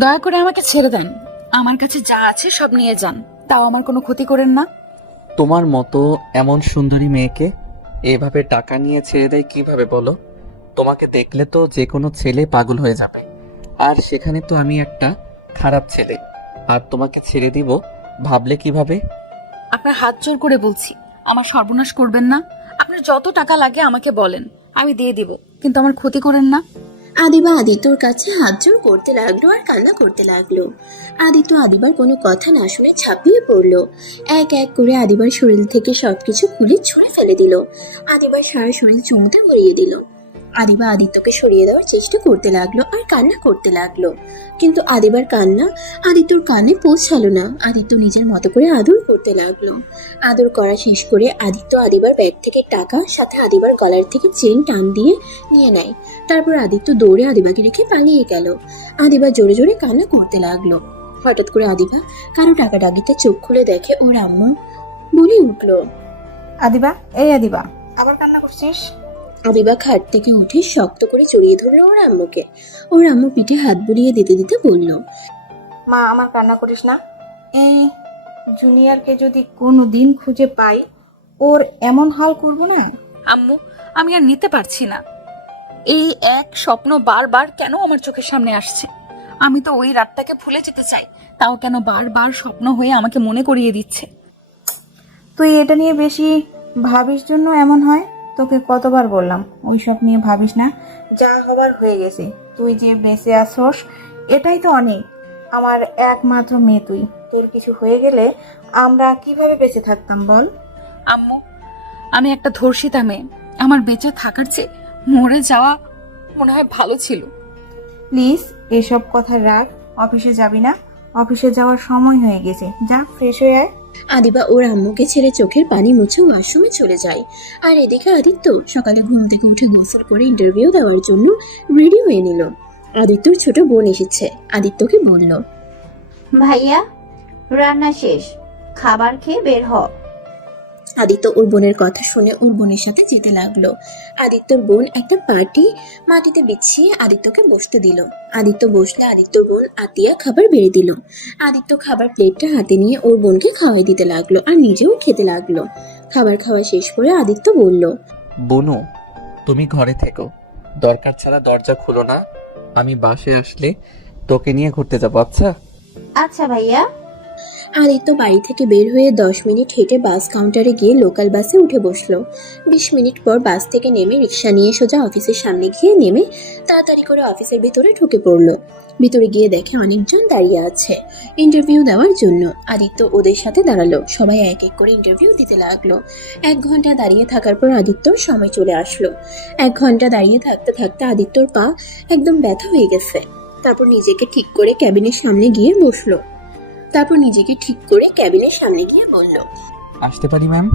দয়া করে আমাকে ছেড়ে দেন। আমার কাছে যা আছে সব নিয়ে যান, তাও আমার কোনো ক্ষতি করেন না। তোমার মতো এমন সুন্দরী মেয়েকে এভাবে টাকা নিয়ে ছেড়ে দেয় কিভাবে বলো? তোমাকে দেখলে তো যে কোনো ছেলে পাগল হয়ে যাবে। আর সেখানে তো আমি একটা খারাপ ছেলে, আর তোমাকে ছেড়ে দিব ভাবলে কিভাবে? আপনার হাত জোর করে বলছি, আমার সর্বনাশ করবেন না। আপনার যত টাকা লাগে আমাকে বলেন, আমি দিয়ে দিব, কিন্তু আমার ক্ষতি করেন না। আদিবা আদিত্যর কাছে হাত জোড় করতে লাগলো আর কান্না করতে লাগলো। আদিত্য আদিবার কোনো কথা না শুনে ঝাঁপিয়ে পড়লো। এক এক করে আদিবার শরীর থেকে সবকিছু খুলে ছুঁড়ে ফেলে দিল। আদিবার সারা শরীর চুমুতে ভরিয়ে দিল। আদিবা আদিত্যকে সরিয়ে দেওয়ার চেষ্টা করতে লাগলো আর কান্না করতে লাগলো, কিন্তু আদিবার কান্না আদিত্যর কানে পৌঁছালো না। আদিত্য নিজের মতো করে আদর করতে লাগলো। আদর করা শেষ করে আদিত্য আদিবার ব্যাগ থেকে টাকা সাথে আদিবার গলার থেকে চেন টান দিয়ে নিয়ে নেয়। তারপর আদিত্য দৌড়ে আদিবাকে রেখে পালিয়ে গেল। আদিবা জোরে জোরে কান্না করতে লাগলো। হঠাৎ করে আদিবা কারো টাকা ডাকিতে চোখ খুলে দেখে ওর আম্মু বলে উঠলো, আদিবা, এই আদিবা, আবার কান্না করছিস? আদিবা খাট থেকে উঠে শক্ত করে জড়িয়ে ধরলো ওর আম্মুকে। ওর আম্মু পিঠে হাত বুলিয়ে দিতে দিতে বলল, মা, আমার কান্না করিস না। এই জুনিয়রকে যদি কোনো দিন খুঁজে পাই, ওর এমন হাল করবো না। আম্মু, আমি আর নিতে পারছি না। এই এক স্বপ্ন বারবার কেন আমার চোখের সামনে আসছে? আমি তো ওই রাতটাকে ভুলে যেতে চাই, তাও কেন বারবার স্বপ্ন হয়ে আমাকে মনে করিয়ে দিচ্ছে। তুই এটা নিয়ে বেশি ভাবিস জন্য এমন হয়। তোকে কতবার বললাম ওইসব নিয়ে ভাবিস না, যা হবার হয়ে গেছে। তুই যে বেঁচে আসোস এটাই তো অনেক। আমার একমাত্র মেয়ে তুই, তোর কিছু হয়ে গেলে আমরা কিভাবে বেঁচে থাকতাম বল? আম্মু, আমি একটা ধর্ষিতা মেয়ে, আমার বেঁচে থাকার চেয়ে মরে যাওয়া মনে হয় ভালো ছিল। প্লিজ এসব কথা রাখ। অফিসে যাবি না? অফিসে যাওয়ার সময় হয়ে গেছে, যা ফ্রেশ হয়ে আয়। আদিবা ওর আম্মুকে ছেড়ে চোখের পানি মুছে ওয়াশরুমে চলে যায়। আর এদিকে আদিত্য সকালে ঘুম থেকে উঠে গোসল করে ইন্টারভিউ দেওয়ার জন্য রেডি হয়ে নিল। আদিত্যর ছোট বোন এসেছে, আদিত্যকে বলল, ভাইয়া, রান্না শেষ, খাবার খেয়ে বের হ। আদিত্য ওর বোনের কথা শুনে ওর বোনের সাথে যেতে লাগলো। আদিত্যর বোন একটা পার্টি মাটিতে বিছিয়ে আদিত্যকে বসতে দিল। আদিত্য বসলে আদিত্যর বোন আতিয়া খাবার বেড়ে দিল। আদিত্য খাবার প্লেটটা হাতে নিয়ে ওর বোনকে খাওয়াই দিতে লাগলো আর নিজেও খেতে লাগলো। খাবার খাওয়া শেষ করে আদিত্য বলল, বনু, তুমি ঘরে থেকো, দরকার ছাড়া দরজা খুলো না। আমি বাসে আসলে তোকে নিয়ে ঘুরতে যাবো, আচ্ছা? আচ্ছা ভাইয়া। আদিত্য বাড়ি থেকে বের হয়ে 10 মিনিট হেঁটে বাস কাউন্টারে গিয়ে লোকাল বাসে উঠে বসলো। 20 মিনিট পর বাস থেকে নেমে রিক্সা নিয়ে সোজা অফিসের সামনে গিয়ে নেমে তাড়াতাড়ি করে অফিসের ভিতরে ঢুকে পড়লো। ভিতরে গিয়ে দেখে অনেকজন দাঁড়িয়ে আছে ইন্টারভিউ দেওয়ার জন্য। আদিত্য ওদের সাথে দাঁড়ালো। সবাই এক এক করে ইন্টারভিউ দিতে লাগলো। 1 ঘন্টা দাঁড়িয়ে থাকার পর আদিত্যর সময় চলে আসলো। 1 ঘন্টা দাঁড়িয়ে থাকতে থাকতে আদিত্যর পা একদম ব্যথা হয়ে গেছে। তারপর নিজেকে ঠিক করে ক্যাবিনের সামনে গিয়ে বসলো। বলল, আসতে পারি ম্যাম?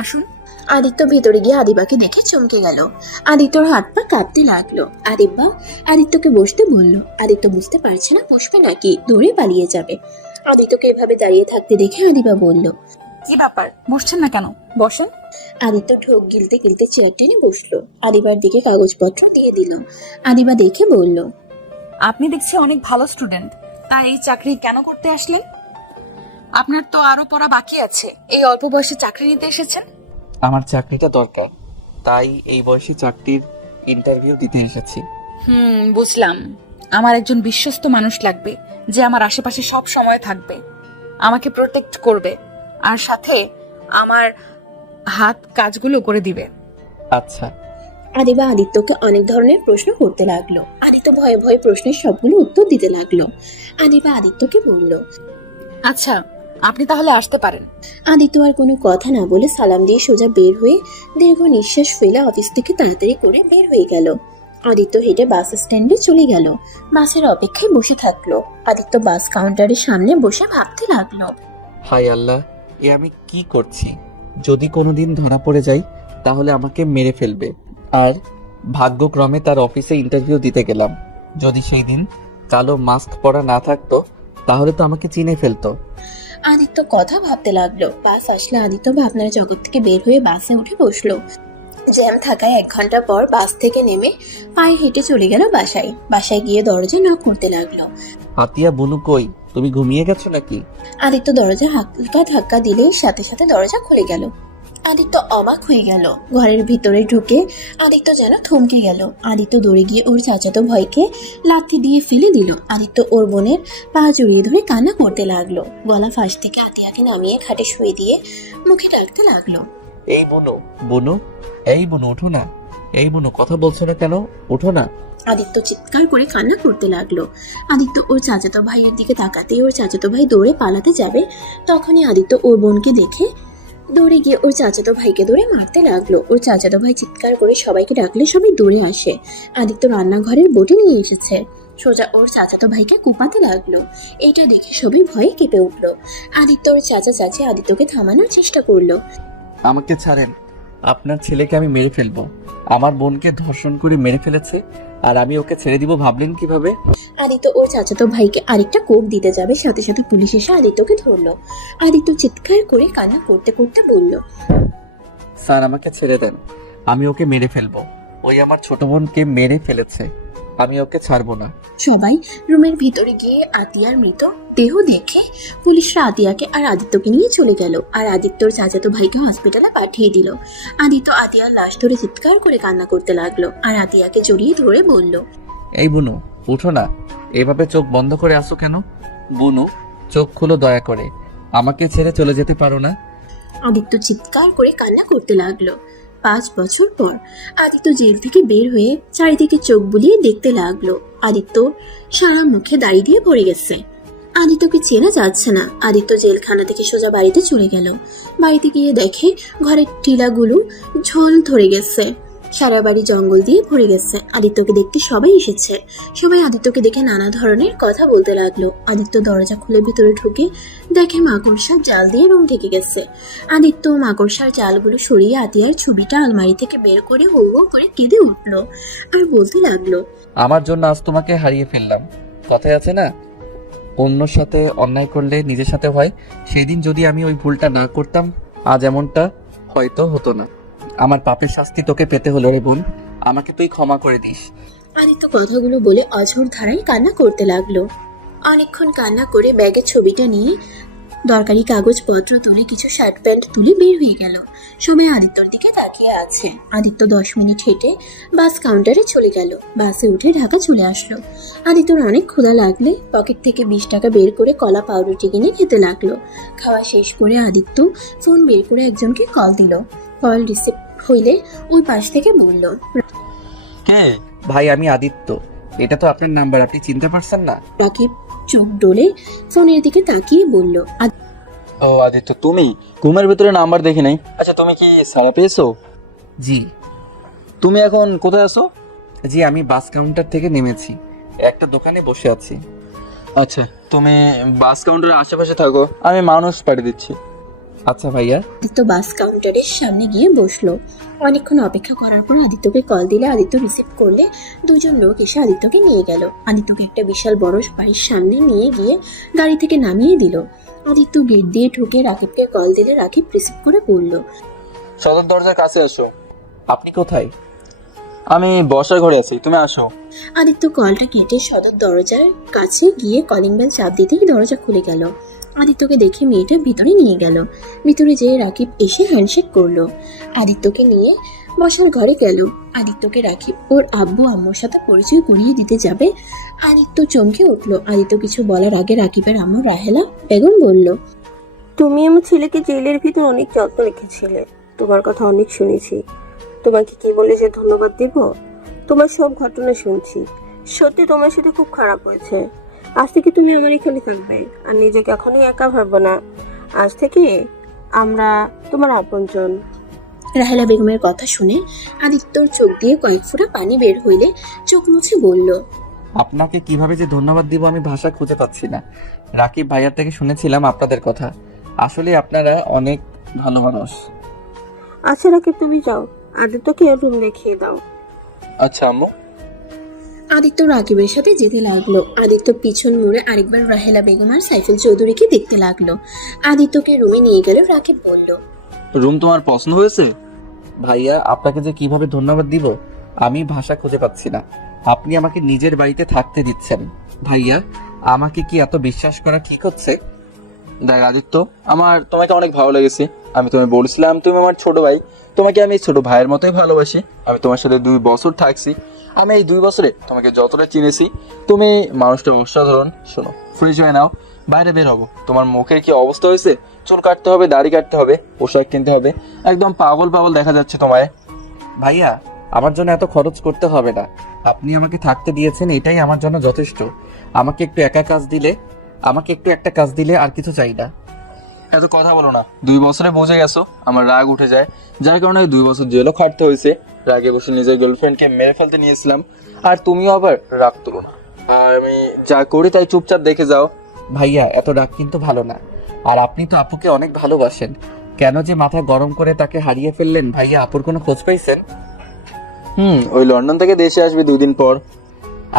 আসুন। আদিত্য ভিতরে গিয়ে আদিবাকে দেখে চমকে গেল। আদিত্যর হাত পা কাঁপতে লাগলো। আদিবা আদিত্যকে বসতে বলল। আদিত্য বুঝতে পারছে না বসবে নাকি দৌড়ে পালিয়ে যাবে। আদিত্যকে এভাবে দাঁড়িয়ে থাকতে দেখে আদিবা বলল, কি ব্যাপার, বসছেন না কেন? বসেন। আদিত্য ঢোক গিলতে গিলতে চেয়ার টেনে বসলো। আদিবার দিকে কাগজপত্র দিয়ে দিল। আদিবা দেখে বলল, আপনি দেখছি অনেক ভালো স্টুডেন্ট, তা এই চাকরি কেন করতে আসলেন? আপনার তো আরো পড়া বাকি আছে, এই অল্প বয়সে চাকরি নিতে এসেছেন? আমার চাকরিটা দরকার, তাই এই বয়সী চাকরির ইন্টারভিউ দিতে এসেছি। বুঝলাম। আমার একজন বিশ্বস্ত মানুষ লাগবে, যে আমার আশেপাশে সব সময় থাকবে, আমাকে প্রোটেক্ট করবে, আর সাথে আমার হাত কাজগুলো করে দিবে। আচ্ছা। আদিবা আদিত্যকে অনেক ধরনের প্রশ্ন করতে লাগলো। আদিত্য ভয়ে ভয়ে প্রশ্নের সবগুলো উত্তর দিতে লাগলো। আদিবা আদিত্যকে বলল, আচ্ছা, আপনি তাহলে আসতে পারেন। আদিত্য আর কোনো কথা না বলে সালাম দিয়ে সোজা বের হয়ে দীর্ঘ নিঃশ্বাস ফেলে অফিস থেকে তাড়াতাড়ি করে বের হয়ে গেল। আদিত্য হেঁটে বাস স্ট্যান্ডে চলে গেল। বাসের অপেক্ষায় বসে থাকলো। আদিত্য বাস কাউন্টারের সামনে বসে ভাবতে লাগলো, হাই আল্লাহ, এ আমি কি করছি? যদি কোনোদিন ধরা পড়ে যাই তাহলে আমাকে মেরে ফেলবে। আর ভাগ্যক্রমে তার অফিসে ইন্টারভিউ দিতে গেলাম, যদি সেই দিন কালো মাস্ক পরা না থাকতো তাহলে তো আমাকে চিনে ফেলতো। আদিত্য কথা ভাবতে লাগলো। বাস আসলে আদিত্য ভাবনার জগৎ থেকে বের হয়ে বাসে উঠে বসলো। জ্যাম থাকায় 1 ঘন্টা পর বাস থেকে নেমে পায়ে হেঁটে চলে গেল বাসায়। বাসায় গিয়ে দরজা নক করতে লাগলো। আতিয়া বুনু কই, তুমি ঘুমিয়ে গেছো নাকি? আদিত্য দরজা হালকা ধাক্কা দিলেই সাথে সাথে দরজা খুলে গেল। আদিত্য অবাক হয়ে গেল। ঘরের ভিতরে ঢুকে আদিত্য যেন থমকে গেল। আদিত্য দৌড়ে গিয়ে ওর চাচাতো ভাইকে লাথি দিয়ে ফেলে দিল। আদিত্য ওর বোনের পা জড়িয়ে ধরে কান্না করতে লাগলো। গলা ফাঁস থেকে আতিয়াকে নামিয়ে খাটে শুয়ে দিয়ে মুখে ডাকতে লাগলো। এই বুনু, বুনু, এই বুনু ওঠো না। এই বুনু, কথা বলছো না কেন? ওঠো না। আদিত্য চিৎকার করে কান্না করতে লাগলো। আদিত্য ওর চাচাতো ভাইয়ের দিকে তাকাতেই ওর চাচাতো ভাই দৌড়ে পালাতে যাবে। তখনই আদিত্য ওর বোনকে দেখে দৌড়ে গিয়ে ওর চাচাতো ভাইকে ধরে মারতে লাগলো। ওর চাচাতো ভাই চিৎকার করে সবাইকে ডাকলে সবাই দৌড়ে আসে। আদিত্য রান্নাঘরের বটি নিয়ে এসেছে, সোজা ওর চাচাতো ভাইকে কুপাতে লাগলো। এটা দেখে সবাই ভয়ে কেঁপে উঠলো। আদিত্য ওর চাচা চাচি আদিত্যকে থামানোর চেষ্টা করলো। আমাকে ছাড়েন, আপনার ছেলেকে আমি মেরে ফেলবো। আমার বোনকে ধর্ষণ করে মেরে ফেলেছে, আর আমি ওকে ছেড়ে দিব ভাবলেন কিভাবে? আদিত্য ওর চাচাতো ভাইকে আরেকটা কোপ দিতে যাবে, সাথে সাথে পুলিশ এসে আদিত্যকে ধরলো। আদিত্য চিৎকার করে কান্না করতে করতে বলল, স্যার আমাকে ছেড়ে দেন, আমি ওকে মেরে ফেলবো। ওই আমার ছোট বোনকে মেরে ফেলেছে, আমি ওকে ছাড়বো না। সবাই রুমের ভিতরে গিয়ে আতিয়ার মৃত দেহ দেখে পুলিশরা আতিয়াকে আর আদিত্যকে নিয়ে চলে গেল। আর আদিত্যর চাচাতো ভাইকে হসপিটালে পাঠিয়ে দিল। আদিত্য আতিয়ার লাশ ধরে চিৎকার করে কান্না করতে লাগলো আর আতিয়াকে জড়িয়ে ধরে বলল, এই বুনু উঠো না, এভাবে চোখ বন্ধ করে আসো কেন? বুনু চোখ খুলো দয়া করে, আমাকে ছেড়ে চলে যেতে পারো না? আদিত্য চিৎকার করে কান্না করতে লাগলো। 5 বছর পর আদিত্য জেল থেকে বের হয়ে চারিদিকে চোখ বুলিয়ে দেখতে লাগলো। আদিত্য সারা মুখে দাড়ি দিয়ে ভরে গেছে। আদিত্যকে চেনা যাচ্ছে না। আদিত্য জেলখানা থেকে সোজা বাড়িতে চলে গেল। বাড়িতে গিয়ে দেখে ঘরের টিলাগুলো ঝোল ধরে গেছে, সারা বাড়ি জঙ্গল দিয়ে ভরে গেছে। আদিত্যকে দেখতে সবাই এসেছে। সবাই আদিত্যকে দেখে নানা ধরনের কথা বলতে লাগলো। আদিত্য দরজা খুলে ভিতরে ঢুকে দেখে মাকড়সার জাল দিয়ে রুম ঢেকে গেছে। আদিত্য মাকড়সার জালগুলো সরিয়ে আতিয়ার ছবিটা আলমারি থেকে বের করে হো হো করে কেঁদে উঠলো আর বলতে লাগলো, আমার জন্য আজ তোমাকে হারিয়ে ফেললাম। কথায় আছে না, অন্যর সাথে অন্যায় করলে নিজের সাথে হয়। সেই দিন যদি আমি ওই ভুলটা না করতাম, আজ এমনটা হয়তো হতো না। আমার পাপের শাস্তি তোকে পেতে হলো রে বোন, আমাকে তুই ক্ষমা করে দিস। আদিত্য কথাগুলো বলে অঝোর ধারায় কান্না করতে লাগলো। অনেকক্ষণ কান্না করে ব্যাগের ছবিটা নিয়ে দরকারি কাগজপত্র তুলে কিছু শার্ট প্যান্ট তুলে বের হয়ে গেল। সবাই আদিত্যর দিকে তাকিয়ে আছে। আদিত্য 10 মিনিট হেঁটে বাস কাউন্টারে চলে গেল। বাসে উঠে ঢাকা চলে আসলো। আদিত্যর অনেক ক্ষুধা লাগলে পকেট থেকে 20 টাকা বের করে কলা পাউরুটি কিনে খেতে লাগলো। খাওয়া শেষ করে আদিত্য ফোন বের করে একজনকে কল দিল। কল রিসিভ হইলে ওই পাশ থেকে বলল, হ্যাঁ ভাই, আমি আদিত্য। এটা তো আপনার নাম্বার, আপনি চিনতে পারছেন না? রাকিব চোখ ডোলে ফোনের দিকে তাকিয়ে বলল, ও আদিত্য, তুমি ঘুমের ভিতরে নাম্বার দেখি নাই। আচ্ছা, তুমি কি সারা পেয়েছো? জি তুমি এখন কোথায় আছো? জি, আমি বাস কাউন্টার থেকে নেমেছি, একটা দোকানে বসে আছি। আচ্ছা, তুমি বাস কাউন্টারের আশেপাশে থাকো, আমি মানুষ পাঠিয়ে দিচ্ছি। আচ্ছা ভাইয়া। আদিত্য বাস কাউন্টারের সামনে গিয়ে বসলো। অনেকক্ষণ অপেক্ষা করার পর আদিত্যকে কল দিলে আদিত্য রিসিভ করলে দুজন লোক এসে আদিত্যকে নিয়ে গেল। আদিত্যকে একটা বিশাল বড় বাড়ির সামনে নিয়ে গিয়ে গাড়ি থেকে নামিয়ে দিল। আদিত্য গেট দিয়ে ঢুকে রাকিবকে কল দিলে রাকিব রিসিভ করে বলল, সদর দরজার কাছে আসো। আপনি কোথায়? আমি বসার ঘরে আছি, তুমি আসো। আদিত্য কলটা কেটে সদর দরজার কাছে গিয়ে কলিং বেল চাপ দিতেই দরজা খুলে গেল। আদিত্যকে দেখে মেয়েটা ভিতরে নিয়ে গেল। ভিতরে যেয়ে রাকিব এসে হ্যান্ডশেক করলো। আদিত্যকে নিয়ে বসার ঘরে গেল। আদিত্যকে রাকিব ওর আব্বু আম্মুর সাথে পরিচয় করিয়ে দিতে যাবে। আদিত্য চমকে উঠলো। আদিত্য কিছু বলার আগে রাকিবের আম্মু রাহেলা বেগম বলল, তুমি আমার ছেলেকে জেলের ভিতর অনেক যত্ন রেখেছিলে। তোমার কথা অনেক শুনেছি। তোমাকে কি বলে যে ধন্যবাদ দিব? তোমার সব ঘটনা শুনছি। সত্যি তোমার সাথে খুব খারাপ হয়েছে। আজ থেকে তুমি আমার এখানে থাকবে আর নিজেকে এখনই একা ভাববো না। আজ থেকে আমরা তোমার আপনজন। রাহেলা বেগমের কথা শুনে আদিত্যর চোখ দিয়ে কয়েক ফোঁটা পানি বের হইলে চোখ মুছে বলল, আপনাকে কিভাবে যে ধন্যবাদ দিব আমি ভাষা খুঁজে পাচ্ছি না। রাকিব ভাইয়ার থেকে শুনেছিলাম আপনাদের কথা, আসলে আপনারা অনেক ভালো মানুষ। আচ্ছা রাকিব, তুমি যাও, আদিত্যকে রুম দেখিয়ে দাও। আচ্ছা আম্মু। আদিত্য রাকিবের সাথে যেতে লাগলো। আদিত্য পিছন মুড়ে আরেকবার রাহেলা বেগম আর সাইফুল চৌধুরীকে দেখতে লাগলো। আদিত্যকে রুমে নিয়ে গেল। রাকিব বলল, রুম তোমার পছন্দ হয়েছে? ভাইয়া, আপনাকে যে কিভাবে ধন্যবাদ দিব আমি ভাষা খুঁজে পাচ্ছি না। আপনি আমাকে নিজের বাড়িতে থাকতে দিচ্ছেন। ভাইয়া, আমাকে কি এত বিশ্বাস করা ঠিক হচ্ছে? দেখ আদিত্য, আমার তোমাকে অনেক ভালো লেগেছে। আমি তোমায় বলছিলাম তুমি আমার ছোট ভাই, তোমাকে আমি ছোট ভাইয়ের মতোই ভালোবাসি। আমি তোমার সাথে 2 বছর থাকছি। আমি এই 2 বছরে তোমাকে যতটা চিনেছি, তুমি মানুষটা অসাধারণ। শোনো, ফ্রেশ হয়ে নাও, বাইরে বের হবো। তোমার মুখের কি অবস্থা হয়েছে? চুল কাটতে হবে, দাড়ি কাটতে হবে, পোশাক কিনতে হবে, একদম পাগল পাগল দেখা যাচ্ছে তোমায়। ভাইয়া, আমার জন্য এত খরচ করতে হবে না। আপনি আমাকে থাকতে দিয়েছেন, এটাই আমার জন্য যথেষ্ট। আমাকে একটু একটা কাজ দিলে আর কিছু চাই না। এত কথা বলো না। 2 বছরে বুঝে গেছো আমার রাগ উঠে যায়, যার কারণে 2 বছর জেলও খাটতে হয়েছে। রাগে বসে নিজের গার্লফ্রেন্ডকে মেরে ফেলতে নিয়েছিলাম, আর তুমিও আবার রাগ তুলো না। আর আমি যা করি তাই চুপচাপ দেখে যাও। ভাইয়া, এত রাগ কিন্তু ভালো না। আর আপনি তো আপুকে অনেক ভালোবাসেন, কেন যে মাথা গরম করে তাকে হারিয়ে ফেললেন? ভাইয়া, আপুর কোনো খোঁজ পাইছেন? ওই লন্ডন থেকে দেশে আসবে 2 দিন পর।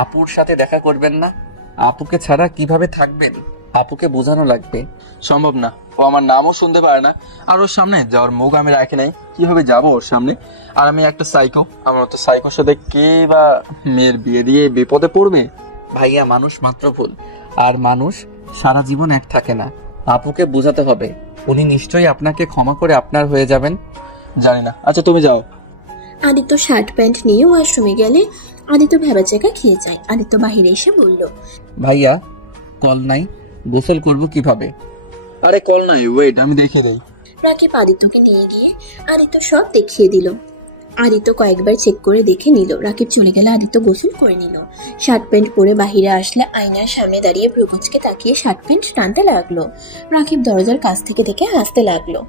আপুর সাথে দেখা করবেন না? আপুকে ছাড়া কিভাবে থাকবেন? আপুকে বোঝানো লাগবে। সম্ভব না, ও আমার নামও শুনতে পারে না, আর ওর সামনে যাওয়ার মুখ আমি রাখি নাই। কিভাবে যাবো ওর সামনে? আর আমি একটা সাইকো, আমার তো সাইকোর সাথে কে বা মেয়ের বিয়ে দিয়ে বিপদে পড়বে। ভাইয়া, মানুষ মাত্র ভুল, আর মানুষ সারা জীবন এক থাকে না। আপুকে বোঝাতে হবে। উনি নিশ্চয়ই আপনাকে ক্ষমা করে আপনার হয়ে যাবেন। জানি না, আচ্ছা তুমি যাও। আদিত্য শার্ট প্যান্ট নিয়ে ওয়াশরুমে গেলে আদিত্য ভেবাচাকা খেয়ে যায়। আদিত্য বাহিরে এসে বলল, ভাইয়া, কল নাই, গোসল করব কিভাবে? আরে কল নাই, ওয়েট আমি দেখিয়ে দেই। রাকিব আদিত্যকে নিয়ে গিয়ে আদিত্য সব দেখিয়ে দিল। আদিত্য কয়েকবার চেক করে দেখে নিল। রাকিব চলে গেলে আদিত্য গোসল করে নিল। শার্ট প্যান্ট পরে বাহিরে আসলে আয়নার সামনে দাঁড়িয়ে ভ্রুকুচকে তাকিয়ে শার্ট প্যান্ট টানতে লাগলো। রাকিব দরজার কাছ থেকে দেখে হাসতে লাগলো।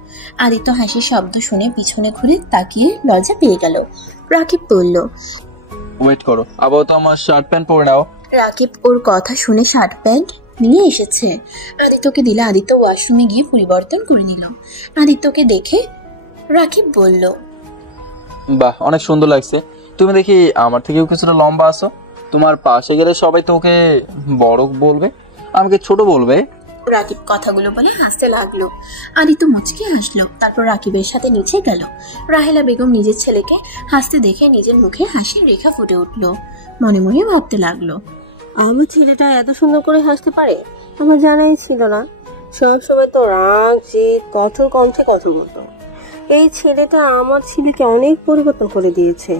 আদিত্য হাসির শব্দ শুনে পিছনে ঘুরে তাকিয়ে লজ্জা পেয়ে গেল। রাকিব বলল, ওয়েট করো, আবার তো আমার শার্ট প্যান্ট পরে নাও। রাকিব ওর কথা শুনে শার্ট প্যান্ট নিয়ে এসেছে। আদিত্যকে দিলে আদিত্য ওয়াশরুমে গিয়ে পরিবর্তন করে নিল। আদিত্যকে দেখে রাকিব বলল, বাহ, অনেক সুন্দর লাগছে। তুমি দেখি আমার থেকেও কিছুটা লম্বা আছো। তোমার পাশে গেলে সবাই তোকে বড় বলবে, আমাকে ছোট বলবে। রাকিব কথাগুলো বলে হাসতে লাগলো। আদিত্য মুচকি হাসলো। তারপর রাকিবের সাথে নিচে গেল। রাহেলা বেগম নিজের ছেলেকে হাসতে দেখে নিজের মুখে হাসির রেখা ফুটে উঠলো। মনে মনে ভাবতে লাগলো, আমার ছেলেটা এত সুন্দর করে হাসতে পারে, আমার জানাই ছিল না। সবসময় তো রাগ জেদ কঠোর কণ্ঠে কথা বলতো। এই ছেলেটা আমার ছেলেকে অনেক পরিবর্তন করে দিয়েছে।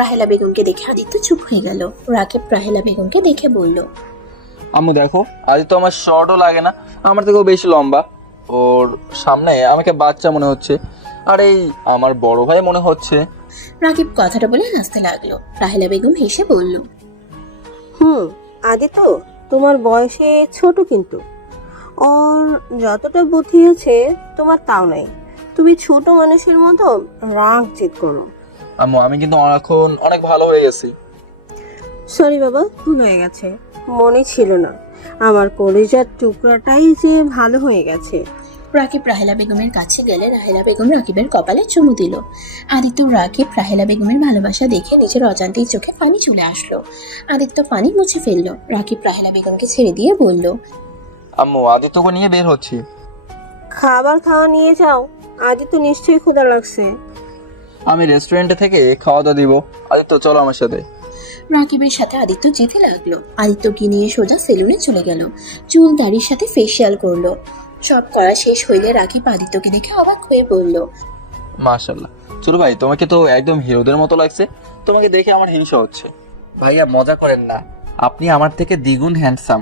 রাহেলা বেগমকে দেখে আদিত্য চুপ হয়ে গেল। রাকিব রাহেলা বেগমকে দেখে বলল, আম্মু দেখো, আজ তো আমার শর্টও লাগে না, আমার থেকেও বেশি লম্বা। ওর সামনে আমাকে বাচ্চা মনে হচ্ছে, আর এই আমার বড় ভাই মনে হচ্ছে। রাকিব কথাটা বলে হাসতে লাগলো। রাহেলা বেগম হেসে বলল, আগে তো তোমার বয়সে ছোট, কিন্তু ওর যতটা বুদ্ধি আছে তোমার তাও নাই। তুমি ছোট মানুষের মতো রাগ জেদ করো। আম্মু, আমি কিন্তু এখন অনেক ভালো হয়ে গেছি। সরি বাবা, ভুল হয়ে গেছে, মনে ছিল না। আমার কলেজার টুকরাটাই যে ভালো হয়ে গেছে। রাকিব রাহেলা বেগমের কাছে গেলে রাহেলা বেগম রাকিবের কপালে চুমু দিল। আদিত্য রাকিব রাহেলা বেগমের ভালোবাসা দেখে নিজের অজান্তেই চোখে পানি চলে আসলো। আদিত্য পানি মুছে ফেললো। রাকিব রাহেলা বেগমকে ছেড়ে দিয়ে বলল, আম্মু, আদিত্যকে নিয়ে বের হচ্ছি। খাবার খাওয়া নিয়ে যাও, আদি তো নিশ্চয়ই ক্ষুধা লাগছে। আমি রেস্টুরেন্টে থেকে খাওয়া দাওয়া দিব। আদিত্য চলো আমার সাথে। রাকিবের সাথে আদিত্য যেতে লাগলো। আদিত্যকে নিয়ে সোজা সেলুনে চলে গেল। চুল দাড়ির সাথে ফেসিয়াল করলো। সব করা শেষ হইলে রাকিব আদিত্যকে দেখে অবাক হয়ে বলল, মাশাআল্লাহ, ছোট ভাই তোমাকে তো একদম হিরোদের মতো লাগছে। তোমাকে দেখে আমার হিংসা হচ্ছে। ভাইয়া, মজা করেন না, আপনি আমার থেকে দ্বিগুণ হ্যান্ডসাম।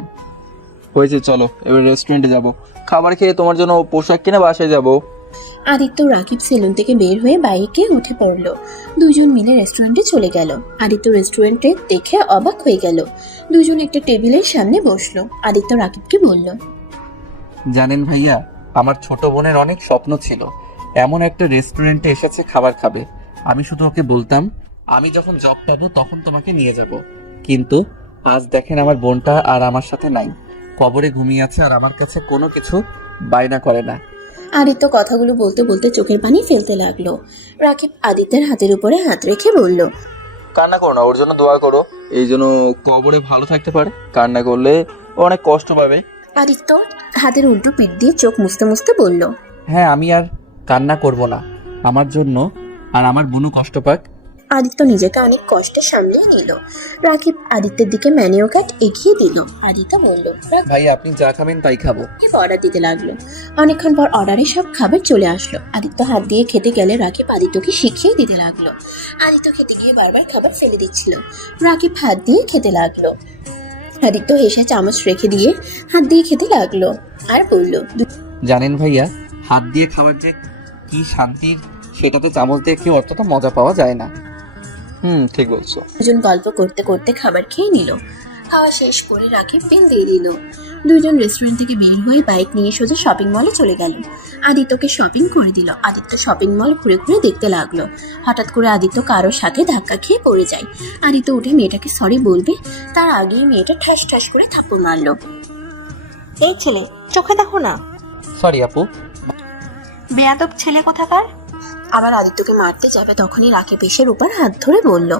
হয়েছে, চলো এবার রেস্টুরেন্টে যাব, খাবার খেয়ে তোমার জন্য পোশাক কিনে বাসায় যাব। আদিত্য রাকিব সেলুন থেকে বের হয়ে বাইকে উঠে পড়লো। দুজন মিলে রেস্টুরেন্টে চলে গেল। আদিত্য রেস্টুরেন্টে দেখে অবাক হয়ে গেল। দুজন একটা টেবিলের সামনে বসলো। আদিত্য রাকিবকে বলল, জানেন ভাইয়া, আমার ছোট বোনের অনেক স্বপ্ন ছিল এমন একটা রেস্টুরেন্টে এসেছে খাবার খাবে। আমি শুধু ওকে বলতাম আমি যখন জব পাবো তখন তোমাকে নিয়ে যাব। কিন্তু আজ দেখেন আমার বোনটা আর আমার সাথে নাই, কবরে ঘুমিয়ে আছে, আর আমার কাছে কোনো কিছু বায়না করে না। আদিত্য কথাগুলো বলতে বলতে চোখের পানি ফেলতে লাগলো। রাকিব আদিত্যের হাতের উপরে হাত রেখে বলল, কান্না করো না, ওর জন্য দোয়া করো, এই জন্য কবরে ভালো থাকতে পারে। কান্না করলে ও অনেক কষ্ট পাবে। আদিত্য হাতের উল্টো পিঠ দিয়ে চোখ মুছতে মুছতে বলল, হ্যাঁ, আমি আর কান্না করব না। আমার জন্য আর আমার বুনু কষ্ট পাক? আদিত্য নিজেকে অনেক কষ্টে সামলিয়ে নিল। রাকিব আদিত্যের দিকে ম্যানিউ কার্ড এগিয়ে দিল। আদিত্য বলল, ভাই আপনি যা খাবেন তাই খাবো। রাকিব অর্ডার দিতে লাগলো। অনেকক্ষণ পর অর্ডারে সব খাবার চলে আসলো। আদিত্য হাত দিয়ে খেতে গেলে রাকিব আদিত্যকে শিখিয়ে দিতে লাগলো। আদিত্য খেতে গিয়ে বারবার খাবার ফেলে দিচ্ছিল। রাকিব হাত দিয়ে খেতে লাগলো। আদিত্য হেসে চামচ রেখে দিয়ে হাত দিয়ে খেতে লাগলো আর বলল, জানেন ভাইয়া, হাত দিয়ে খাবার যে কি শান্তির, সেটা তো চামচ দিয়ে খেয়ে অতটা মজা পাওয়া যায় না। ঠিক বলছো। দুজন গল্প করতে করতে খাবার খেয়ে নিল। খাওয়া শেষ করে রাকিব বিল দিয়ে দিল। দুজন রেস্টুরেন্ট থেকে বের হয়ে বাইক নিয়ে সোজা শপিং মলে চলে গেল। আদিত্যকে শপিং করে দিল। আদিত্য শপিং মল ঘুরে ঘুরে দেখতে লাগলো। হঠাৎ করে আদিত্য কারোর সাথে ধাক্কা খেয়ে পড়ে যায়। আদিত্য উঠে মেয়েটাকে সরি বলবে, তার আগেই মেয়েটা ঠাস ঠাস করে থাপ্পড় মারলো। এই ছেলে, চোখে দেখো না, সরি আপু। বেয়াদব ছেলে কোথাকার। আবার আদিত্যকে মারতে যাবে তখনই রাকিব এসে রূপার হাত ধরে বলল।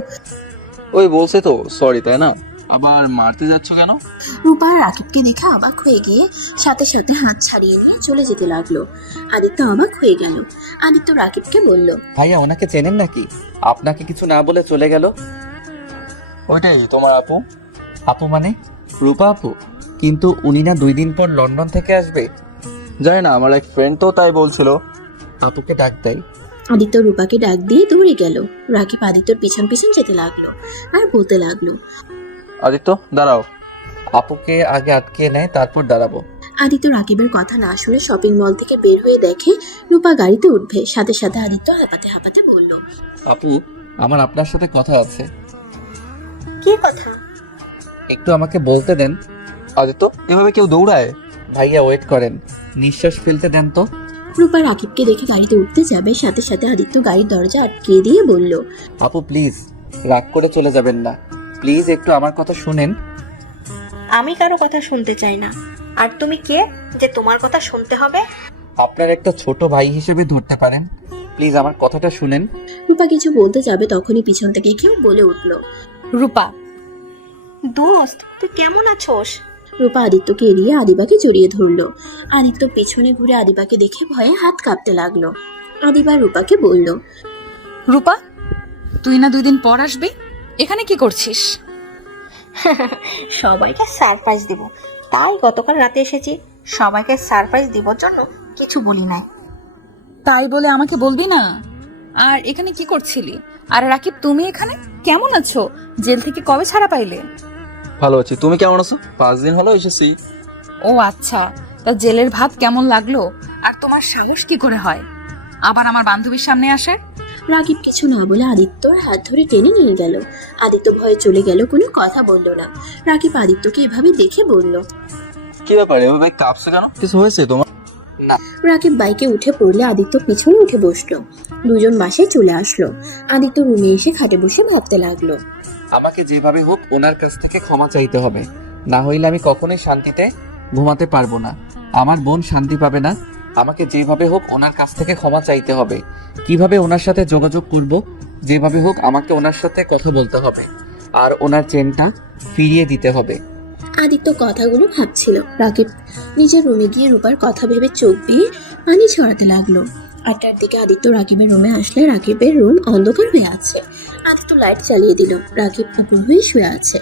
ওই বলছে তো সরি, তাই না? আবার মারতে যাচ্ছ কেন? রূপা রাকিবকে দেখে অবাক হয়ে গিয়ে সাথে সাথে হাত ছাড়িয়ে নিয়ে চলে যেতে লাগলো। আদিত্য অবাক হয়ে গেল। আদিত্য রাকিবকে বলল, ভাইয়া ওনাকে চেনেন নাকি? আপনাকে কিছু না বলে চলে গেল। ওইটাই তোমার আপু? আপু মানে? রূপা আপু? কিন্তু উনি না 2 দিন পর লন্ডন থেকে আসবে। জানি না, আমার এক ফ্রেন্ড তো তাই বলছিল। আপুকে ডাক দেয়। আদিত্য রূপাকে ডাক দিয়ে দৌড়ে গেল। রাকিব আদিত্যর পিছন পিছন যেতে লাগলো আর বলতে লাগলো, আদিত্য দাঁড়াও। আপুকে আগে আটকে নেয়, তারপর দাঁড়াবো। আদিত্য রাকিবের কথা না শুনে শপিং মল থেকে বের হয়ে দেখে রূপা গাড়িতে উঠবে। সাথে সাথে আদিত্য হাঁপাতে হাঁপাতে বলল, আপু, আমার আপনার সাথে কথা আছে। কি কথা? একটু আমাকে বলতে দেন। আদিত্য, এভাবে কেউ দৌড়ায়? ভাইয়া ওয়েট করেন, নিঃশ্বাস ফেলতে দেন তো। রূপা রাকিবকে দেখে গাড়িতে উঠতে যাবে, সাথে সাথে আদিত্য গাড়ির দরজা আটকে দিয়ে বলল, আপু প্লিজ রাগ করে চলে যাবেন না, প্লিজ একটু আমার কথা শুনেন। আমি কারো কথা শুনতে চাই না। আর তুমি কে যে তোমার কথা শুনতে হবে? আপনার একটা ছোট ভাই হিসেবে ধরতে পারেন, প্লিজ আমার কথাটা শুনেন। রূপা কিছু বলতে যাবে তখনই পিছন থেকে কেউ বলে উঠল, রূপা, দোস্ত তুই কেমন আছোস? রূপা আদিত্যকে এড়িয়ে আদিবাকে জড়িয়ে ধরলো। আদিত্য পেছনে ঘুরে আদিবাকে দেখে ভয়ে হাত কাঁপতে লাগলো। আদিবা রূপাকে বলল, রূপা, তুই না 2 দিন পর আসবি, এখানে কি করছিস? সবাইকে সারপ্রাইজ দিব, তাই গতকাল রাতে এসেছি। সবাইকে সারপ্রাইজ দিবার জন্য কিছু বলি নাই। তাই বলে আমাকে বলবি না? আর এখানে কি করছিলি? আর রাকিব, তুমি এখানে কেমন আছো? জেল থেকে কবে ছাড়া পাইলে? ভালো আছি, তুমি কেমন আছো? 5 দিন হলো এসেছি। ও আচ্ছা, তা জেলের ভাত কেমন লাগলো? আর তোমার সাহস কি করে হয় আবার আমার বান্ধবীর সামনে আসে? রাকিব কিছু না বলে আদিত্যর হাত ধরে টেনে নিয়ে গেল। আদিত্য ভয়ে চলে গেল, কোনো কথা বলল না। রাকিব আদিত্যকে এভাবে দেখে বলল, কি ব্যাপার, এভাবে কাঁপছে কেন? কিছু হয়েছে তোমার? রাকিব বাইকে উঠে পড়লে আদিত্য পিছনে উঠে বসলো। দুজন বাসে চলে আসলো। আদিত্য রুমে এসে খাটে বসে ভাবতে লাগলো। আমাকে যেভাবে হোক ওনার কাছ থেকে ক্ষমা চাইতে হবে, না হইলে আমি কখনোই শান্তিতে ঘুমাতে পারবো না। আমার বোন শান্তি পাবে না। আমাকে যেভাবে হোক ওনার কাছ থেকে ক্ষমা চাইতে হবে। কিভাবে ওনার সাথে যোগাযোগ করব? যেভাবে হোক আমাকে ওনার সাথে কথা বলতে হবে, আর ওনার চেনটা ফিরিয়ে দিতে হবে। আদিত্য কথাগুলো ভাবছিল। রাকিব নিজের রুমে গিয়ে রূপার কথা ভেবে চোখ দিয়ে পানি ছড়াতে লাগলো। 8টার দিকে আদিত্য রাকিবের রুমে আসলে রাকিবের রুম অন্ধকার হয়ে আছে। আদিত্য লাইট চালিয়ে দিল। রাকিব উপর হয়ে শুয়ে আছে।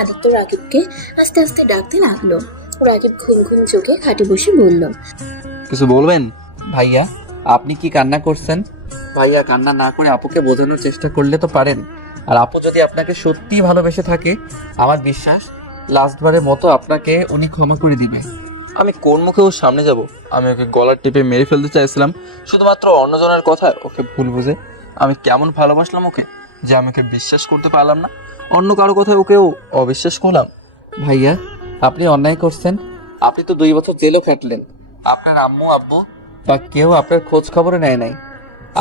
আদিত্য রাকিবকে আস্তে আস্তে ডাকতে লাগলো। রাকিব ঘুম ঘুম চোখে খাটে বসে বলল, কিছু বলবেন? ভাইয়া, আপনি কি কান্না করছেন? ভাইয়া, কান্না না করে আপুকে বোঝানোর চেষ্টা করলে তো পারেন। আর আপু যদি আপনাকে সত্যিই ভালোবেসে থাকে, আমার বিশ্বাস লাস্টবারের মতো আপনাকে উনি ক্ষমা করে দিবে। আমি কোন মুখে ওর সামনে যাব? আমি ওকে গলার টিপে মেরে ফেলতে চাইছিলাম শুধুমাত্র অন্যজনের কথায় ওকে ভুল বুঝে। আমি কেমন ভালোবাসলাম ওকে যে আমি ওকে বিশ্বাস করতে পারলাম না। অন্য কারো কথায় ওকেও অবিশ্বাস করলাম। ভাইয়া, আপনি অন্যায় করছেন। আপনি তো 2 বছর জেলও খাটলেন। আপনার আম্মু আব্বু বা কেউ আপনার খোঁজ খবরে নেয় নাই,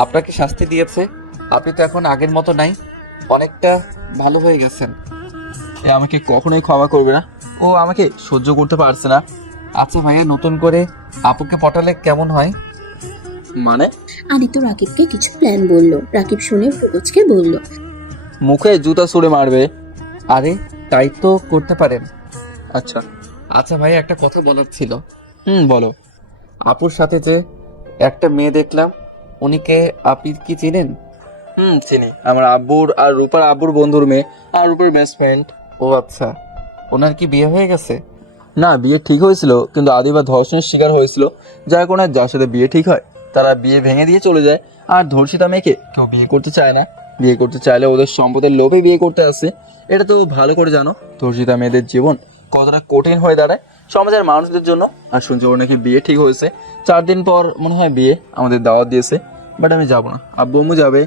আপনাকে শাস্তি দিয়েছে। আপনি তো এখন আগের মতো নাই, অনেকটা ভালো হয়ে গেছেন। এ আমাকে কখনোই ক্ষমা করবে না। ও আমাকে সহ্য করতে পারছে না। আচ্ছা ভাইয়া, নতুন করে আপুকে পটালে কেমন হয়? মানে? আদিত্য রাকিবকে কিছু প্ল্যান বলল। রাকিব শুনে ভ্রুকুচকে বলল, মুখে জুতা ছুঁড়ে মারবে। আরে তাই তো করতে পারেন। আচ্ছা আচ্ছা ভাইয়া, একটা কথা বলার ছিল। বলো। আপুর সাথে যে একটা মেয়ে দেখলাম, উনিকে আপনি কি চিনেন? চিনি, আমার আব্বুর আর রূপার আব্বুর বন্ধুর মেয়ে, আর রূপার বেস্ট ফ্রেন্ড। ও আচ্ছা, ওনার কি বিয়ে হয়ে গেছে? না, বিয়ে ঠিক হয়েছিল, কিন্তু আদিবা ধর্ষণের শিকার হয়েছিল, যার কারণে যার সাথে বিয়ে ঠিক হয় তারা বিয়ে ভেঙে দিয়ে চলে যায়। আর ধর্ষিতা মেয়েকে কেউ বিয়ে করতে চায় না, বিয়ে করতে চাইলে ওদের সম্পদের লোভে বিয়ে করতে আসে। এটা তো ভালো করে জানো, ধর্ষিতা মেয়েদের জীবন কতটা কঠিন হয়ে দাঁড়ায় সমাজের মানুষদের জন্য। আর শুনছি ওর নাকি বিয়ে ঠিক হয়েছে, 4 দিন পর মনে হয় বিয়ে, আমাদের দাওয়াত দিয়েছে, বাট আমি যাবো না, আব্বু আম্মু যাবে।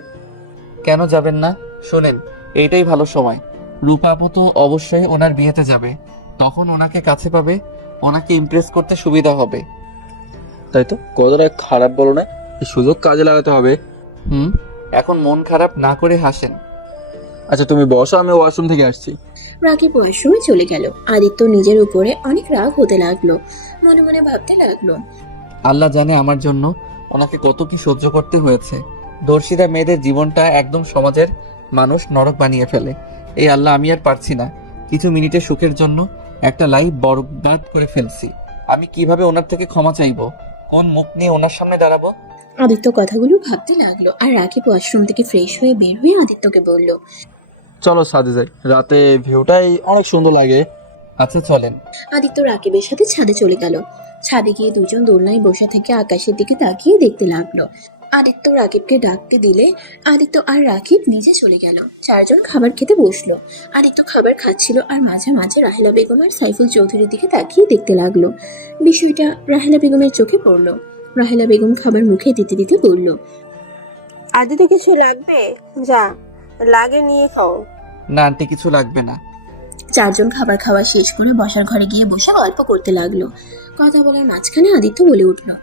কেন যাবেন না? শোনেন, এইটাই ভালো সময়। রূপা আপু তো অবশ্যই ওনার বিয়েতে যাবে, তখন ওনাকে কাছে পাবে, ওনাকে ইমপ্রেস করতে সুবিধা হবে। তাই তো, কতটা খারাপ বলো না, এই সুযোগ কাজে লাগাতে হবে। এখন মন খারাপ না করে হাসেন। আচ্ছা তুমি বসো, আমি ওয়াশরুম থেকে আসছি। রাকিব ওয়াশরুমে চলে গেল। আদিত্য নিজের উপরে অনেক রাগ হতে লাগলো, মনে মনে ভাবতে লাগলো, আল্লাহ জানে আমার জন্য ওনাকে কত কি সহ্য করতে হয়েছে। দর্শিতা মেয়েদের জীবনটা একদম সমাজের মানুষ নরক বানিয়ে ফেলে। এই আল্লাহ, আমি আর পারছি না। কিছু মিনিটের সুখের জন্য একটা লাইফ বরবাদ করে ফেলছি। আমি কিভাবে ওনার থেকে ক্ষমা চাইবো? কোন মুখ নিয়ে ওনার সামনে দাঁড়াবো? আদিত্য কথাগুলো ভাবতে লাগলো। আর রাকিব ওয়াশরুম থেকে ফ্রেশ হয়ে বের হয়ে আদিত্যকে বলল, চলো ছাদে যাই, রাতে ভিউটাই অনেক সুন্দর লাগে। আচ্ছা চলেন। আদিত্য রাকিবের সাথে ছাদে চলে গেল। ছাদে গিয়ে দুজন দোলনায় বসে থেকে আকাশের দিকে তাকিয়ে দেখতে লাগলো। আদিত্য রাকিবকে ডাকতে দিলে আদিত্য আর রাকিব নিজে চলে গেল। 4 জন খাবার খেতে বসলো। আদিত্য খাবার খাচ্ছিল আর মাঝে মাঝে রাহেলা বেগম আর সাইফুল চৌধুরীর দিকে তাকিয়ে দেখতে লাগলো। বিষয়টা রাহেলা বেগমের চোখে পড়লো। রাহেলা বেগম খাবার মুখে দিতে দিতে বলল, আর যদি কিছু লাগবে যা লাগে নিয়ে খাও। না আন্টি, কিছু লাগবে না। 4 জন খাবার খাওয়া শেষ করে বসার ঘরে গিয়ে বসে গল্প করতে লাগলো। কথা বলার মাঝখানে আদিত্য বলে উঠলো,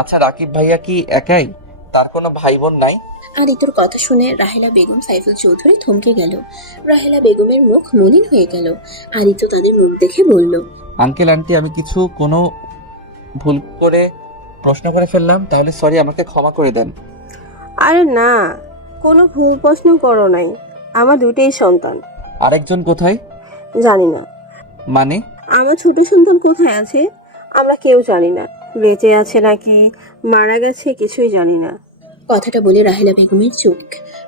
আচ্ছা রাকিব ভাইয়া কি একাই? তার কোনো ভাই বোন নাই? আদিত্যর কথা শুনে রাহেলা বেগম সাইফুল চৌধুরী থমকে গেল। রাহেলা বেগমের মুখ মলিন হয়ে গেল। আদিত্য তাদের মুখ দেখে বলল, আঙ্কেল আন্টি, আমি কোনো ভুল করে প্রশ্ন করে ফেললাম, তাহলে সরি, আমাকে ক্ষমা করে দেন। আরে না, কোনো ভুল প্রশ্ন করো নাই, আমার 2টাই সন্তান। আরেকজন কোথায়? জানি না। মানে? আমার ছোট সন্তান কোথায় আছে আমরা কেউ জানি না, বেঁচে আছে নাকি মারা গেছে কিছুই জানি না। কথাটা বলে রাহেলা বেগমের চোখ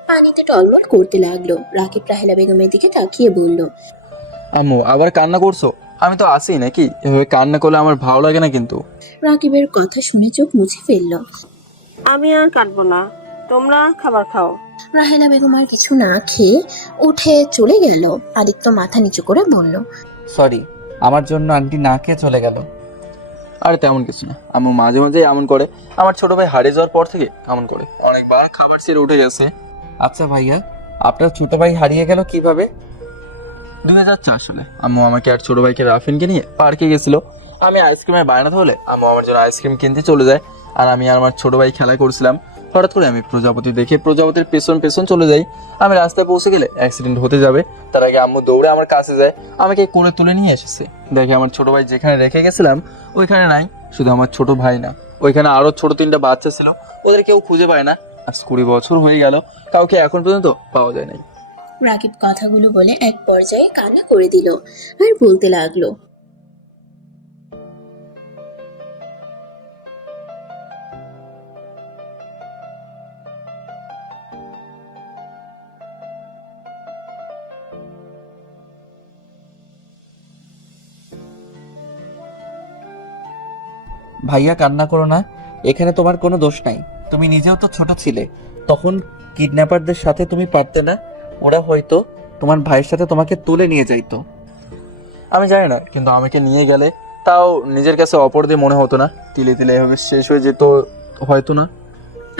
পানিতে টলমল করতে লাগলো। রাকিব রাহেলা বেগমের দিকে তাকিয়ে বলল, আম্মু আবার কান্না করছো? আমি তো আসি নাকি, এভাবে কান্না করলে আমার ভালো লাগে না কিন্তু। রাকিবের কথা শুনে চোখ মুছে ফেললো। আমি আর কাটবো না, তোমরা খাবার খাও। রাহেলা বেগম আর কিছু না খেয়ে উঠে চলে গেল। আদিত্য মাথা নিচু করে বলল, সরি, আমার জন্য আন্টি না খেয়ে চলে গেল। আরে তেমন কিছু না, আম্মু মাঝে মাঝে এমন করে, আমার ছোট ভাই হারিয়ে যাওয়ার পর থেকে এমন করে, অনেকবার খাবার ছেড়ে উঠে গেছে। আচ্ছা ভাইয়া, আপনার ছোট ভাই হারিয়ে গেল কিভাবে? 2004 সালে আম্মু আমাকে আর ছোট ভাইকে রাফিনকে নিয়ে পার্কে গেছিল। আমি আইসক্রিমের বায়না হলে আম্মু আমার জন্য আইসক্রিম কিনতে চলে যায়, আর আমি আর আমার ছোট ভাই খেলা করছিলাম। হঠাৎ করে আমি প্রজাপতি দেখে প্রজাপতির পেছন পেছন চলে যাই। আমি রাস্তায় পৌঁছে গেলে অ্যাক্সিডেন্ট হতে যাবে, তার আগে আম্মু দৌড়ে আমার কাছে যায়, আমাকে কোলে তুলে নিয়ে এসেছে। দেখে আমার ছোট ভাই যেখানে রেখে গেছিলাম ওইখানে নাই। শুধু আমার ছোট ভাই না, ওইখানে আরো ছোট 3টা বাচ্চা ছিল, ওদের কেউ খুঁজে পায় না। আজ 20 বছর হয়ে গেল, কাউকে এখন পর্যন্ত পাওয়া যায় নাই। রাকিব কথাগুলো বলে এক পর্যায়ে কান্না করে দিল আর বলতে লাগলো, ভাইয়া কান্না করো না, এখানে তোমার কোনো দোষ নাই। তুমি নিজেও তো ছোট ছিলে, তখন কিডন্যাপারদের সাথে তুমি পারতে না? ওরা হয়তো তোমার ভাইয়ের সাথে তোমাকে তুলে নিয়ে যাইতো। আমি জানি না, কিন্তু আমাকে নিয়ে গেলে তাও নিজের কাছে অপরাধী মনে হতো না, তিলে তিলে এভাবে শেষ হয়ে যেত হয়তো না।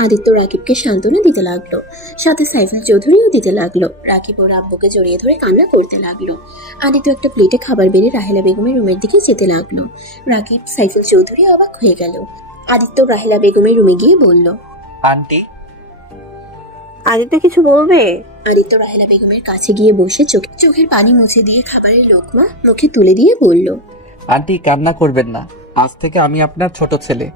আদিত্য রাকিবকে সান্ত্বনা দিতে লাগলো, সাথে সাইফুল চৌধুরীও দিতে লাগলো। রাকিব ওর আব্বুকে জড়িয়ে ধরে কান্না করতে লাগলো। আদিত্য একটা প্লেটে খাবার বেড়ে রাহেলা বেগমের রুমের দিকে যেতে লাগলো। রাকিব সাইফুল চৌধুরী অবাক হয়ে গেল। আদিত্য রাহেলা বেগমের রুমে গিয়ে বলল, আন্টি, আদিত্য কিছু বলবে? আদিত্য রাহেলা বেগমের কাছে গিয়ে বসে চোখের পানি মুছে দিয়ে খাবারের লোকমা মুখে তুলে দিয়ে বলল, আন্টি কান্না করবেন না, আজ থেকে আমি আপনার ছোট ছেলে।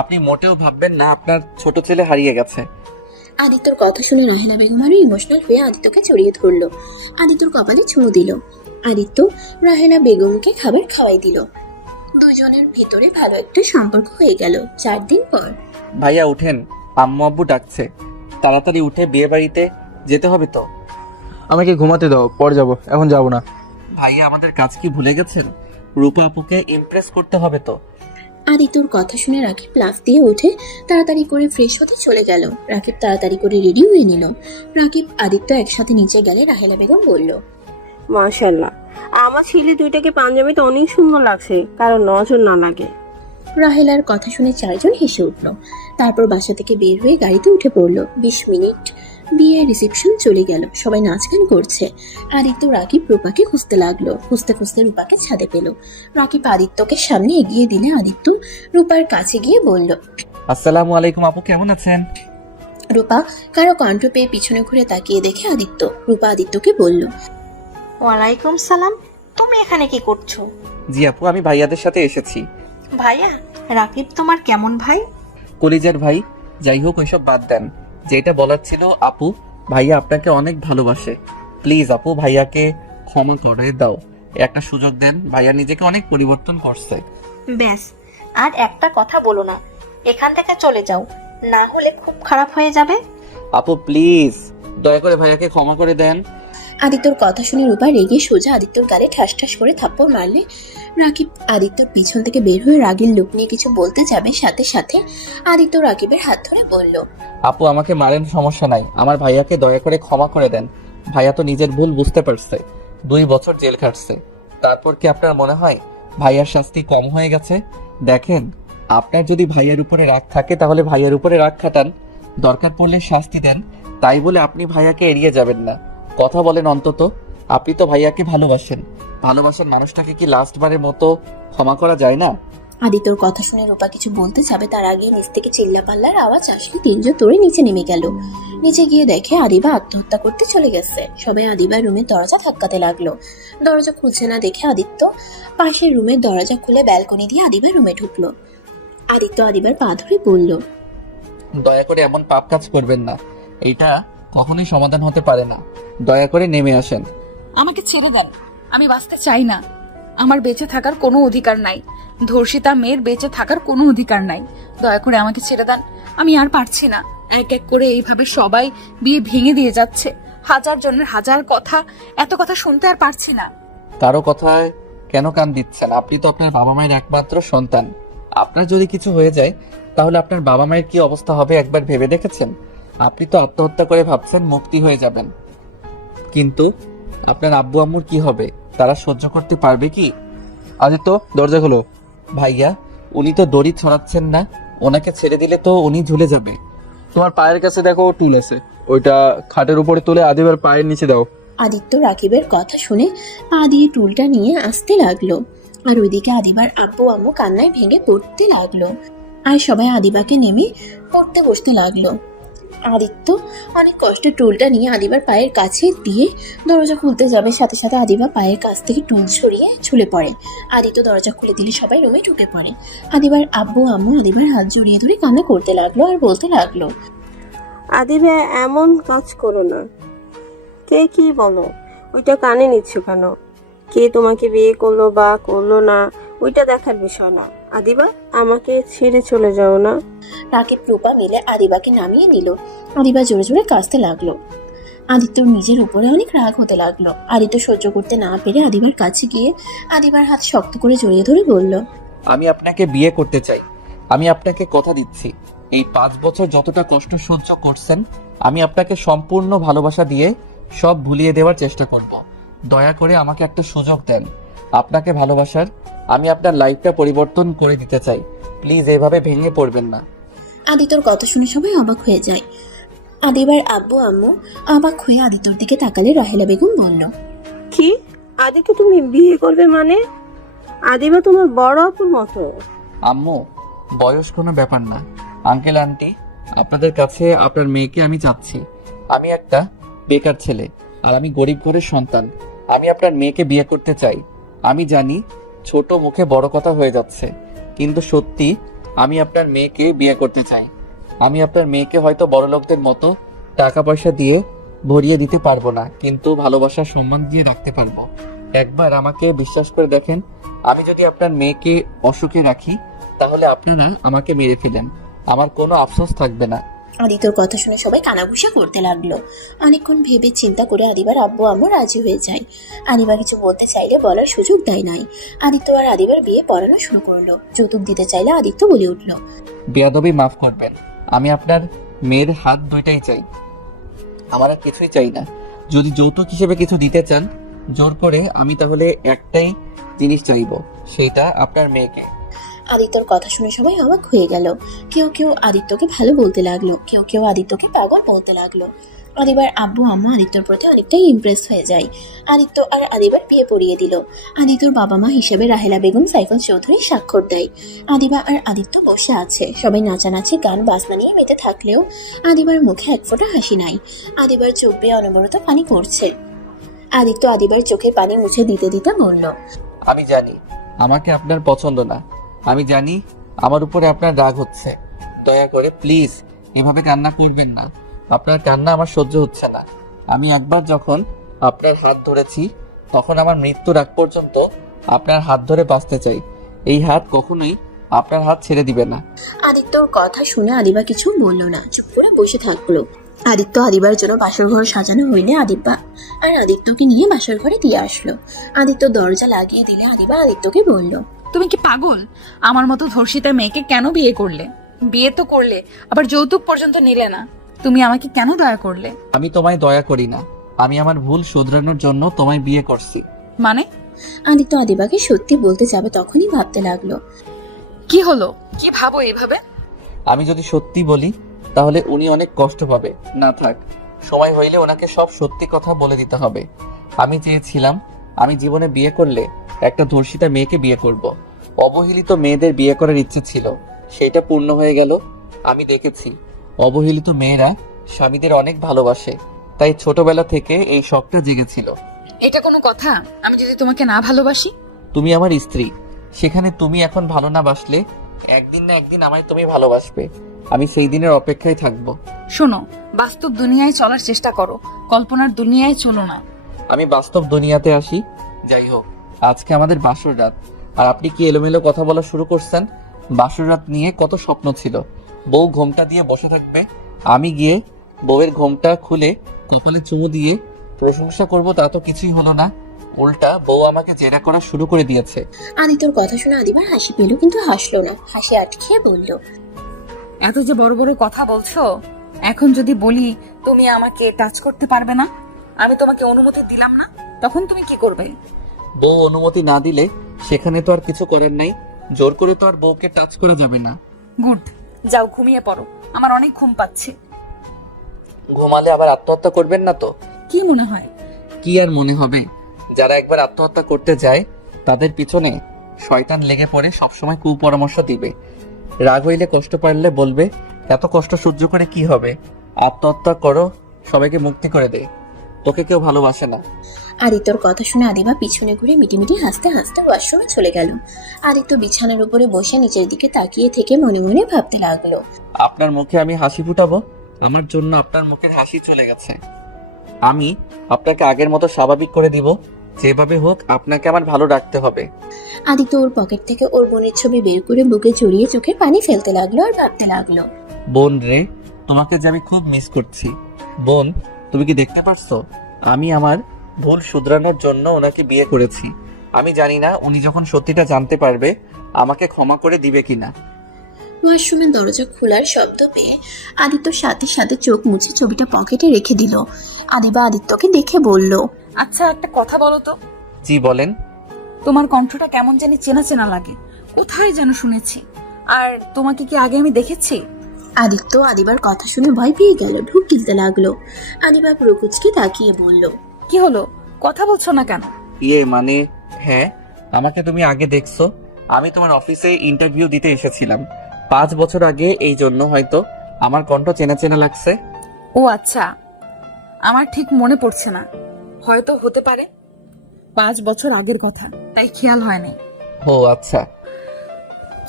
আপনি মোটেও ভাববেন না আপনার ছোট ছেলে হারিয়ে গেছে। আদিত্যর কথা শুনে রাহেলা বেগম আরো ইমোশনাল হয়ে আদিত্যকে জড়িয়ে ধরলো। আদিত্যর কপালে চুমু দিল। আদিত্য রাহেলা বেগমকে খাবার খাওয়াই দিল। দুজনের ভিতরে ভালো একটা সম্পর্ক হয়ে গেল। 4 দিন পর ভাইয়া উঠেন, আম্মু আব্বু ডাকছে। তাড়াতাড়ি উঠে বিয়ে বাড়িতে যেতে হবে তো। আমাকে ঘুমাতে দাও, পরে যাবো, এখন যাবো না। ভাইয়া আমাদের কাজ কি ভুলে গেছেন? রূপা আপুকে ইমপ্রেস করতে হবে তো। আদিত্যর কথা শুনে রাকিব লাফ দিয়ে উঠে তাড়াতাড়ি করে ফ্রেশ হতে চলে গেল। রাকিব তাড়াতাড়ি করে রেডি হয়ে নিল। রাকিব আদিত্য একসাথে নিচে গেলে রাহেলা বেগম বলল, মাশাল্লাহ, আমার ছেলে দুইটাকে পাঞ্জাবিতে অনেক সুন্দর লাগছে, কারণ নজর না লাগে। রাহেলার কথা শুনে চারজন হেসে উঠল। তারপর বাসা থেকে বের হয়ে গাড়িতে উঠে পড়ল। 20 মিনিট বিয়ের রিসেপশন চলে গেল। সবাই নাচ গান করছে। আদিত্য রাকিব রূপাকে খুঁজতে লাগলো। খুঁজতে খুঁজতে রূপাকে ছাদে পেল। রাকিব আদিত্যকে সামনে এগিয়ে দিলে আদিত্য রূপার কাছে গিয়ে বলল, আসসালামু আলাইকুম আপু, কেমন আছেন? রূপা কারো কণ্ঠ পেয়ে পিছনে ঘুরে তাকিয়ে দেখে আদিত্য। রূপা আদিত্যকে বলল, ওয়ালাইকুম সালাম, তুমি এখানে কি করছো? জি আপু, আমি ভাইয়াদের সাথে এসেছি। ভাইয়া? রাকিব তোমার কেমন ভাই? কলিজার ভাই। যাই হোক, ওইসব বাদ দেন। যেটা বলার ছিল আপু, ভাইয়া আপনাকে অনেক ভালোবাসে। প্লিজ আপু, ভাইয়াকে ক্ষমা করে দাও, একটা সুযোগ দেন। ভাইয়া নিজেকে অনেক পরিবর্তন করছে। ব্যাস, আর একটা কথা বলো না, এখান থেকে চলে যাও, না হলে খুব খারাপ হয়ে যাবে। আপু প্লিজ, দয়া করে ভাইয়াকে ক্ষমা করে দেন। আদিত্যর কথা শুনে রূপা রেগে সোজা আদিত্যর গালে ঠাস ঠাস করে থাপ্পড় মারলে রাকিব আদিত্যর পিছন থেকে বের হয়ে রাগের লোক নিয়ে কিছু বলতে যাবে, সাথে সাথে আদিত্য রাকিবের হাত ধরে বলল, আপু আমাকে মারেন, সমস্যা নাই, আমার ভাইয়াকে দয়া করে ক্ষমা করে দেন। ভাইয়া তো নিজের ভুল বুঝতে পারছে, 2 বছর জেল খাটছে। তারপর কি আপনার মনে হয় ভাইয়ার শাস্তি কম হয়ে গেছে? দেখেন, আপনার যদি ভাইয়ার উপরে রাগ থাকে তাহলে ভাইয়ার উপরে রাগ খাটান, দরকার পড়লে শাস্তি দেন। তাই বলে আপনি ভাইয়াকে এড়িয়ে যাবেন না। কথা বলেন অন্তত। আপনি তো ভাইয়াকে ভালোবাসেন, ভালোবাসার মানুষটাকে কি লাস্টবারের মতো ক্ষমা করা যায় না? আদিত্যর কথা শুনে রূপা কিছু বলতে যাবে, তার আগে নিচ থেকে চিল্লাপাল্লার আওয়াজ আসলে তিনজন দৌড়ে নিচে নেমে গেল। নিচে গিয়ে দেখে আদিবা আত্মহত্যা করতে চলে গেছে। সবাই আদিবার রুমের দরজা ধাক্কাতে লাগলো। দরজা খুলছে না দেখে আদিত্য পাশের রুমের দরজা খুলে ব্যালকনি দিয়ে আদিবার রুমে ঢুকলো। আদিত্য আদিবার পা ধরে বলল, দয়া করে এমন পাপ কাজ করবেন না, এটা কখনোই সমাধান হতে পারে না। দয়া করে নেমে আসেন। আমাকে ছেড়ে দেন, আমি বাঁচতে চাই না। আমার বেঁচে থাকার কোনো অধিকার নাই। ধর্ষিতা মেয়ের বেঁচে থাকার কোনো অধিকার নাই। দয়া করে আমাকে ছেড়ে দেন, আমি আর পারছি না। এক এক করে এইভাবে সবাই বিয়ে ভেঙে দিয়ে যাচ্ছে। হাজার জনের হাজার কথা, এত কথা শুনতে আর পারছি না। কারো কথায় কেন কান দিচ্ছেন? আপনি তো আপনার বাবা মায়ের একমাত্র সন্তান। আপনার যদি কিছু হয়ে যায় তাহলে আপনার বাবা মায়ের কি অবস্থা হবে একবার ভেবে দেখেছেন? আপনি তো আত্মহত্যা করে ভাবছেন মুক্তি হয়ে যাবেন, কিন্তু আপনার আব্বু আম্মুর কি হবে? তারা সহ্য করতে পারবে কি? আদিত্য, দরজা খোলো। ভাইয়া, উনি তো দড়ি ছড়াচ্ছেন না, ওনাকে ছেড়ে দিলে তো উনি ঝুলে যাবে। তোমার পায়ের কাছে দেখো টুল আছে, ওইটা খাটের উপরে তুলে আদিবার পায়ের নিচে দাও। আদিত্য রাকিবের কথা শুনে পা দিয়ে টুলটা নিয়ে আসতে লাগলো। আর ওইদিকে আদিবার আব্বু আম্মু কান্নায় ভেঙে পড়তে লাগলো। আর সবাই আদিবাকে নেমে পড়তে বসতে লাগলো। আদিত্য অনেক কষ্টে টুলটা নিয়ে আদিবার পায়ের কাছে দিয়ে দরজা খুলতে যাবে, সাথে সাথে আদিবা পায়ের কাছ থেকে টুল ছড়িয়ে ঝুলে পড়ে। আদিত্য দরজা খুলে দিলে সবাই রুমে ঢুকে পড়ে। আদিবার আব্বু আম্মু আদিবার হাত জড়িয়ে ধরে কান্না করতে লাগলো আর বলতে লাগলো, আদিবা, এমন কাজ করো না। কে কি বলো, ওইটা কানে নিচ্ছ কেন? কে তোমাকে বিয়ে করলো বা করলো না, ওইটা দেখার বিষয় না। আদিবা, আমাকে ছেড়ে চলে যাও না। রাকিব রূপা মিলে আদিবাকে নামিয়ে নিল। আদিবা জোরে জোরে কাঁদতে লাগলো। আদিত্যর নিজের উপরে অনেক রাগ হতে লাগলো। আদিত্য সহ্য করতে না পেরে আদিবার কাছে গিয়ে আদিবার হাত শক্ত করে জড়িয়ে ধরে বলল, আমি আপনাকে বিয়ে করতে চাই। আমি আপনাকে কথা দিচ্ছি, এই 5 বছর যতটা কষ্ট সহ্য করছেন আমি আপনাকে সম্পূর্ণ ভালোবাসা দিয়ে সব ভুলিয়ে দেওয়ার চেষ্টা করব। দয়া করে আমাকে একটা সুযোগ দেন আপনাকে ভালোবাসার। আমি আপনার লাইফটা পরিবর্তন করে দিতে চাই। প্লিজ এভাবে ভেঙে পড়বেন না। আদিত্যর কথা শুনে সবাই অবাক হয়ে যায়। আদিবার আব্বু আম্মু অবাক হয়ে আদিত্যর দিকে তাকালে রাহেলা বেগম বলল, কি? আদিকে তুমি বিয়ে করবে মানে? আদিবা তোমার বড় আপুর মতো। আম্মু, বয়স কোনো ব্যাপার না। আঙ্কেল আন্টি, আপনাদের কাছে আপনার মেয়েকে আমি চাচ্ছি। আমি একটা বেকার ছেলে আর আমি গরিব ঘরের সন্তান। আমি আপনার মেয়েকে বিয়ে করতে চাই। আমি জানি ছোট মুখে বড় কথা হয়ে যাচ্ছে, কিন্তু সত্যি আমি আপনার মেয়েকে বিয়ে করতে চাই। আমি আপনার মেয়েকে হয়তো বড় লোকদের মতো টাকা পয়সা দিয়ে ভরিয়ে দিতে পারবো না, কিন্তু ভালোবাসা সম্মান দিয়ে রাখতে পারবো। একবার আমাকে বিশ্বাস করে দেখেন, আমি যদি আপনার মেয়েকে অসুখে রাখি তাহলে আপনারা আমাকে মেরে ফেলেন, আমার কোনো আফসোস থাকবে না। আদিত্যর কথা শুনে সবাই কানাঘুষা করতে লাগলো। অনেকক্ষণ ভেবে চিন্তা করে আদিবার আব্বু আম্মু রাজি হয়ে যায়। আদিবা কিছু বলতে চাইলে বলার সুযোগ দেয় নাই। আদিত্য আর আদিবার বিয়ে পড়ানো শুরু করলো। যৌতুক দিতে চাইলে আদিত্য বলে উঠল, বেয়াদবি মাফ করবেন, আমি আপনার মেয়ের হাত দুইটাই চাই, আমার আর কিছুই চাই না। যদি যৌতুক হিসেবে কিছু দিতে চান জোর করে, আমি তাহলে একটাই জিনিস চাইবো, সেটা আপনার মেয়েকে। আদিত্যর কথা শুনে সবাই অবাক হয়ে গেল। কেউ কেউ আদিত্যকে ভালো বলতে লাগলো, কেউ কেউ আদিত্যকে পাগল বলতে লাগলো। আদিবার আব্বু আম্মু আদিত্যর প্রতি অনেকটাই ইমপ্রেস হয়ে যায়। আদিত্য আর আদিবার বিয়ে পড়িয়ে দিল। আদিত্যর বাবা মা হিসেবে রাহেলা বেগম সাইফুল চৌধুরী স্বাক্ষর দেয়। আদিবা আর আদিত্য বসে আছে। সবাই নাচানাচি গান বাজনা নিয়ে মেতে থাকলেও আদিবার মুখে এক ফোঁটা হাসি নাই। আদিবার চোখ বেয়ে অনবরত পানি পড়ছে। আদিত্য আদিবার চোখে পানি মুছে দিতে দিতে বলল, আমি জানি আমাকে আপনার পছন্দ না, আমি জানি আমার উপরে আপনার রাগ হচ্ছে, দয়া করে প্লিজ এভাবে কান্না করবেন না, আপনার কান্না আমার সহ্য হচ্ছে না। আমি একবার যখন আপনার হাত ধরেছি তখন আমার মৃত্যুর আগ পর্যন্ত আপনার হাত ধরে বাঁচতে চাই, এই হাত কখনোই আপনার হাত ছেড়ে দিবে না। আদিত্যর কথা শুনে আদিবা কিছু বলল না, চুপ করে বসে থাকলো। আদিত্য আদিবার জন্য বাসর ঘর সাজানো হইলে আদিবা আর আদিত্যকে নিয়ে বাসর ঘরে দিয়ে আসলো। আদিত্য দরজা লাগিয়ে দিলে আদিবা আদিত্যকে বলল, তুমি কি পাগল? আমার মতো ধর্ষিতা মেয়েকে কেন বিয়ে করলে? বিয়ে তো করলে, আবার যৌতুক পর্যন্ত নিলে না। তুমি আমাকে কেন দয়া করলে? আমি তোমায় দয়া করি না, আমি আমার ভুল শুধরানোর জন্য তোমায় বিয়ে করছি। মানে? আদিত্য আদিবাকে সত্যি বলতে যাবে তখনই ভাবতে লাগলো, কি হলো? কি ভাবো এইভাবে? আমি যদি সত্যি বলি তাহলে উনি অনেক কষ্ট পাবে। না থাক, সময় হইলে ওনাকে সব সত্যি কথা বলে দিতে হবে। আমি চেয়েছিলাম আমি জীবনে বিয়ে করলে একটা ধর্ষিতা মেয়েকে বিয়ে করব। অবহেলিত মেয়েদের বিয়ে করার ইচ্ছে ছিল, সেটা পূর্ণ হয়ে গেল। আমি দেখেছি অবহেলিত মেয়েরা স্বামীদের অনেক ভালোবাসে, তাই ছোটবেলা থেকে এই শখটা জেগেছিল। এটা কোনো কথা? আমি যদি তোমাকে না ভালোবাসি? তুমি আমার স্ত্রী, সেখানে তুমি এখন ভালো না বাসলে একদিন না একদিন আমায় তুমি ভালোবাসবে। আমি সেই দিনের অপেক্ষায় থাকবো। শোনো, বাস্তব দুনিয়ায় চলার চেষ্টা করো, কল্পনার দুনিয়ায় চলো না। আমি বাস্তব দুনিয়াতে আসি। যাই হোক, আজকে আমাদের বাসর রাত, আর আপনি কি এলোমেলো কথা বলা শুরু করছেন? বাসর রাত নিয়ে কত স্বপ্ন ছিল। বউ ঘোমটা দিয়ে বসে থাকবে, আমি গিয়ে বউয়ের ঘোমটা খুলে কপালে চুমু দিয়ে প্রশংসা করব, তা তো কিছুই হলো না। উল্টা বউ আমাকে জেরা করা শুরু করে দিয়েছে। আদিত্যর কথা শুনে আদিবার হাসি পেল, কিন্তু হাসলো না, হাসি আটকিয়ে বলল, এত যে বড় বড় কথা বলছো, এখন যদি বলি তুমি আমাকে টাচ করতে পারবে না, আমি তোমাকে অনুমতি দিলাম না, তখন তুমি কি করবে? বউ অনুমতি না দিলে সেখানে তো আর কিছু করার নাই, জোর করে তো আর বউকে টাচ করা যাবে না। গুড, যাও ঘুমিয়ে পড়ো, আমার অনেক ঘুম পাচ্ছে। ঘুমালে আবার আত্মহত্যা করবেন না তো? কি মনে হয়? কি আর মনে হবে, যারা একবার আত্মহত্যা করতে যায় তাদের পিছনে শয়তান লেগে পড়ে সবসময় কুপরামর্শ দিবে। রাগ হইলে কষ্ট পারলে বলবে এত কষ্ট সহ্য করে কি হবে, আত্মহত্যা করো, সবাইকে মুক্তি করে দে, তোকে কেউ ভালোবাসে না। আদিত্যর কথা শুনে আদিবা পিছনে ঘুরে মিটিমিটি হাসতে হাসতে ওয়াশরুমে চলে গেল। আদিত্য বিছানার উপরে বসে নিচের দিকে তাকিয়ে থেকে মনে মনে ভাবতে লাগলো, আপনার মুখে আমি হাসি ফুটাবো, আমার জন্য আপনার মুখের হাসি চলে গেছে। আমি আপনাকে আগের মতো স্বাভাবিক করে দিব, যেভাবে হোক আপনাকে আমার ভালো রাখতে হবে। আদিত্য ওর পকেট থেকে ওর বোনের ছবি বের করে বুকে জড়িয়ে চোখে পানি ফেলতে লাগলো আর ভাবতে লাগলো, বোন রে, তোমাকে যে আমি খুব মিস করছি। বোন, তুমি কি দেখতে পারছো আমি আমার ভুল শুধরানোর জন্য ওনাকে বিয়ে করেছি। আমি জানি না উনি যখন সত্যিটা জানতে পারবে আমাকে ক্ষমা করে দিবে কিনা। ওয়াশরুমের দরজা খোলার শব্দ পেয়ে আদিত্য সাথে সাথে চোখ মুছে ছবিটা পকেটে রেখে দিল। আদিবা আদিত্যকে দেখে বলল, আচ্ছা, একটা কথা বলো তো, জি বলেন। তোমার কণ্ঠটা কেমন জানি চেনা চেনা লাগে, কোথায় যেন শুনেছি। আর তোমাকে কি আগে আমি দেখেছি? আদিত্য আদিবার কথা শুনে ভয় পেয়ে গেল, ঢুক গিলতে লাগলো। আদিবা প্রকুচকে তাকিয়ে বলল, কি হলো, কথা বলছো না কেন? মানে হ্যাঁ, আমাকে তুমি আগে দেখছো, আমি তোমার অফিসে ইন্টারভিউ দিতে এসেছিলাম 5 বছর আগে, এই জন্য হয়তো আমার কণ্ঠ চেনা চেনা লাগছে। ও আচ্ছা, আমার ঠিক মনে পড়ছে না, হয়তো হতে পারে 5 বছর আগের কথা, তাই খেয়াল হয়নি। ও আচ্ছা।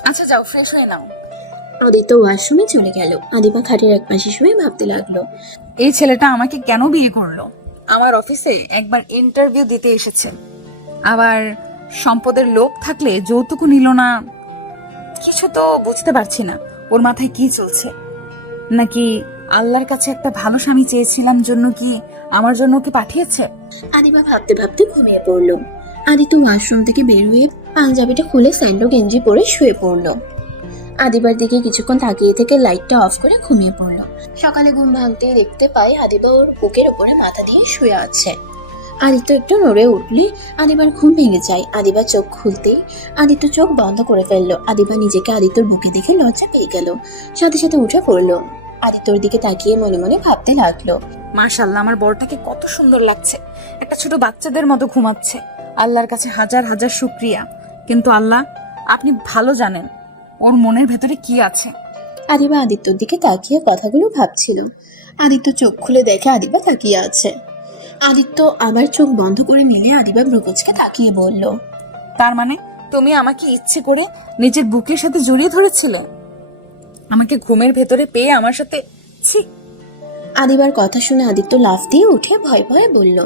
আচ্ছা যাও, ফ্রেশ হয়ে নাও। আদিত্য ওয়াশরুমে চলে গেল। আদিবা খাটের এক পাশে শুয়ে ভাবতে লাগলো, এই ছেলেটা আমাকে কেন বিয়ে করলো? আমার অফিসে একবার ইন্টারভিউ দিতে এসেছে, আবার সম্পদের লোভ থাকলে যৌতুকও নিল না। কিছু তো বুঝতে পারছি না, ওর মাথায় কি চলছে, নাকি আল্লাহর কাছে একটা ভালো স্বামী চেয়েছিলাম জন্য কি আমার জন্য ওকে পাঠিয়েছে? আদিবা ভাবতে ভাবতে ঘুমিয়ে পড়লো। আদিত্য ওয়াশরুম থেকে বের হয়ে পাঞ্জাবিটা খুলে স্যান্ডো গেঞ্জি পরে শুয়ে পড়লো। আদিবার দিকে কিছুক্ষণ তাকিয়ে থেকে লাইটটা অফ করে ঘুমিয়ে পড়লো। সকালে ঘুম ভাঙতেই দেখতে পায় আদিবা ওর বুকের উপরে মাথা দিয়ে শুয়ে আছে। আদিত্য একটু নড়ে উঠলে আদিবার ঘুম ভেঙে যায়। আদিবা চোখ খুলতেই আদিত্য চোখ বন্ধ করে ফেললো। আদিবা নিজেকে আদিত্যর বুকে দেখে লজ্জা পেয়ে গেল, সাথে সাথে উঠে পড়লো। আদিত্যর দিকে তাকিয়ে মনে মনে ভাবতে লাগলো, মাশাআল্লাহ, আমার বরটাকে কত সুন্দর লাগছে, একটা ছোট বাচ্চাদের মতো ঘুমাচ্ছে। আল্লাহর কাছে হাজার হাজার শুকরিয়া। কিন্তু আল্লাহ, আপনি ভালো জানেন ওর মনের ভেতরে কি আছে। আদিবা আদিত্যর দিকে তাকিয়ে কথাগুলো ভাবছিল। আদিত্য চোখ খুলে দেখে আদিবা তাকিয়ে আছে। আদিত্য আবার চোখ বন্ধ করে নিলে আদিবা ব্রুকোজকে তাকিয়ে বলল, তার মানে তুমি আমাকে ইচ্ছে করে নিজের বুকের সাথে জড়িয়ে ধরেছিলে, আমাকে ঘুমের ভেতরে পেয়ে আমার সাথে? ছি! আদিবার কথা শুনে আদিত্য লাফ দিয়ে উঠে ভয় ভয়ে বলল,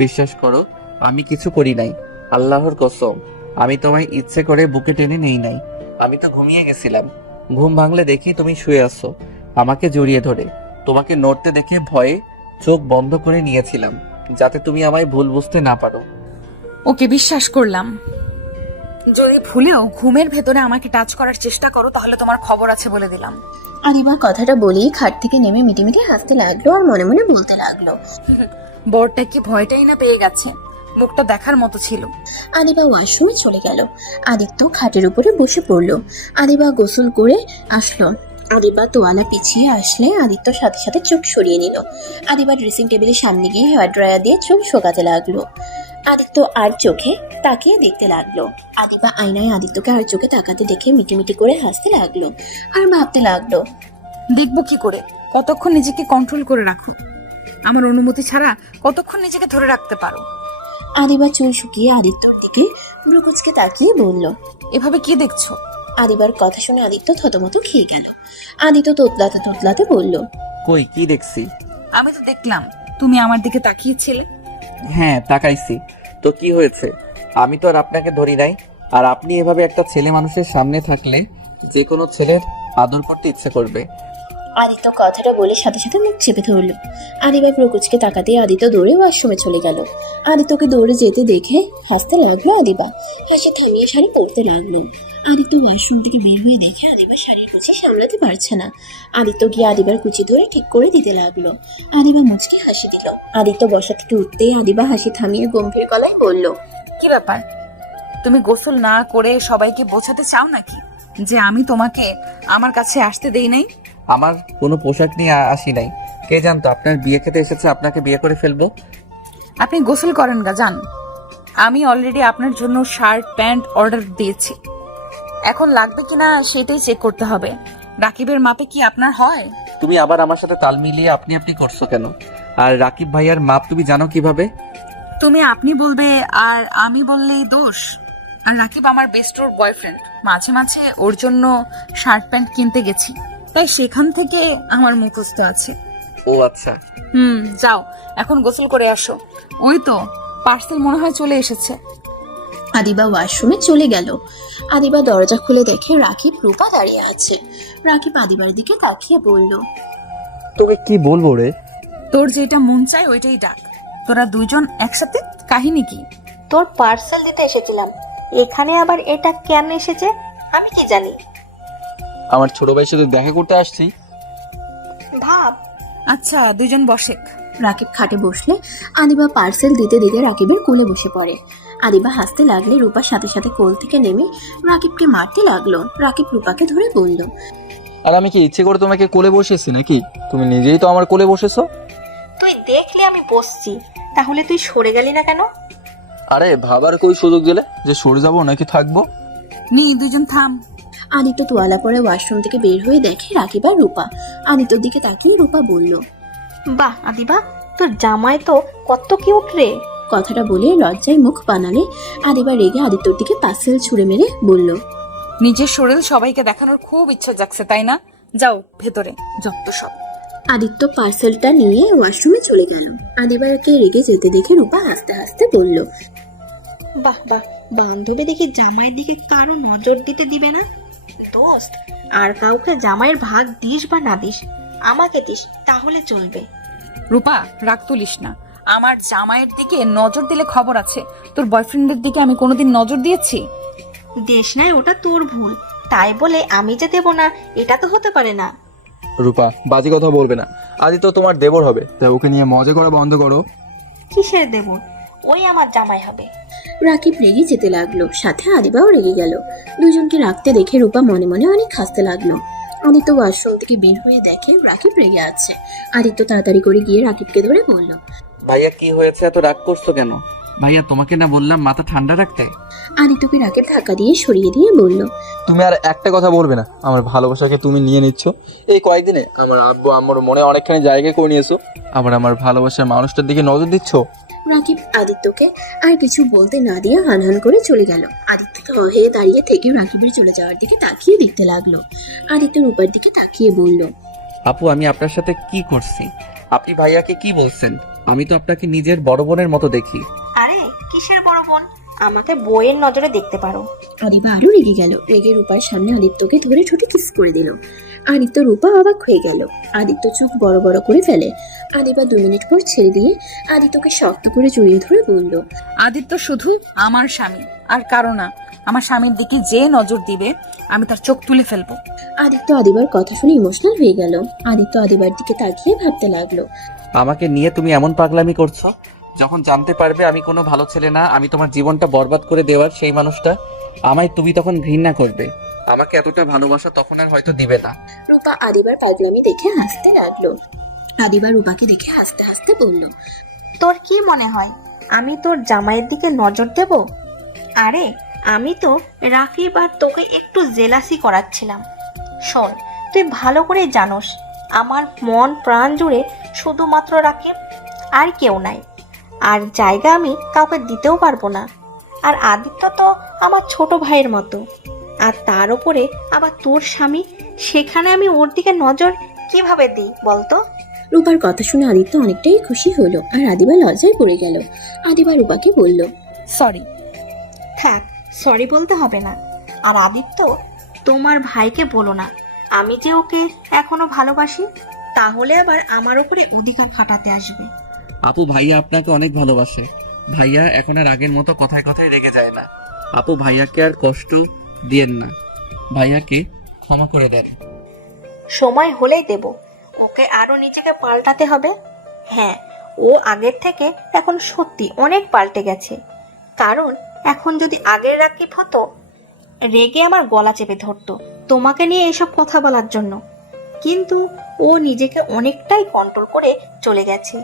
বিশ্বাস করো, আমি কিছু করি নাই, আল্লাহর কসম। আমি তোমায় ইচ্ছে করে বুকে টেনে নেই নাই। আমি তো ঘুমিয়ে গেছিলাম। ঘুম ভাঙলে দেখি তুমি শুয়ে আছো, আমাকে জড়িয়ে ধরে। তোমাকে নড়তে দেখে ভয়ে চোখ বন্ধ করে নিয়েছিলাম, যাতে তুমি আমায় ভুল বুঝতে না পারো। ওকে বিশ্বাস করলাম। যদি ভুলেও ঘুমের ভেতরে আমাকে টাচ করার চেষ্টা করো তাহলে তোমার খবর আছে বলে দিলাম। আদিবা কথাটা বলেই খাট থেকে নেমে মিটিমিটি হাসতে লাগলো আর মনে মনে বলতে লাগলো, বরটা কি ভয়টাই না পেয়ে গেছে, মুখটা দেখার মতো ছিল। আদিবা ওয়াশরুমে চলে গেল। আদিত্য খাটের উপরে বসে পড়লো। আদিবা গোসল করে আসলো। আদিবা তোয়ালা পিছিয়ে আসলে আদিত্য সাথে সাথে চোখ সরিয়ে নিল। আদিবা ড্রেসিং টেবিলের সামনে গিয়ে হেয়ার ড্রায়ার দিয়ে চুল শোকাতে লাগলো। আদিত্য আর চোখে তাকিয়ে দেখতে লাগলো। আদিবা আয়নায় আদিত্যকে আর চোখে তাকাতে দেখে মিটিমিটি করে হাসতে লাগলো আর ভাবতে লাগলো, দেখবো কি করে, কতক্ষণ নিজেকে কন্ট্রোল করে রাখো, আমার অনুমতি ছাড়া কতক্ষণ নিজেকে ধরে রাখতে পারো। আদিবা চুল শুকিয়ে আদিত্যর দিকে ব্রুকুচকে তাকিয়ে বলল। এভাবে কি দেখছো? আদিবার কথা শুনে আদিত্য থতমত খেয়ে গেল। আদিত্য তোতলাতে তোতলাতে বলল, কই, কি দেখছি? আমি তো দেখলাম তুমি আমার দিকে তাকিয়েছিলে। হ্যাঁ, তাকাইছি তো কি হয়েছে? আমি তো আর আপনাকে ধরি নাই। আর আপনি এভাবে একটা ছেলে মানুষের সামনে থাকলে যে কোনো ছেলের আদর করতে ইচ্ছে করবে। আদিত্য কথাটা বলে সাথে সাথে মুখ চেপে ধরল। আদিবা প্রকুচকে তাকাতে আদিত্য দৌড়ে ওয়াশরুমে চলে গেল। আদিত্যকে দৌড়ে যেতে দেখে হাসতে লাগলো আদিবা। হাসি থামিয়ে শাড়ি পরতে লাগলো। আদিত্য ওয়াশরুম থেকে বের হয়ে দেখে আদিবা শাড়ির কুচি সামলাতে পারছে না। আদিত্য গিয়ে আদিবার কুচি ধরে ঠিক করে দিতে লাগলো। আদিবা মুচকি হাসি দিল। আদিত্য বসা থেকে উঠতেই আদিবা হাসি থামিয়ে গম্ভীর গলায় বলল, কি ব্যাপার, তুমি গোসল না করে সবাইকে বোঝাতে চাও নাকি যে আমি তোমাকে আমার কাছে আসতে দেই নাই? আমার কোনো পোশাক নিয়ে আসি নাই। কে জানতো আপনার বিয়ে খেতে এসেছে, আপনাকে বিয়ে করে ফেলবো। আপনি গোসল করেন গা, যান। আমি অলরেডি আপনার জন্য শার্ট প্যান্ট অর্ডার দিয়েছি, এখন লাগবে কিনা সেটাই চেক করতে হবে। রাকিবের মাপে কি আপনার হয়? তুমি আবার আমার সাথে তাল মিলিয়ে আপনি আপনি করছো কেন? আর রাকিব ভাইয়ার মাপ তুমি জানো কিভাবে? তুমি আপনি বলবে আর আমি বললেই দোষ? আর রাকিব আমার বেস্টর বয়ফ্রেন্ড, মাঝে মাঝে ওর জন্য শার্ট প্যান্ট কিনতে গেছি, তাই সেখান থেকে আমার মুখস্থ আছে। ও আচ্ছা। যাও এখন গোসল করে আসো। ওই তো পার্সেল মনে হয় চলে এসেছে। আদিবা ওয়াশরুমে চলে গেল। আদিবা দরজা খুলে দেখে রাকিব রূপা দাঁড়িয়ে আছে। রাকিব আদিবার দিকে তাকিয়ে বলল, তোকে কি বলবো রে? তোর যেটা মন চায় ওইটাই ডাক। তোরা দুজন একসাথে, কাহিনী কি? তোর পার্সেল দিতে এসেছিলাম, এখানে আবার এটা কেন এসেছে আমি কি জানি। আমার ছোট ভাইয়ের সাথে দেখা করতে আসছি। ভাব। আচ্ছা দুজন বসেক। রাকিব খাটে বসলে আদিবা পার্সেল দিতে দিতে রাকিবের কোলে বসে পড়ে। আদিবা হাসতে লাগলে রূপার সাথে সাথে কোল থেকে নেমে রাকিবকে মারতে লাগলো। রাকিব রূপাকে ধরে বলল, আর আমি কি ইচ্ছে করে তোমাকে কোলে বসেছি নাকি? তুমি নিজেই তো আমার কোলে বসেছো। তুই দেখলে আমি বসছি, তাহলে তুই সরে গেলি না কেন? আরে ভাবার কই সুযোগ দিলে যে সরে যাবো নাকি থাকবো? নি দুজন থাম। আদিত্য তোয়ালা পরে ওয়াশরুম থেকে বের হয়ে দেখে রাকিব আর রূপা। আদিত্যর দিকে তাকিয়ে রূপা বলল, বাহ আদিবা, তোর জামাই তো কত কিউট রে। কথাটা বলে লজ্জায় মুখ বানালে আদিবা রেগে আদিত্যর দিকে পার্সেল ছুঁড়ে মেরে বলল, নিজের শরীর সবাইকে দেখানোর খুব ইচ্ছা জাগছে তাই না? যাও ভেতরে, যত সব। আদিত্য পার্সেলটা নিয়ে ওয়াশরুমে চলে গেল। আদিবাকে রেগে যেতে দেখে রূপা হাসতে হাসতে বলল, বাহ বাহ, বান্ধবী দেখি জামাইয়ের দিকে কারো নজর দিতে দিবে না। দোস্ত, আর কাউকে জামাইয়ের ভাগ দিস বা না দিস, আমাকে দিস তাহলে চলবে। রূপা, রাগ তুলিস না। আমার জামাইয়ের দিকে নজর দিলে খবর আছে। তোর বয়ফ্রেন্ডের দিকে আমি কোনোদিন নজর দিয়েছি? দেশ নাই, ওটা তোর ভুল। তাই বলে আমি যে দেব না এটা তো হতে পারে না। রূপা, বাজে কথা বলবে না। আদিত্য তোমার দেবর হবে, তাই ওকে নিয়ে মজা করা বন্ধ করো। কিসের দেব? ওই আমার জামাই হবে। রাকিব রেগে যেতে লাগলো, সাথে আদিবাও রেগে গেল। দুজনকে রাখতে দেখে রূপা মনে মনে অনেক হাসতে লাগলো। আদিত্য ওয়াশরুম থেকে বের হয়ে দেখে রাকিব রেগে আছে। আদিত্য তাড়াতাড়ি করে গিয়ে রাকিবকে ধরে বলল, ভাইয়া কি হয়েছে, এত রাগ করছো কেন? ভাইয়া তোমাকে না বললাম মাথা ঠান্ডা রাখতে? আদিত্যকে রাকিব ধাক্কা দিয়ে সরিয়ে দিয়ে বলল, তুমি আর একটা কথা বলবে না। আমার ভালোবাসাকে তুমি নিয়ে নিচ্ছ। এই কয়েকদিনে আমার আব্বু আম্মুর মনে অনেকখানি জায়গা করে নিয়েছো, আবার আমার ভালোবাসার মানুষটার দিকে নজর দিচ্ছ। রাকিব আদিত্যকে আর কিছু বলতে না দিয়ে হানহান করে চলে গেল। আদিত্য হয়ে দাঁড়িয়ে থেকে রাকিবের চলে যাওয়ার দিকে তাকিয়ে দেখতে লাগলো। আদিত্য রূপার দিকে তাকিয়ে বলল, আপু, আমি আপনার সাথে কি করছি? আপনি ভাইয়াকে কি বলছেন? আমি তো আপনাকে নিজের বড় বোনের মতো দেখি। আরে কিসের বড় বোন? আমাকে বইয়ের নজরে দেখতে পারো। আদিবা আরো রেগে গেল। রেগে রূপার সামনে আদিত্যকে ধরে ঠোঁটে কিস করে দিল। আদিত্য রূপা অবাক হয়ে গেল। আদিত্য চোখ বড় বড় করে ফেলে। আদিবা 2 মিনিট পর ছেড়ে দিয়ে আদিত্যকে শক্ত করে জড়িয়ে ধরে বলল, আদিত্য শুধু আমার স্বামী, আর কারো না। আমার স্বামীর দিকে যে নজর দিবে আমি তার চোখ তুলে ফেলবো। আদিত্য আদিবার কথা শুনে ইমোশনাল হয়ে গেল। আদিত্য আদিবার দিকে তাকিয়ে ভাবতে লাগলো, আমাকে নিয়ে তুমি এমন পাগলামি করছো? যখন জানতে পারবে আমি কোনো ভালো ছেলে না, আমি তোমার জীবনটা বরবাদ করে দেওয়ার সেই মানুষটা, আমায় তুমি তখন ঘৃণা করবে। আমাকে এতটা ভালোবাসা তখন আর হয়তো দিবে না। রূপা আদিবার পাগলামি দেখে হাসতে লাগলো। আদিবা রূপাকে দেখে হাসতে হাসতে বলল, তোর কি মনে হয় আমি তোর জামাইয়ের দিকে নজর দেব? আরে আমি তো রাকিব আর তোকে একটু জেলাসি করাচ্ছিলাম। শোন, তুই ভালো করে জানোস আমার মন প্রাণ জুড়ে শুধুমাত্র রাকিব, আর কেউ নাই। আর জায়গা আমি কাউকে দিতেও পারবো না। আর আদিত্য তো আমার ছোট ভাইয়ের মতো, আর তার উপরে আবার তোর স্বামী, সেখানে আমি ওর দিকে নজর কিভাবে দিই বলতো? রূপার কথা শুনে আদিত্য অনেকটাই খুশি হলো। আর আদিবা লজ্জায় পড়ে গেল। আদিবা রূপাকে বলল, সরি। থাক, সরি বলতে হবে না। আর আদিত্য, তোমার ভাইকে বলো না আমি যে ওকে এখনো ভালোবাসি, তাহলে আবার আমার উপরে অধিকার খাটাতে আসবে। আপু, ভাইয়া আপনাকে অনেক ভালোবাসে। ভাইয়া এখন আর আগের মতো কথায় কথায় রেগে যায় না। আপু, ভাইয়াকে আর কষ্ট দিয়েন না, ভাইয়াকে ক্ষমা করে দেন। সময় হলেই দেব। ওকে আরো নিজেকে পাল্টাতে হবে। হ্যাঁ, ও আগের থেকে এখন সত্যি অনেক পাল্টে গেছে। কারণ এখন যদি আগের রাকিব হতো, রেগে আমার গলা চেপে ধরতো তোমাকে নিয়ে এসব কথা বলার জন্য। কিন্তু ও নিজেকে অনেকটাই কন্ট্রোল করে চলে গেছে।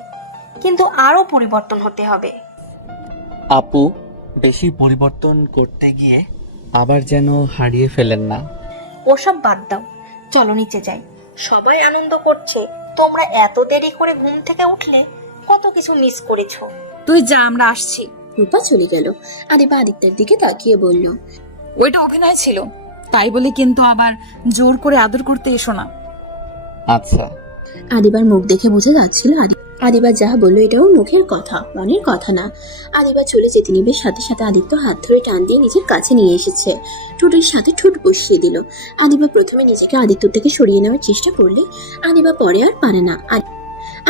কিন্তু আরো পরিবর্তন হতে হবে। আপু, বেশি পরিবর্তন করতে গিয়ে আবার যেন হারিয়ে ফেলেন না। ওসব বাদ দাও, চলো নিচে যাই। সবাই আনন্দ করছে, তোমরা এত দেরি করে ঘুম থেকে উঠলে কত কিছু মিস করেছো। তুই যা, আমরা আসছি। রূপা চলে গেল। আদিবা আদিত্যের দিকে তাকিয়ে বলল, ওইটা অভিনয় ছিল, তাই বলে কিন্তু আবার জোর করে আদর করতে এসো না। আচ্ছা। আদিবার মুখ দেখে বোঝা যাচ্ছিল আদিবা যা বললো এটাও মুখের কথা, মনের কথা না। আদিবা চলে যেতে নিবে, সাথে সাথে আদিত্য হাত ধরে টান দিয়ে নিজের কাছে নিয়ে এসেছে। ঠোঁটের সাথে ঠোঁট বসিয়ে দিল। আদিবা প্রথমে নিজেকে আদিত্য থেকে সরিয়ে নেওয়ার চেষ্টা করলে আদিবা পরে আর পারে না।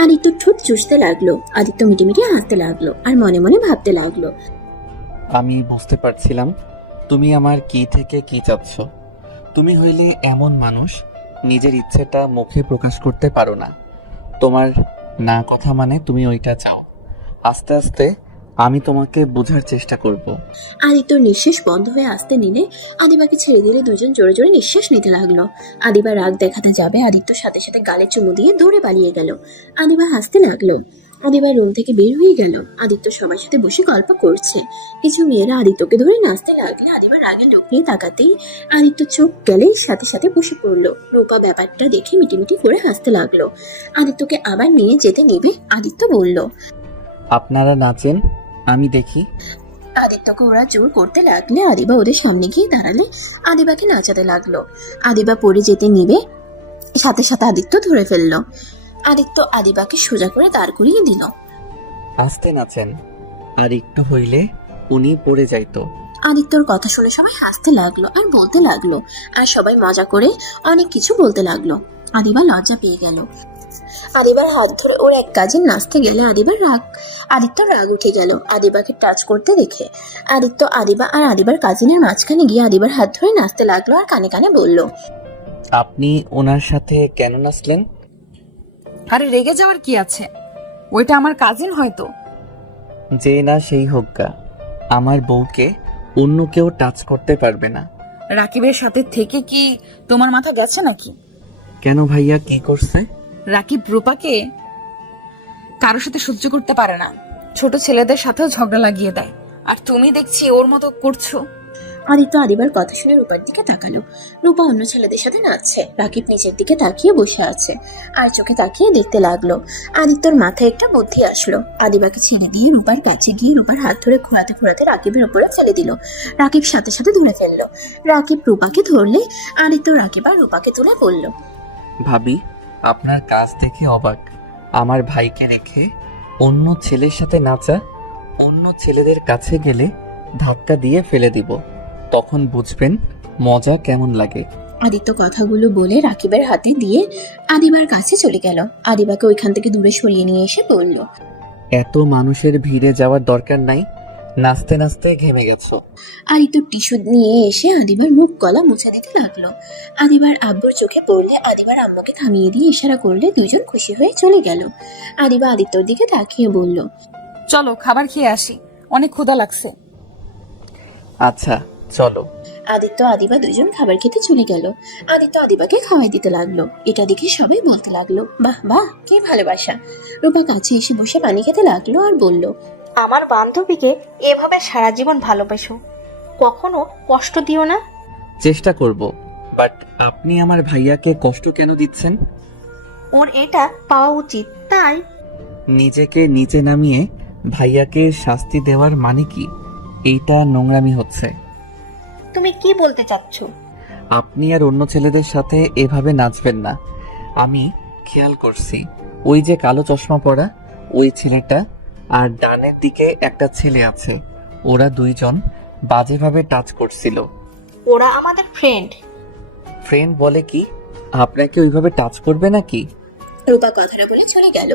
আদিত্য ঠোঁট চুষতে লাগলো। আদিত্য মিটিমিটি হাসতে লাগলো আর মনে মনে ভাবতে লাগলো, আমি বুঝতে পারছিলাম তুমি আমার কি থেকে কি চাচ্ছ। তুমি হইলে এমন মানুষ, নিজের ইচ্ছেটা মুখে প্রকাশ করতে পারো না। তোমার না কথা মানে তুমি ওইটা চাও। আস্তে আস্তে আমি তোমাকে বোঝার চেষ্টা করব। আদিত্যর নিঃশ্বাস বন্ধ হয়ে আসতে নিলে আদিবাকে ছেড়ে দিলে দুজন জোরে জোরে নিঃশ্বাস নিতে লাগলো। আদিবা রাগ দেখাতে যাবে, আদিত্যর সাথে সাথে গালে চুমু দিয়ে দৌড়ে পালিয়ে গেল। আদিবা হাসতে লাগলো। আদিবা রুম থেকে বের হয়ে গেল। আদিত্য সবার সাথে বসে গল্প করছে। কিছু মেয়েরা আদিত্যকে ধরে নাচতে লাগলে আদিবা রাগে লোক নিয়ে তাকাতেই আদিত্য চোখ গেলে সাথে সাথে বসে পড়লো। রূপা ব্যাপারটা দেখে মিটিমিটি করে হাসতে লাগলো। আদিত্যকে আবার নিয়ে যেতে নেবে আদিত্য বলল, আপনারা নাচেন, আমি দেখি। আদিত্যকে ওরা জোর করতে লাগলে আদিবা ওদের সামনে গিয়ে দাঁড়ালে আদিবাকে নাচাতে লাগলো। আদিবা পড়ে যেতে নিবে, সাথে সাথে আদিত্য ধরে ফেললো। আদিত্য আদিবাকে সোজা করে দাঁড় করিয়ে দিল। আস্তে নাচেন, আর একটু হইলে উনি পড়ে যাইতো। আদিত্যর কথা শুনে সবাই হাসতে লাগলো আর বলতে লাগলো, আর সবাই মজা করে অনেক কিছু বলতে লাগলো। আদিবা লজ্জা পেয়ে গেল। আদিবার হাত ধরে ওর এক কাজিন নাচতে গেলে আদিত্যর রাগ উঠে গেল আদিবাকে টাচ করতে দেখে। আদিবা আর আদিবার কাজিনের মাঝখানে গিয়ে আদিবার হাত ধরে নাচতে লাগলো আর কানে কানে বলল, আপনি ওনার সাথে কেন নাচলেন? আরে রেগে যাওয়ার কি আছে, ওইটা আমার কাজিন হয়তো। যে না সেই হোক গা, আমার বউকে অন্য কেউ টাচ করতে পারবে না। রাকিবের সাথে থেকে কি তোমার মাথা গেছে নাকি? কেন ভাইয়া, কি করছে? রাকিব রূপাকে কারোর সাথে সহ্য করতে পারে না, ছোট ছেলেদের সাথেও ঝগড়া লাগিয়ে দেয়, আর তুমি দেখছি ওর মতো করছো। আদিত্য আদিবার কথা শুনে রূপার দিকে তাকালো। রূপা অন্য ছেলেদের সাথে নাচছে, রাকিব নিচের দিকে তাকিয়ে বসে আছে আর চোখে তাকিয়ে দেখতে লাগলো। আদিত্যর মাথায় একটা বুদ্ধি আসলো। আদিবাকে ছেড়ে দিয়ে রূপার কাছে গিয়ে রূপার হাত ধরে ঘোরাতে ঘোরাতে রাকিবের উপরে ফেলে দিল। রাকিব সাথে সাথে ধরে ফেললো। রাকিব রূপাকে ধরলে আদিত্য রাকিব আর রূপাকে তুলে বলল, ভাবি, আপনার কাজ দেখে অবাক। আমার ভাইকে রেখে অন্য ছেলের সাথে নাচা, অন্য ছেলেদের কাছে গেলে ধাক্কা দিয়ে ফেলে দিব, তখন বুঝবেন মজা কেমন লাগে। আদিত্য কথাগুলো বলে রাকিবের হাতে দিয়ে আদিবার কাছে চলে গেল। আদিবাকে ওইখান থেকে দূরে সরিয়ে নিয়ে এসে বলল, এত মানুষের ভিড়ে যাওয়ার দরকার নাই, নাচতে নাচতে ঘেমে গেছো। আদিত্য টিস্যু নিয়ে এসে আদিবার মুখ গলা মুছে দিতে লাগলো। আদিবার আব্বুর চোখে পড়লে আদিবার আম্মুকে থামিয়ে দিয়ে ইশারা করলে দুজন খুশি হয়ে চলে গেল। আদিবা আদিত্যর দিকে তাকিয়ে বলল, চলো খাবার খেয়ে আসি, অনেক ক্ষুধা লাগছে। আচ্ছা চলো। আদিত্য আদিবা দুজন খাবার খেতে চলে গেল। আদিত্য আদিবাকে খাওয়াই দিতে লাগলো। এটা দেখে সবাই বলতে লাগলো, বাহ বাহ, কি ভালোবাসা। রূপা কাছে এসে বসে পানি খেতে লাগলো আর বলল, আমার বান্ধবীকে এভাবে সারা জীবন ভালোবাসো, কখনো কষ্ট দিও না। চেষ্টা করব, বাট আপনি আমার ভাইয়াকে কষ্ট কেন দিচ্ছেন? ওর এটা পাওয়া উচিত, তাই। নিজেকে নিচে নামিয়ে ভাইয়াকে শাস্তি দেওয়ার মানে কি? এইটা নোংরামি হচ্ছে। তুমি কি বলতে চাচ্ছ? আপনি আর অন্য ছেলেদের সাথে এভাবে নাচবেন না। আমি খেয়াল করছি, ওই যে কালো চশমা পরা ওই ছেলেটা আর ডানের দিকে একটা ছেলে আছে, ওরা দুইজন বাজেভাবে টাচ করছিল। ওরা আমাদের ফ্রেন্ড। ফ্রেন্ড বলে কি? আপনাকে ওইভাবে টাচ করবে নাকি? রূপা কথাটা বলে চলে গেল।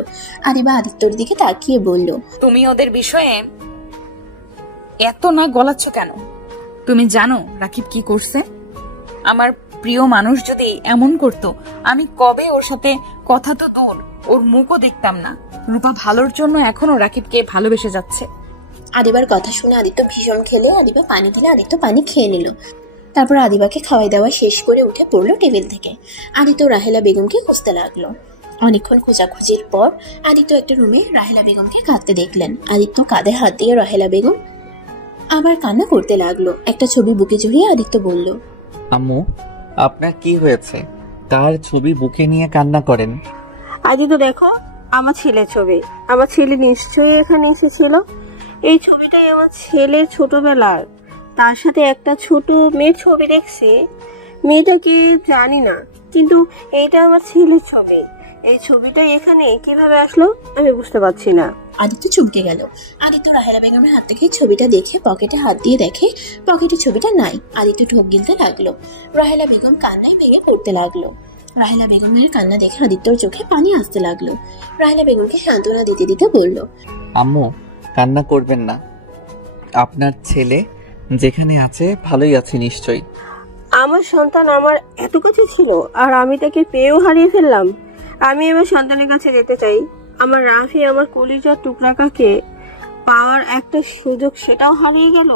আদিবা আদিত্যর দিকে তাকিয়ে বলল, তুমি ওদের বিষয়ে এত না গলাচ্ছ কেন? তুমি জানো রাকিব কি করছে? আমার প্রিয় মানুষ যদি এমন করতো, আমি কবে ওর সাথে কথা তো দূর, ওর মুখও দেখতাম না। রূপা ভালোর জন্য এখনো রাকিবকে ভালোবেসে যাচ্ছে। আদিবার কথা শুনে আদিত্য ভীষণ খেলে আদিবা পানি দিলে আদিত্য পানি খেয়ে নিল। তারপর আদিবাকে খাওয়াই দাওয়া শেষ করে উঠে পড়লো টেবিল থেকে। আদিত্য রাহেলা বেগমকে খুঁজতে লাগলো। অনেকক্ষণ খোঁজাখুঁজির পর আদিত্য একটা রুমে রাহেলা বেগমকে কাঁদতে দেখলেন। আদিত্য কাঁধে হাত দিয়ে রাহেলা বেগম আবার কান্না করতে লাগলো। একটা ছবি বুকে জড়িয়ে আদিত্য বলল, আম্মু, আপনার কি হয়েছে? কার ছবি বুকে নিয়ে কান্না করেন? আজকে তো দেখো আমার ছেলের ছবি। আমার ছেলে নিশ্চয়ই এখানে এসেছিল। এই ছবিটাই আমার ছেলের ছোটবেলার। তার সাথে একটা ছোট মেয়ের ছবি দেখছি। মেয়েটাকে জানি না, কিন্তু এইটা আমার ছেলের ছবি। এই ছবিটা এখানে কিভাবে আসলো আমি বুঝতে পারছি না। আদিত্য চমকে গেল। আদিত্য রাহেলা বেগমের হাত থেকে ছবিটা দেখে পকেটে হাত দিয়ে দেখে পকেটে ছবিটা নাই। আদিত্য ঢোক গিলতে লাগলো। রাহেলা বেগম কান্নায় ভেঙে পড়তে লাগলো। রাহেলা বেগমের কান্না দেখে আদিত্যর চোখে পানি আসতে লাগলো। রাহেলা বেগমকে সান্ত্বনা দিতে দিতে বলল, আম্মু, কান্না করবেন না। আপনার ছেলে যেখানে আছে ভালোই আছে নিশ্চয়ই। আমার সন্তান আমার এত কাছে ছিল আর আমি তাকে পেয়েও হারিয়ে ফেললাম। আমি আমার সন্তানের কাছে যেতে চাই। আমার রাফি, আমার কলিজার টুকরাকে পাওয়ার একটা সুযোগ, সেটাও হারিয়ে গেল।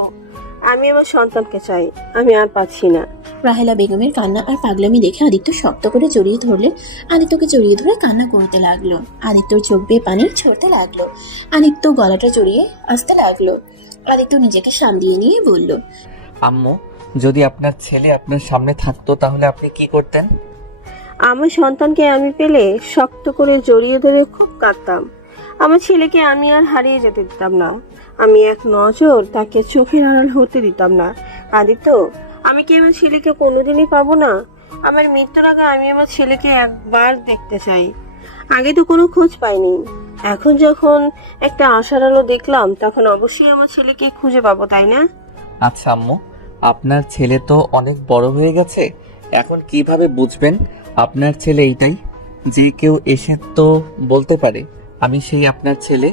আমি আমার সন্তানকে চাই, আমি আর পাচ্ছি না। রাহেলা বেগমের কান্না আর পাগলামি দেখে আদিত্য শক্ত করে জড়িয়ে ধরলে আদিত্যকে জড়িয়ে ধরে কান্না করতে লাগলো। আদিত্যর চোখ বেয়ে পানি ছড়তে লাগলো। আদিত্য গলাটা জড়িয়ে আসতে লাগলো। আদিত্য নিজেকে সামলিয়ে নিয়ে বলল, আম্মু, যদি আপনার ছেলে আপনার সামনে থাকতো তাহলে আপনি কি করতেন? আমার সন্তানকে আমি পেলে শক্ত করে জড়িয়ে ধরে খুব কাঁদতাম। আমার ছেলেকে আমি আর হারিয়ে যেতে দিতাম না। আমি এক নজর তাকে চোখের আড়াল হতে দিতাম না। আদিত্য, আমি কি আমার ছেলেকে কোনোদিনই পাবো না? আমার মৃত্যুর আগে আমি আমার ছেলেকে একবার দেখতে চাই। আগে তো কোনো খোঁজ পাইনি, এখন যখন একটা আশার আলো দেখলাম তখন অবশ্যই আমার ছেলেকে খুঁজে পাবো, তাই না? আচ্ছা আম্মু, আপনার ছেলে তো অনেক বড় হয়ে গেছে, এখন কিভাবে বুঝবেন আপনার ছেলে এইটাই? যে কেউ এসে তো বলতে পারে আমি সেই আপনার ছেলে।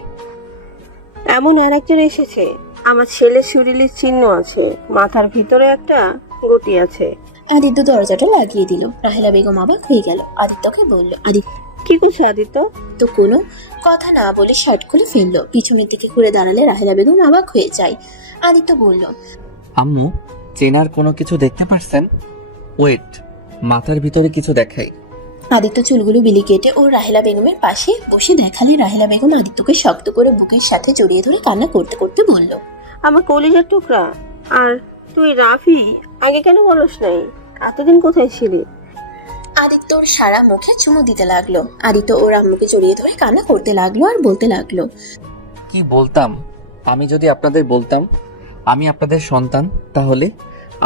এমন আর একজন এসেছে, আমার ছেলের শরীরের চিহ্ন আছে, মাথার ভিতরে একটা গতি আছে। আদিত্য দরজাটা লাগিয়ে দিল। রাহেলা বেগম অবাক হয়ে গেল। আদিত্যকে বলল। আদিত্য কি করছো আদিত্য? কোনো কথা না বলে শার্ট খুলে ফেললো। পিছনের দিকে ঘুরে দাঁড়ালে রাহেলা বেগম অবাক হয়ে যায়। আদিত্য বলল, আম্মু, চেনার কোনো কিছু দেখতে পারছেন? ওয়েট, মাথার ভিতরে কিছু দেখাই। আদিত্য চুলগুলো বিলি কেটে ও রাহেলা বেগমের পাশে বসে দেখালে রাহেলা বেগম আদিত্যকে শক্ত করে বুকের সাথে জড়িয়ে ধরে কান্না করতে করতে বলল, আমার কলিজার টুকরা। আর তুই রাফি, আগে কেন বলস নাই? এতদিন কোথায় ছিলি? আদিত্যর সারা মুখে চুমু দিতে লাগলো। আদিত্য ওর আম্মুকে জড়িয়ে ধরে কান্না করতে লাগলো আর বলতে লাগলো, কি বলতাম? আমি যদি আপনাদের বলতাম আমি আপনাদের সন্তান, তাহলে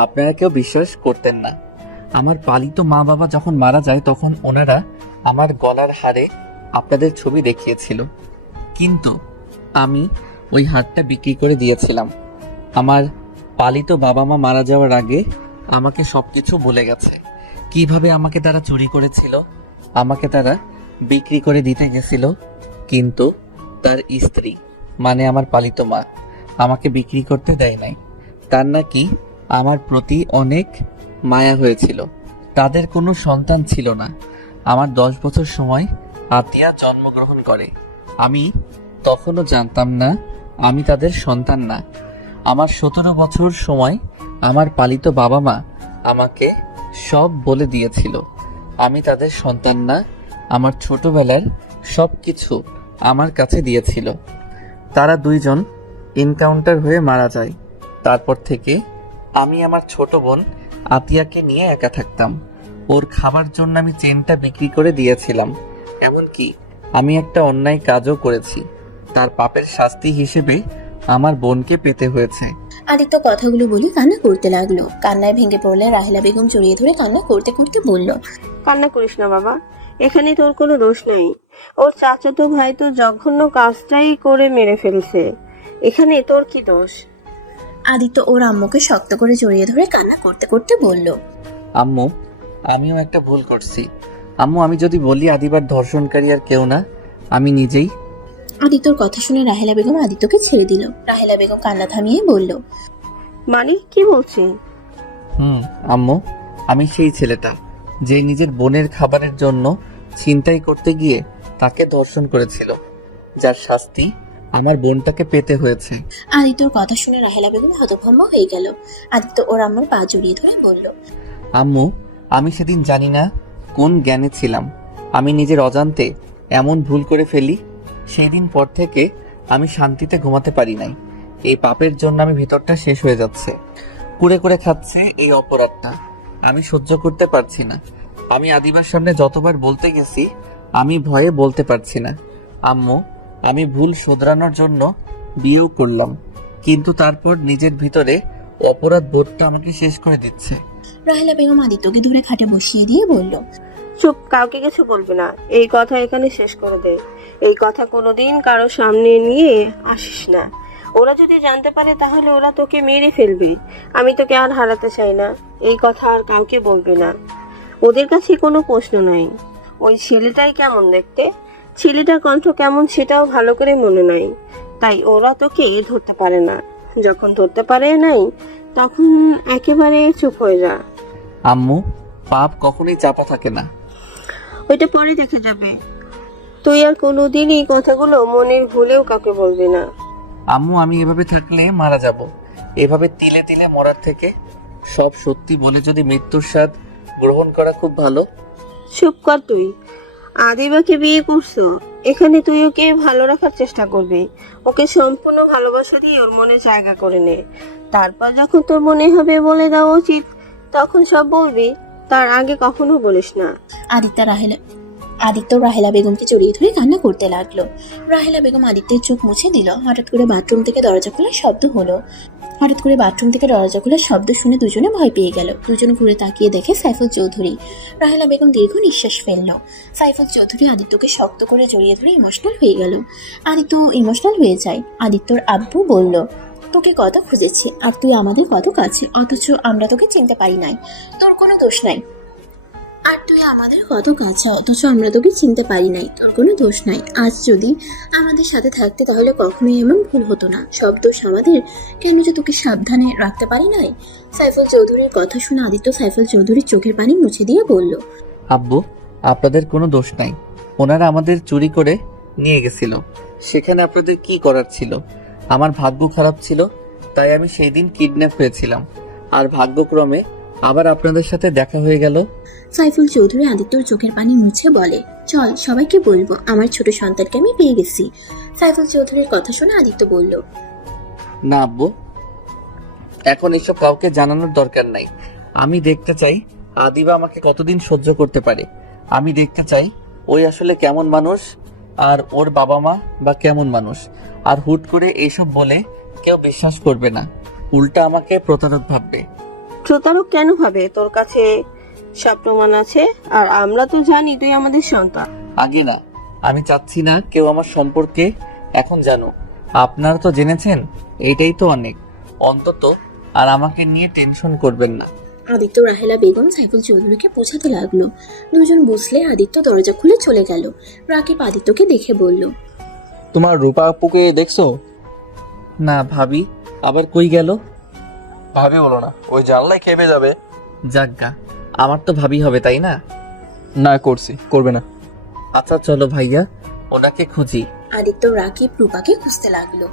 আপনারা কেউ বিশ্বাস করতেন না। আমার পালিত মা বাবা যখন মারা যায় তখন ওনারা আমার গলার হারে আপনাদের ছবি দেখিয়েছিল, কিন্তু আমি ওই হারটা বিক্রি করে দিয়েছিলাম। আমার পালিত বাবা মা মারা যাওয়ার আগে আমাকে সবকিছু বলে গেছে। কিভাবে আমাকে তারা চুরি করেছিল, আমাকে তারা বিক্রি করে দিতে গেছিল, কিন্তু তার স্ত্রী মানে আমার পালিত মা আমাকে বিক্রি করতে দেয় নাই। তার নাকি আমার প্রতি অনেক মায়া হয়েছিল। তাদের কোনো সন্তান ছিল না। আমার 10 বছর সময় আতিয়া জন্মগ্রহণ করে। আমি তখনও জানতাম না আমি তাদের সন্তান না। আমার 17 বছর সময় আমার পালিত বাবা মা আমাকে সব বলে দিয়েছিল আমি তাদের সন্তান না। আমার ছোটবেলার সব কিছু আমার কাছে দিয়েছিল। তারা দুইজন এনকাউন্টার হয়ে মারা যায়। তারপর থেকে আমি আমার ছোট বোন আতিয়াকে নিয়ে একা থাকতাম। ওর খাবার জন্য আমি চেনটা বিক্রি করে দিয়েছিলাম। এমনকি আমি একটা অন্যায় কাজও করেছি। তার পাপের শাস্তি হিসেবে আমার বোনকে পেতে হয়েছে। আদিত্য কথাগুলো বলে কান্না করতে লাগলো। কান্নায় ভেঙে পড়লে রাহেলা বেগম জড়িয়ে ধরে কান্না করতে করতে বলল, কান্না করিস না বাবা, এখানে তোর কোনো দোষ নেই। ওর চাচাতো ভাই তো জঘন্য কাজটাই করে মেরে ফেলছে, এখানে তোর কি দোষ? আদিত্য ওর আম্মুকে শক্ত করে জড়িয়ে ধরে কান্না করতে করতে বলল, আম্মু, আমিও একটা ভুল করছি। আম্মু, আমি যদি বলি আদিবার ধর্ষণকারী আর কেউ না, আমি নিজেই। আদিত্যর কথা শুনে রাহেলা বেগম আদিত্যকে ছেড়ে দিল। রাহেলা বেগম কান্না থামিয়ে বলল, মানে কি বলছি? আম্মু, আমি সেই ছেলেটা যে নিজের বোনের খাবারের জন্য ছিনতাই করতে গিয়ে তাকে ধর্ষণ করেছিল, যার শাস্তি আমার বোনটাকে পেতে হয়েছে। আদিত্যর কথা শুনে রাহেলা বেগম হতভম্ব হয়ে গেল। আদিত্য ওর আম্মুর পা জড়িয়ে ধরে বলল, আম্মু, আমি সেদিন জানি না কোন জ্ঞানে ছিলাম, আমি নিজের অজান্তে এমন ভুল করে ফেলি। সেই দিন পর থেকে আমি শান্তিতে ঘুমাতে পারি নাই। এই পাপের জন্য আমি ভিতরটা শেষ হয়ে যাচ্ছে। কুড়ে কুড়ে খাচ্ছে এই অপরাধটা, আমি সহ্য করতে পারছি না। আমি আদিবার সামনে যতবার বলতে গেছি আমি ভয়ে বলতে পারছি না। আম্মু, আমি ভুল শোধরানোর জন্য বিয়েও করলাম, কিন্তু তারপর নিজের ভিতরে অপরাধ বোধটা আমাকে শেষ করে দিচ্ছে। রাহেলা বেগম আদিত্যকে ধরে খাটে বসিয়ে দিয়ে বলল, চুপ, কাউকে কিছু বলবি না। এই কথা এখানে শেষ করে দে। এই কথা কোনোদিন কারো সামনে নিয়ে আসিস না। ওরা যদি জানতে পারে তাহলে ওরা তোকে মেরে ফেলবে। আমি তোকে আর হারাতে চাই না। এই কথা আর কাউকে বলবি না। ওদের কাছে কোনো প্রশ্ন নাই। ওই ছেলেটাই কেমন দেখতে, ছেলেটার কণ্ঠ কেমন সেটাও ভালো করে মনে নাই, তাই ওরা তোকে ধরতে পারে না। যখন ধরতে পারে নাই তখন একেবারে চুপ হয়ে যা। আম্মু, পাপ কখনোই চাপা থাকে না। ওইটা পরে দেখা যাবে। তুই আর কোনোদিন এই কথাগুলো মনের ভুলেও কাউকে বলবি না। আম্মু, আমি এভাবে থাকলে মারা যাব। এভাবে তিলে তিলে মরার থেকে সব সত্যি বলে যদি মৃত্যুর স্বাদ গ্রহণ করা খুব ভালো। চুপ কর তুই। আদিবাকে বিয়ে করছো, এখানে তুই ওকে ভালো রাখার চেষ্টা করবি। ওকে সম্পূর্ণ ভালোবাসা দিয়ে ওর মনে জায়গা করে নে। তারপর যখন তোর মনে হবে বলে দেওয়া উচিত তখন সব বলবি, তার আগে কখনো বলিস না। আদিত্য রাহেলা বেগমকে জড়িয়ে ধরে কান্না করতে লাগলো। রাহেলা বেগম আদিত্যের চোখ মুছে দিল। হঠাৎ করে বাথরুম থেকে দরজা খোলার শব্দ শুনে দুজনে ভয় পেয়ে গেল। দুজন ঘুরে তাকিয়ে দেখে সাইফুল চৌধুরী। রাহেলা বেগম দীর্ঘ নিঃশ্বাস ফেলল। সাইফুল চৌধুরী আদিত্যকে শক্ত করে জড়িয়ে ধরে ইমোশনাল হয়ে গেল। আদিত্য ইমোশনাল হয়ে যায়। আদিত্যর আব্বু বলল, তোকে কত খুঁজেছি আর তুই আমাদের কত কাছে, অথচ আমরা তোকে চিনতে পারি নাই। তোর কোনো দোষ নাই, আর তুই আমাদের কত কাছে, অথচ আমরা তোকে চিনতে পারি নাই। তোর কোনো দোষ নাই। আজ যদি আমাদের সাথে থাকতে তাহলে কখনোই এমন ভুল হতো না। সব দোষ আমাদের। কেন যে তোকে সাবধানে রাখতে পারি নাই। সাইফুল চৌধুরীর কথা শুনে আদিত্য সাইফুল চৌধুরীর চোখের পানি মুছে দিয়ে বলল, আব্বু, আপনাদের কোনো দোষ নাই। ওনারা আমাদের চুরি করে নিয়ে গেছিল। সেখানে আপনাদের কি করার ছিল? আমার ভাগ্য খারাপ ছিল, তাই আমি সেই দিন কিডন্যাপ হয়েছিলাম। আর ভাগ্যক্রমে আবার আপনাদের সাথে দেখা হয়ে গেল। সাইফুল চৌধুরী আদিত্যর চোখের পানি মুছে বলে, চল সবাইকে বলবো আমার ছোট সন্তানকে আমি পেয়ে গেছি। সাইফুল চৌধুরীর কথা শুনে আদিত্য বলল, না আব্বু, এখন এসব কাউকে জানানোর দরকার নাই। আমি দেখতে চাই আদিবা আমাকে কতদিন সহ্য করতে পারে। আমি দেখতে চাই ওই আসলে কেমন মানুষ, আর ওর বাবা মা বা কেমন মানুষ। আর হুট করে এইসব বলে কেউ বিশ্বাস করবে না, উল্টা আমাকে প্রতারক ভাববে। প্রতারক কেন হবে? তোর কাছে সব প্রমাণ আছে, আর আমরা তো জানি তুই আমাদের সন্তান। আগে না, আমি চাচ্ছি না কেউ আমার সম্পর্কে এখন জানো। আপনারা তো জেনেছেন, এইটাই তো অনেক। অন্তত আর আমাকে নিয়ে টেনশন করবেন না। আদিত্য রাহেলা বেগম সাইফুল চৌধুরীকে বোঝাতে লাগলো। দুজন বুঝলে আদিত্য দরজা খুলে চলে গেল। রাকিব আদিত্যকে দেখে বলল, তোমার রূপা আপুকে দেখছো? না ভাবি, আবার কই গেল? ভাবি বলো না, ওই জানলায় খেপে যাবে। যাজ্ঞা, আমার তো ভাবি হবে, তাই না? না করছি, করবে না। আচ্ছা চলো ভাইয়া, ওনাকে খুঁজি। আদিত্য রাকিব রূপাকে খুঁজতে লাগলো।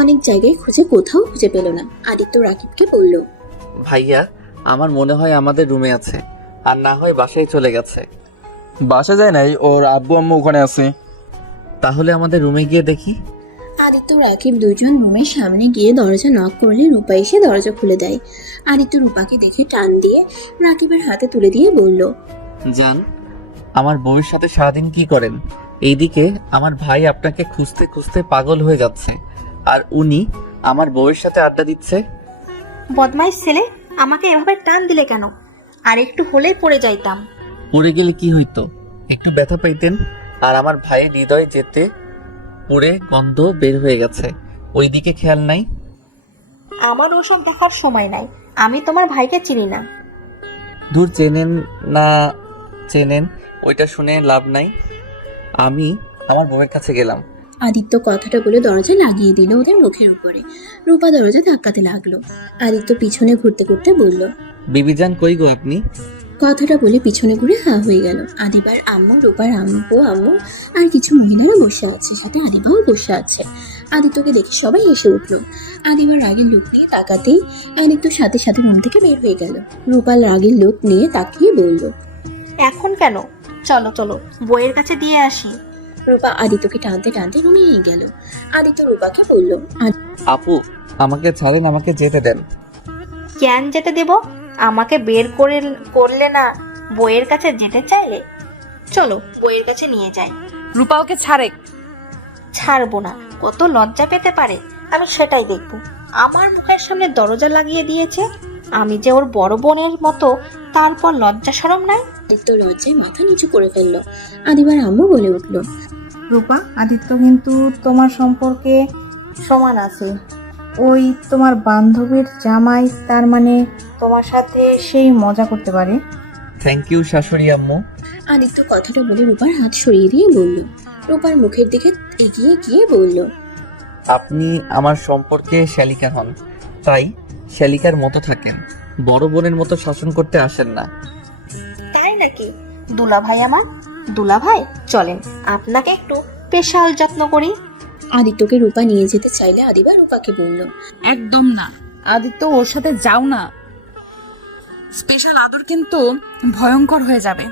অনেক জায়গায় খুঁজে কোথাও খুঁজে পেল না। আদিত্য রাকিবকে বলল, ভাইয়া, আমার মনে হয় আমাদের রুমে আছে, আর না হয় বাসায় চলে গেছে। বাসা যায় নাই, ওর আব্বু আম্মু ওখানে আছে। তাহলে আমাদের রুমে গিয়ে দেখি। আদিত্য রাকিব দুজন রুমের সামনে গিয়ে দরজা নক করলে রূপা এসে দরজা খুলে দেয়। আদিত্য রূপাকে দেখে টান দিয়ে রাকিবের হাতে তুলে দিয়ে বলল, জান, আমার বউয়ের সাথে সারাদিন কি করেন? এইদিকে আমার ভাই আপনাকে খুঁজতে খুঁজতে পাগল হয়ে যাচ্ছে, আর উনি আমার বউয়ের সাথে আড্ডা দিচ্ছে। বদমাইশ ছেলে, আমাকে এভাবে টান দিলে কেন? আর একটু হলেই পড়ে যাইতাম। পড়ে গেলে কি হইতো? একটু ব্যথা পাইতেন। আর আমার ভাইয়ের হৃদয় যেতে পুড়ে গন্ধ বের হয়ে গেছে, ওইদিকে খেয়াল নাই। আমার ওসব দেখার সময় নাই। আমি তোমার ভাইকে চিনি না। দূর, চেনেন না চেনেন ওইটা শুনে লাভ নাই। আমি আমার বউয়ের কাছে গেলাম। আদিত্য কথাটা বলে দরজা লাগিয়ে দিল ওদের মুখের উপরে। রূপা দরজা ধাক্কাতে লাগলো। আদিত্য পিছনে ঘুরতে ঘুরতে বলল, বিবিজান কই গো আপনি? কথাটা বলে পিছনে ঘুরে হা হয়ে গেল। আদিবার আম্মু, রূপার আম্মু আর কিছু মহিলারা বসে আছে, সাথে আদিবাও বসে আছে। আদিত্যকে দেখে সবাই এসে উঠলো। আদিবার রাগের লোক নিয়ে তাকাতেই আদিত্য সাথে সাথে রুম থেকে বের হয়ে গেল। রূপার রাগের লোক নিয়ে তাকিয়ে বলল, এখন কেন? চলো চলো, বইয়ের কাছে দিয়ে আসি। রূপা আদিত্যকে টানতে টানতে রুমে নিয়ে গেল। আদিত্য রূপাকে বলল, আপু, আমাকে ছাড়েন, আমাকে যেতে দেন। কেন যেতে দেব? আমাকে বের করলে না বইয়ের কাছে যেতে চাইলে? চলো বইয়ের কাছে নিয়ে যাই। রূপা ওকে ছাড়ে। ছাড়বো না। কত লজ্জা পেতে পারে আমি সেটাই দেখবো। আমার মুখের সামনে দরজা লাগিয়ে দিয়েছে। আমি যে ওর বড় বোনের মতো, তারপর লজ্জা শরম নাই। আদিত্য লজ্জায় মাথা নিচু করে ফেললো। আদিবার আম্মু বলে উঠল, রূপা, আদিত্য কিন্তু তোমার সম্পর্কে সমান আছে। ওই তোমার বান্ধবীর জামাই, তার মানে তোমার সাথে সেই মজা করতে পারে। থ্যাংক ইউ শাশুড়ি আম্মু। আদিত্য কথাটা বলে রূপার হাত সরিয়ে দিয়ে বলল। রূপার মুখের দিকে এগিয়ে গিয়ে বলল, আপনি আমার সম্পর্কে শ্যালিকা হন, তাই শ্যালিকার মতো থাকেন, বড় বোনের মতো শাসন করতে আসেন না। তাই নাকি? দুলা ভাই আমার, দুলা ভাই চলেন আপনাকে একটু স্পেশাল যত্ন করি। আদিত্যকে রূপা নিয়ে যেতে চাইলে আদিবা রূপাকে বলল, একদম না আদিত্য, ওর সাথে যাও না। স্পেশাল আদর কিন্তু ভয়ঙ্কর হয়ে যাবে।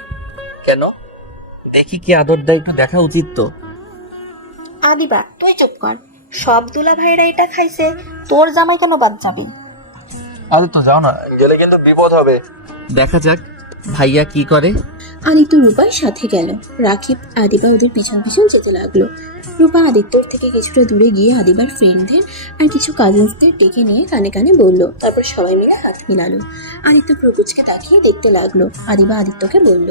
কেন? দেখি কি আদর দেয়, একটু দেখা উচিত তো। আদিবা তুই চুপ কর। সব দুলা ভাইরা এটা খাইছে, তোর জামাই কেন বাদ যাবে? আরে তো যাও না, গেলে কিন্তু বিপদ হবে। দেখা যাক ভাইয়া কি করে। আদিত্য রূপার সাথে গেল। রাকিব আদিবা ওদের পিছন পিছন যেতে লাগলো। রূপা আদিত্যর থেকে কিছুটা দূরে গিয়ে আদিবার ফ্রেন্ডদের আর কিছু কাজিনসদের ডেকে নিয়ে কানে কানে বলল। তারপর সবাই মিলে হাত মিলালো। আদিত্য প্রকুচকে তাকিয়ে দেখতে লাগলো। আদিবা আদিত্যকে বলল,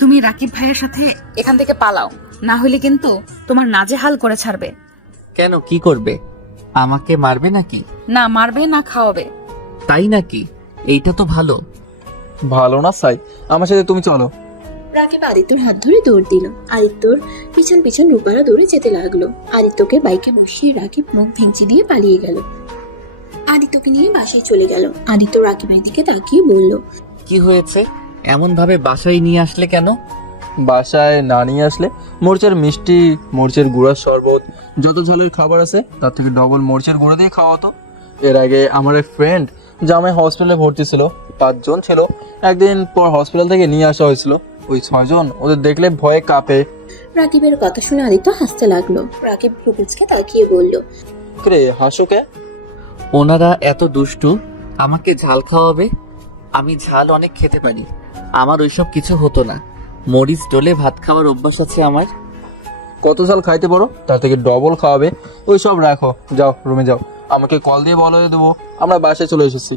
তুমি রাকিব ভাইয়ের সাথে এখান থেকে পালাও, না হলে কিন্তু তোমার নাজেহাল করে ছাড়বে। কেন, কি করবে? আমাকে মারবে নাকি? না মারবে না খাওয়াবে। তাই নাকি? এইটা তো ভালো। ভালো না সাই, আমার সাথে তুমি চলো। রাকিব আদিত্যর হাত ধরে দৌড় দিল। আদিত্যর পিছন পিছন রূপারা দৌড়ে যেতে লাগলো। আদিত্যকে বাইকে বসিয়ে রাকিব মুখ ভেঙচি দিয়ে পালিয়ে গেল। আদিত্যকে নিয়ে বাসায় চলে গেল। আদিত্য রাকিবের দিকে তাকিয়ে বলল, কি হয়েছে? এমন ভাবে বাসায় নিয়ে আসলে কেন? বাসায় না নিয়ে আসলে? মরিচের মিষ্টি, মরিচের গুঁড়ার শরবত, যত ঝালের খাবার আছে তার থেকে ডবল মরিচের গুঁড়া দিয়ে খাওয়া হতো। এর আগে আমার এক ফ্রেন্ড জামাই হসপিটালে ভর্তি ছিল, 5 জন ছিল। একদিন পর হসপিটাল থেকে নিয়ে আসা হয়েছিল। ওই 6 জন ওদের দেখলে ভয়ে কাঁপে। রাকিবের কথা শুনে আদিত্য হাসতে লাগলো। রাকিব ভ্রুকুচকে তাকিয়ে বলল, রে হাসো কে? ওনারা এত দুষ্টু, আমাকে ঝাল খাওয়াবে। আমি ঝাল অনেক খেতে পারি, আমার ওইসব কিছু হতো না। মরিচ ডলে ভাত খাওয়ার অভ্যাস আছে আমার। কত ঝাল খাইতে পারো তার থেকে ডবল খাওয়াবে। ওই সব রাখো, যাও রুমে যাও, আমাকে কল দিয়ে বলে দেবো আমরা বাসায় চলে এসেছি।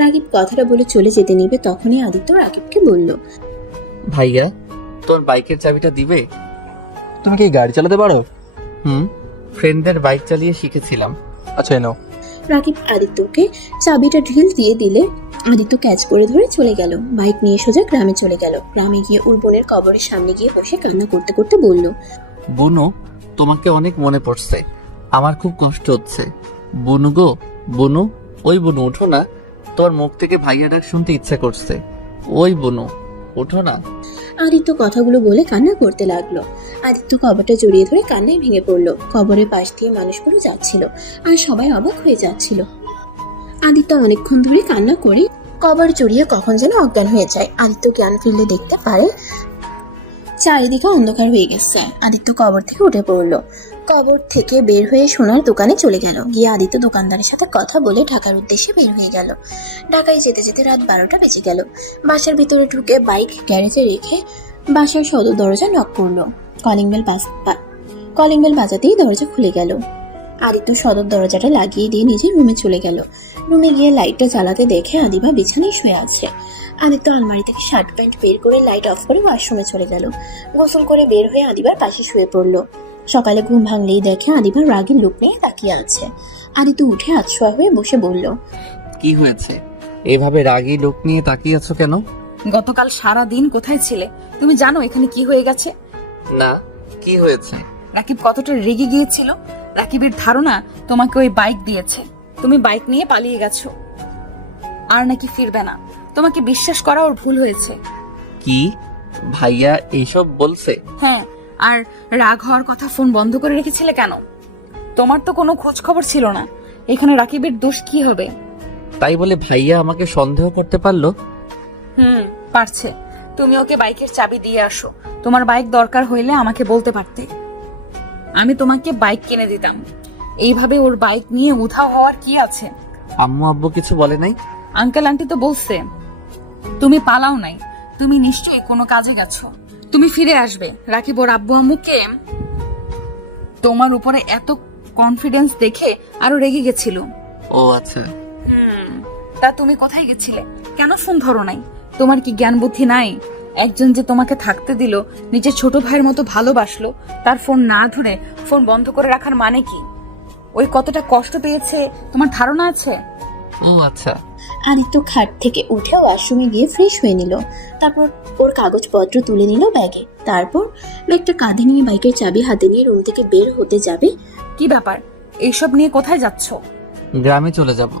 রাকিব কথাটা বলে চলে যেতে নিবে, তখনই আদিত্য রাকিবকে বলল, ভাইয়া, তোর বাইকের চাবিটা দিবে? তুমি কি গাড়ি চালাতে পারো? ফ্রেন্ডদের বাইক চালিয়ে শিখেছিলাম। আচ্ছা নাও। রাকিব আদিত্যকে চাবিটা ঢিল দিয়ে দিলে আদিত্য ক্যাচ করে ধরে চলে গেল। বাইক নিয়ে সোজা গ্রামে চলে গেল। গ্রামে গিয়ে ওর বোনের কবরের সামনে গিয়ে বসে কান্না করতে করতে বলল, বুনু, তোমাকে অনেক মনে পড়ছে, আমার খুব কষ্ট হচ্ছে। বুনু গো, বুনু, ওই বুনু ওঠো না, তোমার মুখ থেকে ভাইয়া ডাক শুনতে ইচ্ছা করছে। ওই বুনু ওঠো না। আদিত্য কথাগুলো বলে কান্না করতে লাগলো। আদিত্য কবরটা জড়িয়ে ধরে কান্নায় ভেঙে পড়লো। কবরের পাশ দিয়ে মানুষগুলো যাচ্ছিল আর সবাই অবাক হয়ে যাচ্ছিল। আদিত্য অনেকক্ষণ ধরে কান্না করে কবর জড়িয়ে কখন যেন অজ্ঞান হয়ে যায়। আদিত্য জ্ঞান ফিরলে দেখতে পারে চারিদিকে অন্ধকার হয়ে গেছে। আদিত্য কবর থেকে উঠে পড়লো। কবর থেকে বের হয়ে সোনার দোকানে চলে গেল। গিয়ে আদিত্য দোকানদারের সাথে কথা বলে ঢাকার উদ্দেশ্যে বের হয়ে গেল। ঢাকায় যেতে যেতে রাত 12টা বেজে গেল। বাসার ভিতরে ঢুকে বাইক গ্যারেজে রেখে বাসার সদর দরজা নক করলো। কলিং বেল বাজাতেই দরজা খুলে গেল। আদিত্য সদর দরজাটা লাগিয়ে দিয়ে নিজের রুমে চলে গেল। রুমে গিয়ে লাইটটা জ্বালাতে দেখে আদিবা বিছানায় শুয়ে আছে। আদিত্য আলমারি থেকে শার্ট প্যান্ট বের করে লাইট অফ করে ওয়াশরুমে চলে গেল। গোসল করে বের হয়ে আদিবার পাশে শুয়ে পড়লো। সকালে ঘুম ভাঙলেই দেখে আদিবার রাগের লোক নিয়ে তাকিয়ে আছে। আদিত্য উঠে আতশোয়া হয়ে বসে বলল, কি হয়েছে? এভাবে রাগী লোক নিয়ে তাকিয়ে আছো কেন? গতকাল সারা দিন কোথায় ছিলে? তুমি জানো এখানে কি হয়ে গেছে? না, কি হয়েছে? রাকিব কতটা রেগে গিয়েছিল। রাকিবের ধারণা তোমাকে ওই বাইক দিয়েছে, তুমি বাইক নিয়ে পালিয়ে গেছো, আর নাকি ফিরবে না। তোমাকে বিশ্বাস করা ওর ভুল হয়েছে। কি ভাইয়া এইসব বলছে? হ্যাঁ, আর রাগ হওয়ার কথা ফোন বন্ধ করে রেখেছিলে কেন? তোমার তো কোনো খোঁজ খবর ছিল না। এখানে রাকিবের দোষ কি হবে? তাই বলে ভাইয়া আমাকে সন্দেহ করতে পারলো? পারছে। তুমি ওকে বাইকের চাবি দিয়ে আসো। তোমার বাইক দরকার হইলে আমাকে বলতে পারতে, আমি তোমাকে বাইক কিনে দিতাম। এইভাবে ওর বাইক নিয়ে উধাও হওয়ার কি আছে? আম্মু আব্বু কিছু বলে নাই? আঙ্কেল আন্টি তো বলছে তুমি পালাও নাই, তুমি নিশ্চয়ই কোনো কাজে গেছো। তুমি ফিরে আসবে। রাকিব ওর আব্বু আম্মুকে তোমার উপরে এত কনফিডেন্স দেখে আরো রেগে গেছিল। ও আচ্ছা। তা তুমি কোথায় গেছিলে? কেন ফোন ধরো নাই? তোমার কি জ্ঞান বুদ্ধি নাই? একজন যে তোমাকে থাকতে দিল, নিজের ছোট ভাইয়ের মতো ভালোবাসলো, তার ফোন না ধরে ফোন বন্ধ করে রাখার মানে কি? ওই কতটা কষ্ট পেয়েছে তোমার ধারণা আছে? ও আচ্ছা। আদিত্য খাট থেকে উঠে ওয়াশরুমে গিয়ে ফ্রেশ হয়ে নিল। তারপর ওর কাগজপত্র তুলে নিল ব্যাগে। তারপর ব্যাগটা কাঁধে নিয়ে বাইকের চাবি হাতে নিয়ে রুম থেকে বের হতে যাবে। কি ব্যাপার? এইসব নিয়ে কোথায় যাচ্ছ? গ্রামে চলে যাব।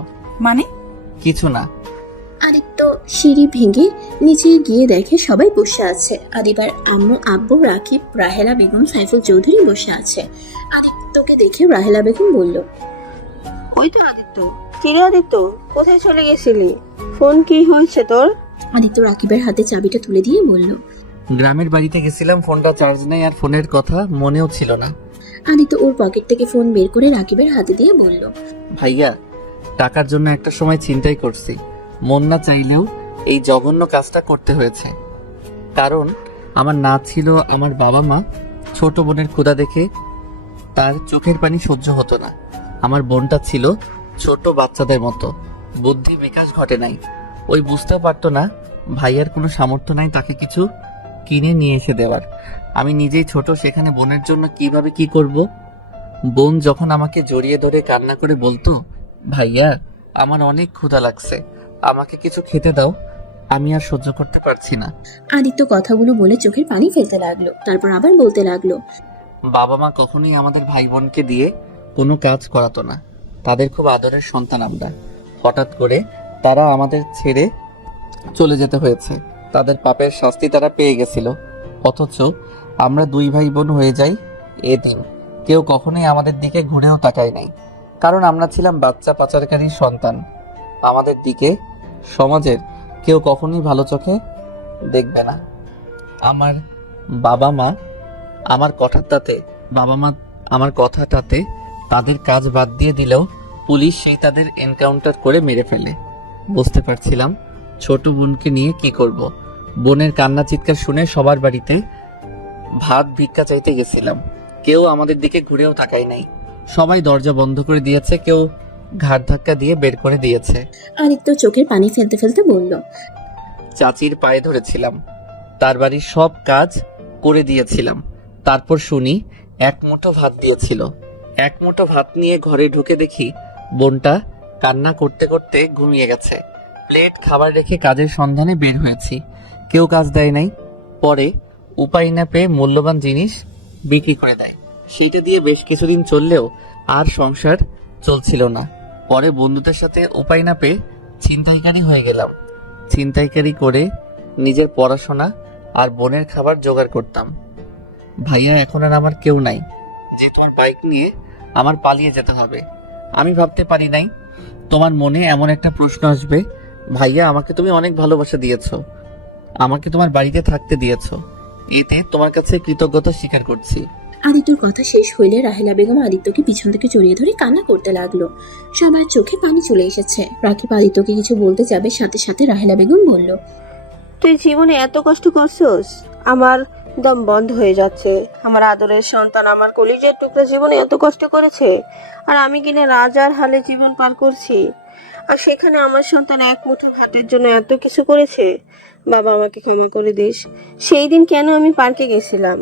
মানে? কিছু না। আদিত্য সিঁড়ি ভেঙে নিচে গিয়ে দেখে সবাই বসে আছে। আদিবার আম্মু আব্বু রাকিব রাহেলা বেগম সাইফুল চৌধুরী বসে আছে। আদিত্যকে দেখে রাহেলা বেগম বলল, ওই তো আদিত্য। কিরে আদিত্য, কোথায় চলে গেছিলি? ফোন কি হয়েছে তোর? আদিত্য রাকিবের হাতে চাবিটা তুলে দিয়ে বলল, গ্রামের বাড়িতে গেছিলাম, ফোনটা চার্জ নেই আর ফোনের কথা মনেও ছিল না। আদিত্য ওর পকেট থেকে ফোন বের করে রাকিবের হাতে দিয়ে বলল, ভাইয়া, টাকার জন্য একটা সময় চিন্তাই করছি, মন না চাইলেও এই জঘন্য কাজটা করতে হয়েছে। কারণ আমার না ছিল আমার বাবা মা। ছোট বোনের ক্ষুধা দেখে তার চোখের পানি সহ্য হতো না। আমার বোনটা ছিল ছোট বাচ্চাদের মতো, বুদ্ধি বিকাশ ঘটে নাই। ওই বুঝতে পারতো না ভাইয়ার কোনো সামর্থ্য নাই তাকে কিছু কিনে নিয়ে এসে দেওয়ার। আমি নিজেই ছোট, সেখানে বোনের জন্য কিভাবে কি করব। বোন যখন আমাকে জড়িয়ে ধরে কান্না করে বলতো, ভাইয়া আমার অনেক ক্ষুধা লাগছে, আমাকে কিছু খেতে দাও, আমি আর সহ্য করতে পারছি না। আদিত্য কথাগুলো বলে চোখের পানি ফেলতে লাগলো, তারপর আবার বলতে লাগলো। বাবা মা কখনোই আমাদের ভাই বোনকে দিয়ে কোনো কাজ করাতো না। তাদের খুব আদরের সন্তান আমরা। হঠাৎ করে তারা আমাদের ছেড়ে চলে যেতে হয়েছে। তাদের পাপের শাস্তি তারা পেয়ে গেছিল। অথচ আমরা দুই ভাই বোন হয়ে যাই এতিম। কেউ কখনোই আমাদের দিকে ঘুরেও তাকায় নাই, কারণ আমরা ছিলাম বাচ্চা পাচারকারীর সন্তান। আমাদের দিকে সমাজের কেউ কখনোই ভালো চোখে দেখবে না। আমার বাবা মা আমার কথাটাতে তাদের কাজ বাদ দিয়ে দিলেও পুলিশ সেই তাদের এনকাউন্টার করে মেরে ফেলে। বুঝতে পারছিলাম ছোট বোনকে নিয়ে কি করব। বোনের কান্না চিৎকার শুনে সবার বাড়িতে ভাত ভিক্ষা চাইতে গেছিলাম। কেউ আমাদের দিকে ঘুরেও তাকায় নাই। সবাই দরজা বন্ধ করে দিয়েছে, কেউ ঘাড় ধাক্কা দিয়ে বের করে দিয়েছে। আদিত্য চোখের পানি ফেলতে ফেলতে বলল। চাচির পায়ে ধরেছিলাম, তার বাড়ির সব কাজ করে দিয়েছিলাম। তারপর শুনি এক মুঠো ভাত দিয়েছিল। এক মুঠো ভাত নিয়ে ঘরে ঢুকে দেখি বোনটা কান্না করতে করতে ঘুমিয়ে গেছে। প্লেট খাবার রেখে কাজের সন্ধানে বের হয়েছি, কেউ কাজ দেয় নাই। পরে উপায় না পেয়ে মূল্যবান জিনিস বিক্রি করে দেয়। সেইটা দিয়ে বেশ কিছুদিন চললেও আর সংসার চলছিল না। পরে বন্ধুদের সাথে উপায় না পেয়ে ছিনতাইকারী হয়ে গেলাম। ছিনতাইকারী করে নিজের পড়াশোনা আর বোনের খাবার জোগাড় করতাম। ভাইয়া, এখন আর আমার কেউ নাই যে তোমার বাইক নিয়ে আমার পালিয়ে যেতে হবে। আমি ভাবতে পারি নাই তোমার মনে এমন একটা প্রশ্ন আসবে। ভাইয়া, আমাকে তুমি অনেক ভালোবাসা দিয়েছো, আমাকে তোমার বাড়িতে থাকতে দিয়েছো, এতে তোমার কাছে কৃতজ্ঞতা স্বীকার করছি। আদিত্যর কথা শেষ হইলে রাহেলা বেগম আদিত্যকে পিছন থেকে জড়িয়ে ধরে কান্না করতে লাগলো। সবার চোখে পানি চলে এসেছে। রাকিব আদিত্যকে কিছু বলতে যাবে, সাথে সাথে রাহেলা বেগম বলল। তুই জীবনে এত কষ্ট করছিস, আমার দম বন্ধ হয়ে যাচ্ছে। আমার আদরের সন্তান, আমার কলিজার টুকরা জীবনে এত কষ্ট করেছে, আর আমি কিনা রাজার হালে জীবন পার করছি। আর সেখানে আমার সন্তান এক মুঠো ভাতের জন্য এত কিছু করেছে। বাবা, আমাকে ক্ষমা করে দিস। সেই দিন কেন আমি পার্কে গেছিলাম?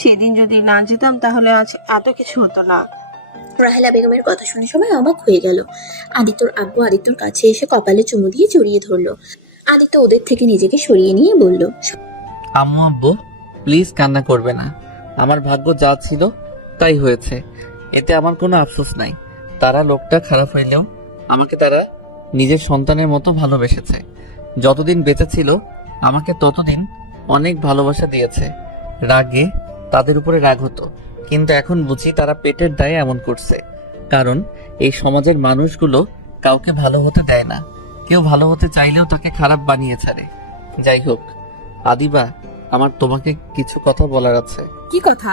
সেদিন যদি না যেতাম তাহলে আজ এত কিছু হতো না। রাহেলা বেগমের কথা শুনে সবাই অবাক হয়ে গেল। আদিত্যর আব্বু আদিত্যর কাছে এসে কপালে চুমু দিয়ে জড়িয়ে ধরলো। আদিত্য ওদের থেকে নিজেকে সরিয়ে নিয়ে বলল। আম্মু আব্বু, প্লিজ কান্না করবে না। আমার ভাগ্য যা ছিল তাই হয়েছে, এতে আমার কোনো আফসোস নাই। তারা লোকটা খারাপ হইলেও আমাকে তারা নিজের সন্তানের মতো ভালোবেসেছে। যতদিন বেঁচে ছিল আমাকে ততদিন অনেক ভালোবাসা দিয়েছে। রাগে তাদের উপরে রাগ হতো, কিন্তু এখন বুঝি তারা পেটের দায়ে এমন করছে। কারণ এই সমাজের মানুষগুলো কাউকে ভালো হতে দেয় না। কেউ ভালো হতে চাইলেও তাকে খারাপ বানিয়ে ছাড়ে। যাই হোক আদিবা, আমার তোমাকে কিছু কথা বলার আছে। কি কথা?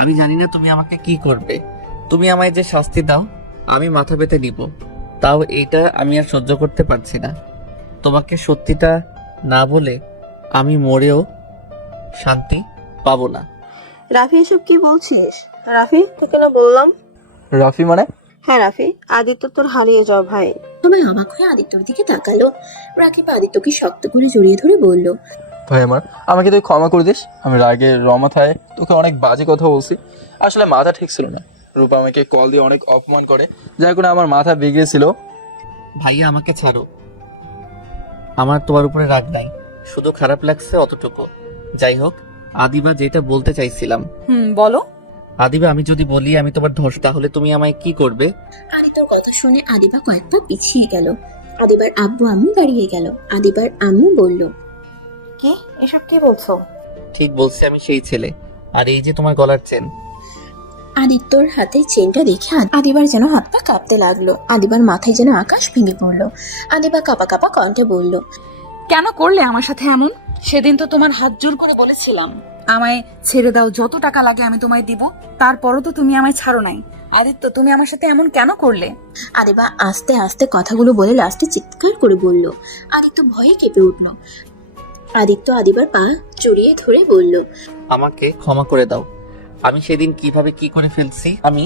আমি জানি না তুমি আমাকে কি করবে। তুমি আমায় যে শাস্তি দাও আমি মাথা পেতে নিব, তাও এটা আমি আর সহ্য করতে পারছি না। তোমাকে সত্যিটা না বলে আমি মরেও শান্তি পাবো না। রাফি, এসব কি বলছিস? রাফি, তোকে না বললাম। রাফি মানে? হ্যাঁ রাফি, আদিত্য তোর হারিয়ে যাও ভাই। সবাই অবাক হয়ে আদিত্যর দিকে তাকালো। রাকিব আদিত্যকে শক্ত করে জড়িয়ে ধরে বলল। ভাই আমার, আমাকে তুই ক্ষমা করে দিস। আমি রাগে রমাথায় তোকে অনেক বাজে কথা বলছি। আসলে মাথা ঠিক ছিল না। রূপা আমাকে কল দিয়ে অনেক অপমান করে, যার কারণে আমার মাথা বিগড়েছিল। ভাইয়া, আমাকে ছাড়ো। আমার তোমার উপরে রাগ নাই, শুধু খারাপ লাগছে অতটুকু। যাই হোক আদিবা, যেটা বলতে চাইছিলাম। বলো। আদিবা, আমি যদি বলি আমি তোমার ধর্ষ, তাহলে তুমি আমায় কি করবে? আদিত্যর কথা শুনে আদিবা কয়েক পা পিছিয়ে গেল। আদিবার আব্বু আম্মু দাঁড়িয়ে গেল। আদিবার আম্মু বলল। কি এসব কি বলছো? ঠিক বলছি, আমি সেই ছেলে। আর এই যে তোমার গলার চেন। আদিত্যর হাতে চেনটা দেখে আদিবার যেন হাত পা কাঁপতে লাগলো। আদিবার মাথায় যেন আকাশ ভেঙে পড়লো। আদিবা কাঁপা কাঁপা কণ্ঠে বলল। কেন করলে আমার সাথে এমন? সেদিন তো তোমার হাত জোর করে বলেছিলাম আমায় ছেড়ে দাও, যত টাকা লাগে আমি তোমায় দিব। তারপরও তো তুমি আমায় ছাড়ো নাই। আদিত্য, তুমি আমার সাথে এমন কেন করলে? আদিবা আস্তে আস্তে কথাগুলো বলে লাস্টে চিৎকার করে বলল। আদিত্য ভয়ে কেঁপে উঠল। আদিত্য আদিবার পা জড়িয়ে ধরে বলল। আমাকে ক্ষমা করে দাও। আমি সেদিন কিভাবে কি করে ফেলছি আমি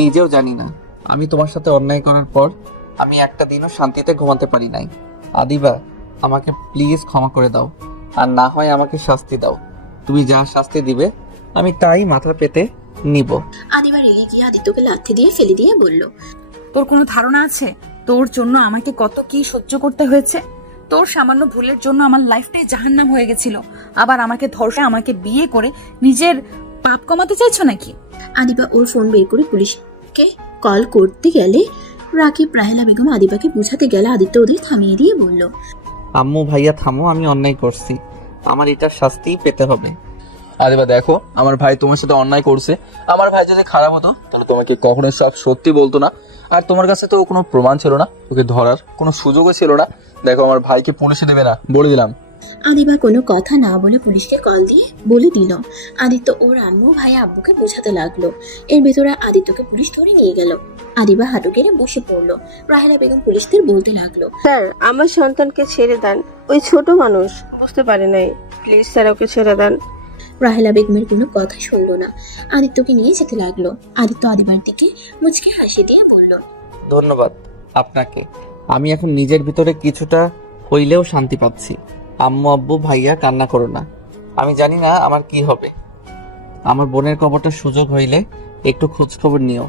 নিজেও জানি না। আমি তোমার সাথে অন্যায় করার পর আমি একটা দিনও শান্তিতে ঘুমাতে পারি নাই। আদিবা, আমাকে প্লিজ ক্ষমা করে দাও, আর না হয় আমাকে শাস্তি দাও। তুমি যা শাস্তি দিবে আমি তাই মাথা পেতে নিব। আদিবা রেগে গিয়ে আদিত্যকে লাথি দিয়ে ফেলে দিয়ে বলল। তোর কোনো ধারণা আছে তোর জন্য আমাকে কত কি সহ্য করতে হয়েছে? তোর সামান্য ভুলের জন্য আমার লাইফটাই জাহান্নাম হয়ে গেছিল, আবার আমাকে ধর্ষে আমাকে বিয়ে করে নিজের পাপ কমাতে চাইছো নাকি? আদিবা ওর ফোন বের করে পুলিশকে কল করতে গেলে রাকিব রাহেলা বেগম আদিবাকে বুঝাতে গেলে আদিত্য ওদের থামিয়ে দিয়ে বলল, আম্মু ভাইয়া থামো, আমি অন্যায় করছি, আমার এটার শাস্তি পেতে হবে। আদিবা দেখো, আমার ভাই তোমার সাথে অন্যায় করছে। আমার ভাই যদি খারাপ হতো তাহলে তোমাকে কখনোই সব সত্যি বলতো না। আর তোমার কাছে তো কোনো প্রমাণ ছিল না, ওকে ধরার কোনো সুযোগও ছিল না। দেখো, আমার ভাইকে পুলিশে দেবে না, বলে দিলাম। আদিবা কোনো কথা না বলে পুলিশকে কল দিয়ে বলে দিল। আদিত্য ওর আম্মু ভাই আব্বুকে বোঝাতে লাগলো। এর ভেতরে আদিত্যকে পুলিশ ধরে নিয়ে গেল। আদিবা হাঁটু গেড়ে বসে পড়লো। রাহেলা বেগম পুলিশদের বলতে লাগলো, স্যার, আমার সন্তানকে ছেড়ে দেন, ওই ছোট মানুষ বুঝতে পারে নাই, প্লিজ স্যার ওকে ছেড়ে দেন। রাহেলা বেগমের কোনো কথা শুনলো না, আদিত্যকে নিয়ে যেতে লাগলো। আদিত্য আদিবার দিকে মুচকে হাসি দিয়ে বলল, ধন্যবাদ আপনাকে, আমি এখন নিজের ভিতরে কিছুটা হইলেও শান্তি পাচ্ছি। আম্মু আব্বু ভাইয়া কান্না করো না, আমি জানি না আমার কি হবে। আমার বোনের কবরটা সুযোগ হইলে একটু খোঁজ খবর নিও,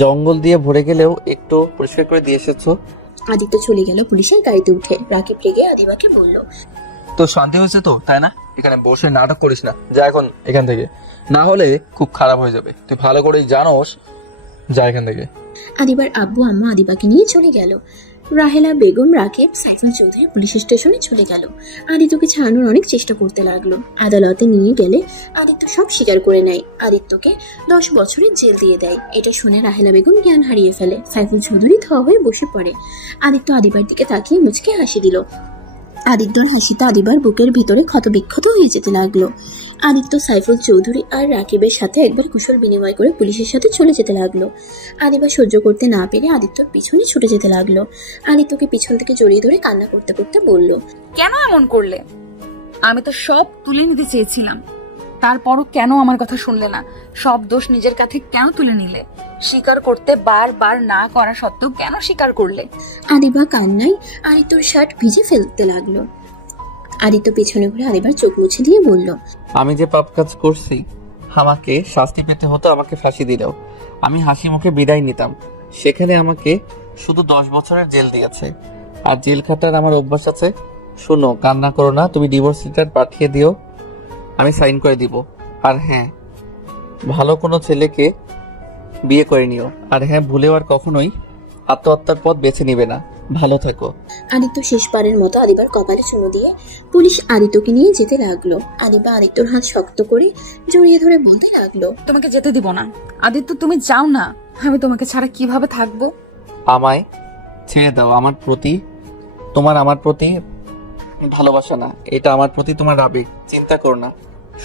জঙ্গল দিয়ে ভরে গেলেও একটু পরিষ্কার করে দিয়ে এসেছো। আদিত্য চলে গেল পুলিশের গাড়িতে উঠে। রাকিব রেগে আদিবাকে বলল, তো শান্তি হয়েছে তো, তাই না? এখানে বসে নাটক করিস না, যা এখন এখান থেকে, না হলে খুব খারাপ হয়ে যাবে। তুই ভালো করেই জানোস, যা এখান থেকে। আদিবার আব্বু আম্মা আদিবাকে নিয়ে চলে গেল। রাহেলা বেগম রাকিব সাইফুল চৌধুরী পুলিশ স্টেশনে চলে গেল। আদিত্যকে ছাড়ানোর অনেক চেষ্টা করতে লাগলো। আদালতে নিয়ে গেলে আদিত্য সব স্বীকার করে নেয়। আদিত্যকে 10 বছরের জেল দিয়ে দেয়। এটা শুনে রাহেলা বেগম জ্ঞান হারিয়ে ফেলে। সাইফুল চৌধুরী থ হয়ে বসে পড়ে। আদিত্য আদিবার দিকে তাকিয়ে মুচকে হাসি দিল। আদিত্যর হাসিতে আদিবার বুকের ভিতরে ক্ষতবিক্ষত হয়ে যেতে লাগলো। আদিত্য সাইফুল চৌধুরী আর রাকিবের সাথে একবার কুশল বিনিময় করে পুলিশের সাথে চলে যেতে লাগলো। আদিবা সহ্য করতে না পেরে আদিত্যর পিছনে ছুটে যেতে লাগলো। আদিত্যকে পিছন থেকে জড়িয়ে ধরে কান্না করতে করতে বলল, কেন এমন করলে? আমি তো সব তুলে নিতে চেয়েছিলাম, তারপরও কেন আমার কথা শুনলে না? সব দোষ নিজের কাছে কেন তুলে নিলে? স্বীকার করতে বারবার না করা সত্ত্বেও কেন স্বীকার করলে? আদিবা কান্নায় আদিত্যর শার্ট ভিজে ফেলতে লাগলো। আদিত্য পেছনে ঘুরে আদিবার চোখ মুছে দিয়ে বলল, আমি যে পাপ কাজ করছি, আমাকে শাস্তি পেতে হতো, আমাকে ফাঁসি দিলেও আমি হাসি মুখে বিদায় নিতাম। সেখানে আমাকে শুধু 10 বছরের জেল দিয়েছে, আর জেল খাটার আমার অভ্যাস আছে। শোনো, কান্না করো না, তুমি ডিভোর্স লেটার পাঠিয়ে দিও, আমি সাইন করে দিব। আর হ্যাঁ, ভালো কোনো ছেলেকে বিয়ে করে নিও। আর হ্যাঁ, ভুলেও আর কখনোই আত্মহত্যার পথ বেছে নিবে না। ভালো থেকো। আদিত্য শেষবারের মতো আদিবার কপালে চুমু দিয়ে পুলিশ আদিত্যকে নিয়ে যেতে লাগলো। আদিবা আদিত্যর হাত শক্ত করে জড়িয়ে ধরে বলতে লাগলো, তোমাকে যেতে দিব না। আদিত্য, তুমি যাও না, আমি তোমাকে ছাড়া কিভাবে থাকবো? আমায় ছেড়ে দাও। আমার প্রতি ভালোবাসা না, এটা আমার প্রতি তোমার আবেগ। চিন্তা করো না,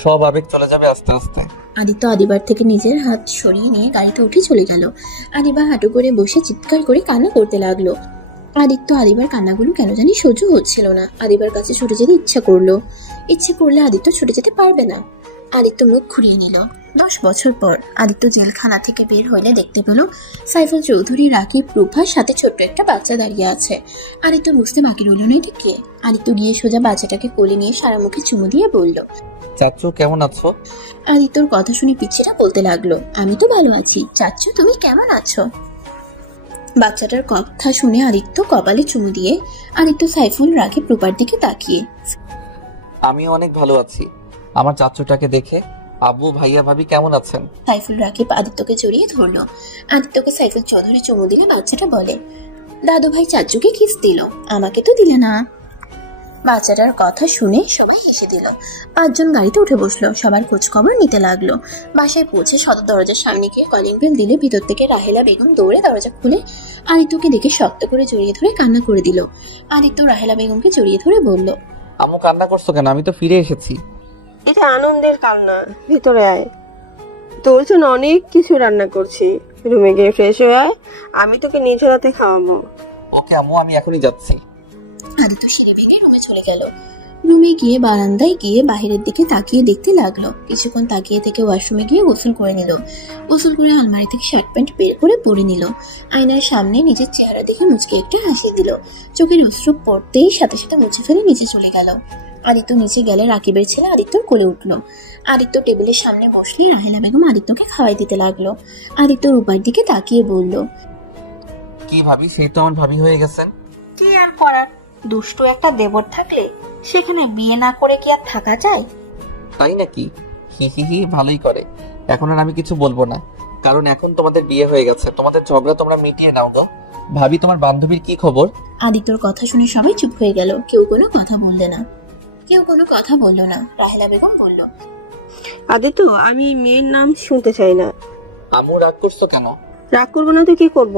সব আবেগ চলে যাবে আস্তে আস্তে। আদিত্য আদিবার থেকে নিজের হাত সরিয়ে নিয়ে গাড়িতে উঠে চলে গেল। আদিবা হাঁটু করে বসে চিৎকার করে কান্না করতে লাগলো। আদিত্য আদিবার কান্নাগুলো কেন জানি সহ্য হচ্ছিল না। আদিবার কাছে ছুটে যেতে ইচ্ছে করলে আদিত্য ছুটে যেতে পারবে না। আদিত্য মুখ ঘুরিয়ে নিল। 10 বছর পর আদিত্য জেলখানা থেকে বের হইলে দেখতে পেল সাইফুল চৌধুরী, রাকিব, রূপার সাথে ছোট্ট একটা বাচ্চা দাঁড়িয়ে আছে। আদিত্য বুঝতে বাকি রইল না এটা কে। আদিত্য গিয়ে সোজা বাচ্চাটাকে কোলে নিয়ে সারা মুখে চুমু দিয়ে বলল, চাচু কেমন আছো? আদিত্যর কথা শুনে পিচ্ছিটা বলতে লাগলো, আমি তো ভালো আছি, চাচ্চু তুমি কেমন আছো? বাচ্চাটার কথা শুনে আদিত্য কপালে চুমু দিয়ে আদিত্য সাইফুল রাকিব রূপার দিকে তাকিয়ে, আমিও অনেক ভালো আছি। আমার চাচুটাকে দেখে আব্বু ভাইয়া ভাবি কেমন আছেন? সাইফুল রাকিব আদিত্যকে জড়িয়ে ধরলো। আদিত্যকে সাইফুল চৌধুরী চুমু দিলে বাচ্চাটা বলে, দাদু ভাই চাচুকে কিস দিল, আমাকে তো দিলে না। বাচ্চাটার কথা শুনে সবাই হেসে দিল। 5 জন গাড়িতে উঠে বসলো। সবার খোঁজ খবর নিতে লাগলো। বাসায় পৌঁছে সদর দরজার সামনে গিয়ে কলিং বেল দিলে ভিতর থেকে রাহেলা বেগম দৌড়ে দরজা খুলে আদিত্যকে দেখে শক্ত করে জড়িয়ে ধরে কান্না করে দিল। আদিত্য রাহেলা বেগমকে জড়িয়ে ধরে বলল, আম্মু কান্না করছো কেন? আমি তো ফিরে এসেছি। এটা আনন্দের কান্না, ভিতরে আয়, তোর জন্য অনেক কিছু রান্না করছি, রুমে গিয়ে ফ্রেশ হয়ে আয়, আমি তোকে নিজ রাতে খাওয়াবো। ওকে আম্মু, আমি এখনই যাচ্ছি। আদিত্য সিঁড়ি ভেঙে রুমে চলে গেল। রুমে গিয়ে বারান্দায় গিয়ে বাইরের দিকে তাকিয়ে দেখতে লাগলো। কিছুক্ষণ তাকিয়ে থেকে ওয়াশরুমে গিয়ে গোসল করে নিল। গোসল করে আলমারি থেকে শার্ট প্যান্ট বের করে পরে নিল। আয়নার সামনে নিজের চেহারা দেখে মুচকে একটা হাসি দিল। চোখের অশ্রু পড়তেই সাথে সাথে মুছে ফেলে নিচে চলে গেল। আদিত্য নিচে গেলে রাকিবের ছেলে আদিত্যর কোলে উঠলো। আদিত্য টেবিলের সামনে বসলে রাহেলা বেগম আদিত্যকে খাওয়াই দিতে লাগলো। আদিত্য রূপার দিকে তাকিয়ে বলল, কি ভাবি, সেই তো আমার ভাবি হয়ে গেছেন। কি আর করার, দুষ্টু একটা দেবর থাকলে সেখানে বিয়ে না করে কি আর থাকা যায়? তাই নাকি? হি হি হি, ভালোই করে। এখন আর আমি কিছু বলবো না, কারণ এখন তোমাদের বিয়ে হয়ে গেছে। তোমাদের ঝগড়া তোমরা মিটিয়ে নাও গো। ভাবি, তোমার বান্ধবীর কি খবর? আদিত্যর কথা শুনে সবাই চুপ হয়ে গেল, কেউ কোনো কথা বললো না। রাহেলা বেগম বলল, আদিত্য, আমি মেয়ের নাম শুনতে চাই না। আম্মু রাগ করছো কেন? রাগ করবো না তো কি করব?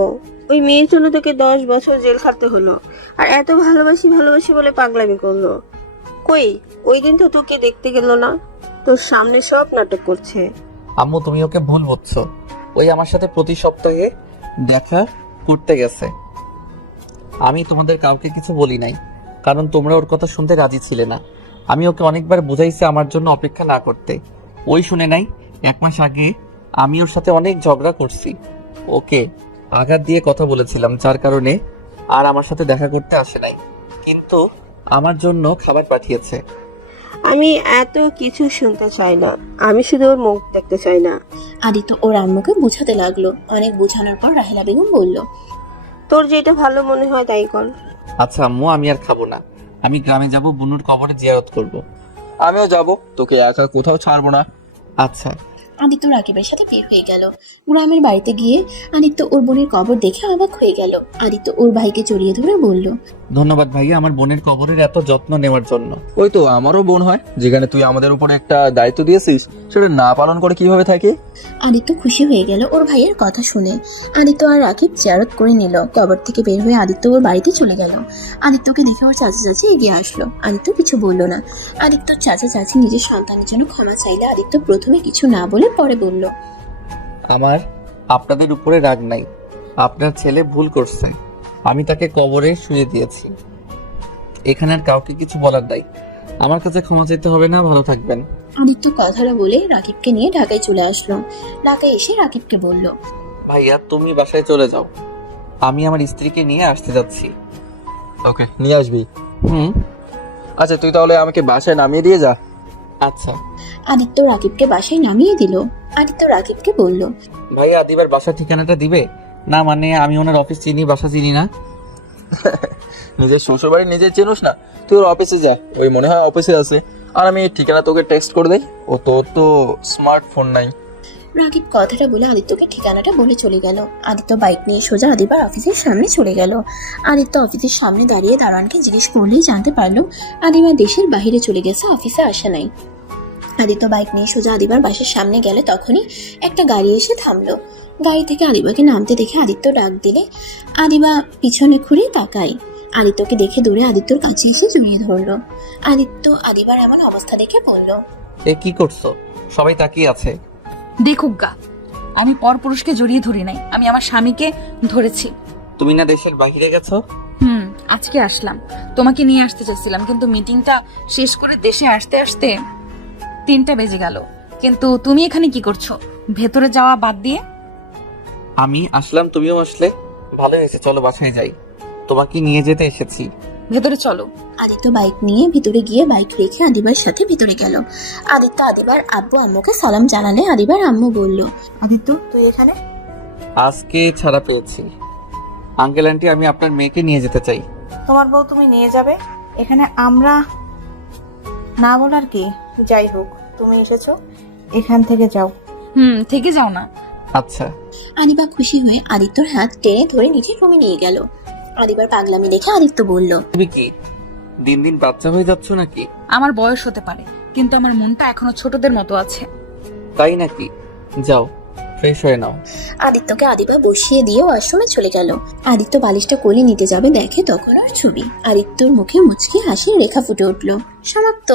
ওই মেয়ের জন্য তোকে 10 বছর জেল খাটতে হলো, আর এত ভালোবাসি বলে পাগলামি করলো। কই, ওই দিন তো তোকে দেখতে গেল না, তোর সামনে সব নাটক করছে। আম্মু, তুমি ওকে ভুল বুঝছো। ওই আমার সাথে প্রতি সপ্তাহে দেখা করতে গেছে। আমি তোমাদের কাউকে কিছু বলি নাই, কারণ তোমরা ওর কথা শুনতে রাজি ছিলে না। আমি ওকে অনেকবার বুঝাইছি আমার জন্য অপেক্ষা না করতে, ওই শুনে নাই। 1 মাস আগে আমি ওর সাথে অনেক ঝগড়া করছি, ওকে আঘাত দিয়ে কথা বলেছিলাম, যার কারণে আর আমার সাথে দেখা করতে আসে নাই, কিন্তু আমার জন্য খাবার পাঠিয়েছে। আমি এত কিছু শুনতে চাই না, আমি শুধু ওর মুখ দেখতে চাই না। আদিত্য ওর আম্মুকে বোঝাতে লাগলো। অনেক বোঝানোর পর রাহেলা বেগম বলল, তোর যেটা ভালো মনে হয় তাই কর। আচ্ছা আম্মু, আমি আর খাবো না। আমি গ্রামে যাব, বুনুর কবরে জিয়ারত করব। আমিও যাব, তোকে একা কোথাও ছাড়বো না। আচ্ছা। আদিত্য রাকিবের সাথে বের হয়ে গেল। গ্রামের বাড়িতে গিয়ে আদিত্য ওর বোনের কবর দেখে অবাক হয়ে গেল। আদিত্য ওর ভাইকে জড়িয়ে ধরে বলল, ধন্যবাদ ভাইয়া, আমার বোনের কবরের এত যত্ন নেওয়ার জন্য। ওই তো আমারও বোন হয়, যেখানে তুই আমাদের উপরে একটা দায়িত্ব দিয়েছিস সেটা না পালন করে কিভাবে থাকে। আদিত্য খুশি হয়ে গেল ওর ভাইয়ের কথা শুনে। আদিত্য আর রাকিব জিয়ারত করে নিল। কবর থেকে বের হয়ে আদিত্য ওর বাড়িতে চলে গেল। আদিত্যকে দেখে ওর চাচা চাচি এগিয়ে আসলো। আদিত্য কিছু বলল না। আদিত্যর চাচা চাচি নিজের সন্তানের জন্য ক্ষমা চাইলে আদিত্য প্রথমে কিছু না বলে পরে বলল, আমার আপনাদের উপরে রাগ নাই, আপনার ছেলে ভুল করছে, আমি তাকে কবরে শুয়ে দিয়েছি। এখানে আর কাউকে কিছু বলার নাই, আমার কাছে ক্ষমা চাইতে হবে না। ভালো থাকবেন। আদিত্য কথাটা বলে রাকিবকে নিয়ে ঢাকায় চলে আসলো। ঢাকায় এসে রাকিবকে বলল, ভাইয়া, তুমি বাসায় চলে যাও, আমি আমার স্ত্রীকে নিয়ে আসতে যাচ্ছি। ওকে, নিয়ে আসবি। হুম। আচ্ছা, তুই তাহলে আমাকে বাসায় নামিয়ে দিয়ে যা। আচ্ছা। আদিত্য রাকিবকে বাসায় নামিয়ে দিল। আদিত্য রাকিবকে বলল, ভাইয়া, আদিবার বাসার ঠিকানাটা দিবে? না মানে আমি ওনার অফিস চিনি, বাসা চিনি না। নিজের শ্বশুর বাড়ি নিজে চিনুস না? তুই ওর অফিসে যা, ওই মনে হয় অফিসে আছে। আর আমি ঠিকানা তোকে টেক্সট করে দেই। ও তোর তো স্মার্টফোন নাই। রাকিব কথাটা বলে আদিত্যকে ঠিকানাটা বলে চলে গেল। আদিত্য বাইক নিয়ে সোজা আদিবার অফিসের সামনে চলে গেল। আদিত্য অফিসের সামনে দাঁড়িয়ে দারোয়ানকে জিজ্ঞেস করলেই জানতে পারলো আদিবা দেশের বাইরে চলে গেছে, অফিসে আসে নাই। আদিত্য বাইক নিয়ে সোজা আদিবার বাসার সামনে গেলে তখনই একটা গাড়ি এসে থামলো। গাড়ি থেকে আদিবাকে নামতে দেখে আদিত্য ডাক দিলে আদিবা পিছনে ঘুরে তাকায়। আদিত্যকে দেখে দূরে আদিত্যর কাছে এসে জড়িয়ে ধরলো। আদিত্য আদিবার এমন অবস্থা দেখে বলল, এ কি করছো? সবাই তাকিয়ে আছে। দেখুক গা, আমি পরপুরুষকে জড়িয়ে ধরি নাই, আমি আমার স্বামীকে ধরেছি। তুমি না দেশের বাইরে গেছো? আজকে আসলাম, তোমাকে নিয়ে আসতে চাইছিলাম, কিন্তু মিটিংটা শেষ করে দেশে আসতে আসতে 3টা বেজে গেল। কিন্তু তুমি এখানে কি করছো ভেতরে যাওয়া বাদ দিয়ে? আমি আসলাম, তুমিও আসলে, ভালো হয়েছে। চলো বাসায় যাই, তোমাকে নিয়ে যেতে এসেছি। ভেতরে চলো। আদিত্য বাইক নিয়ে ভিতরে গিয়ে বাইক রেখে আদিবার সাথে ভিতরে গেল। আদিত্য আদিবার আব্বু আম্মুকে সালাম জানালে আদিবার আম্মু বলল, আদিত্য, তুই এখানে? আজকে ছাড়া পেয়েছি। আঙ্কেল আন্টি, আমি আপনার মেয়েকে নিয়ে যেতে চাই। তোমার বউ তুমি নিয়ে যাবে? এখানে আমরা না বলার কি? যাই হোক, তুমি এসেছো, এখান থেকে যাও। থেকে যাও না। আচ্ছা। আদিবা খুশি হয়ে আদিত্যর হাত টেনে ধরে নিজের রুমে নিয়ে গেল। আদিবার পাগলামি দেখে আদিত্য বলল, তুমি কি দিন দিন বাচ্চা হয়ে যাচ্ছ নাকি? আমার বয়স হতে পারে, কিন্তু আমার মনটা এখনো ছোটদের মতো আছে। তাই নাকি? যাও, ফ্রেশ হয়ে নাও। আদিত্যকে আদিবা বসিয়ে দিয়ে ওয়াশরুমে চলে গেল। আদিত্য বালিশটা কোলে নিতে যাবে, দেখে তখন আর ছবি। আদিত্যর মুখে মুচকি হাসির রেখা ফুটে উঠল। সমাপ্ত।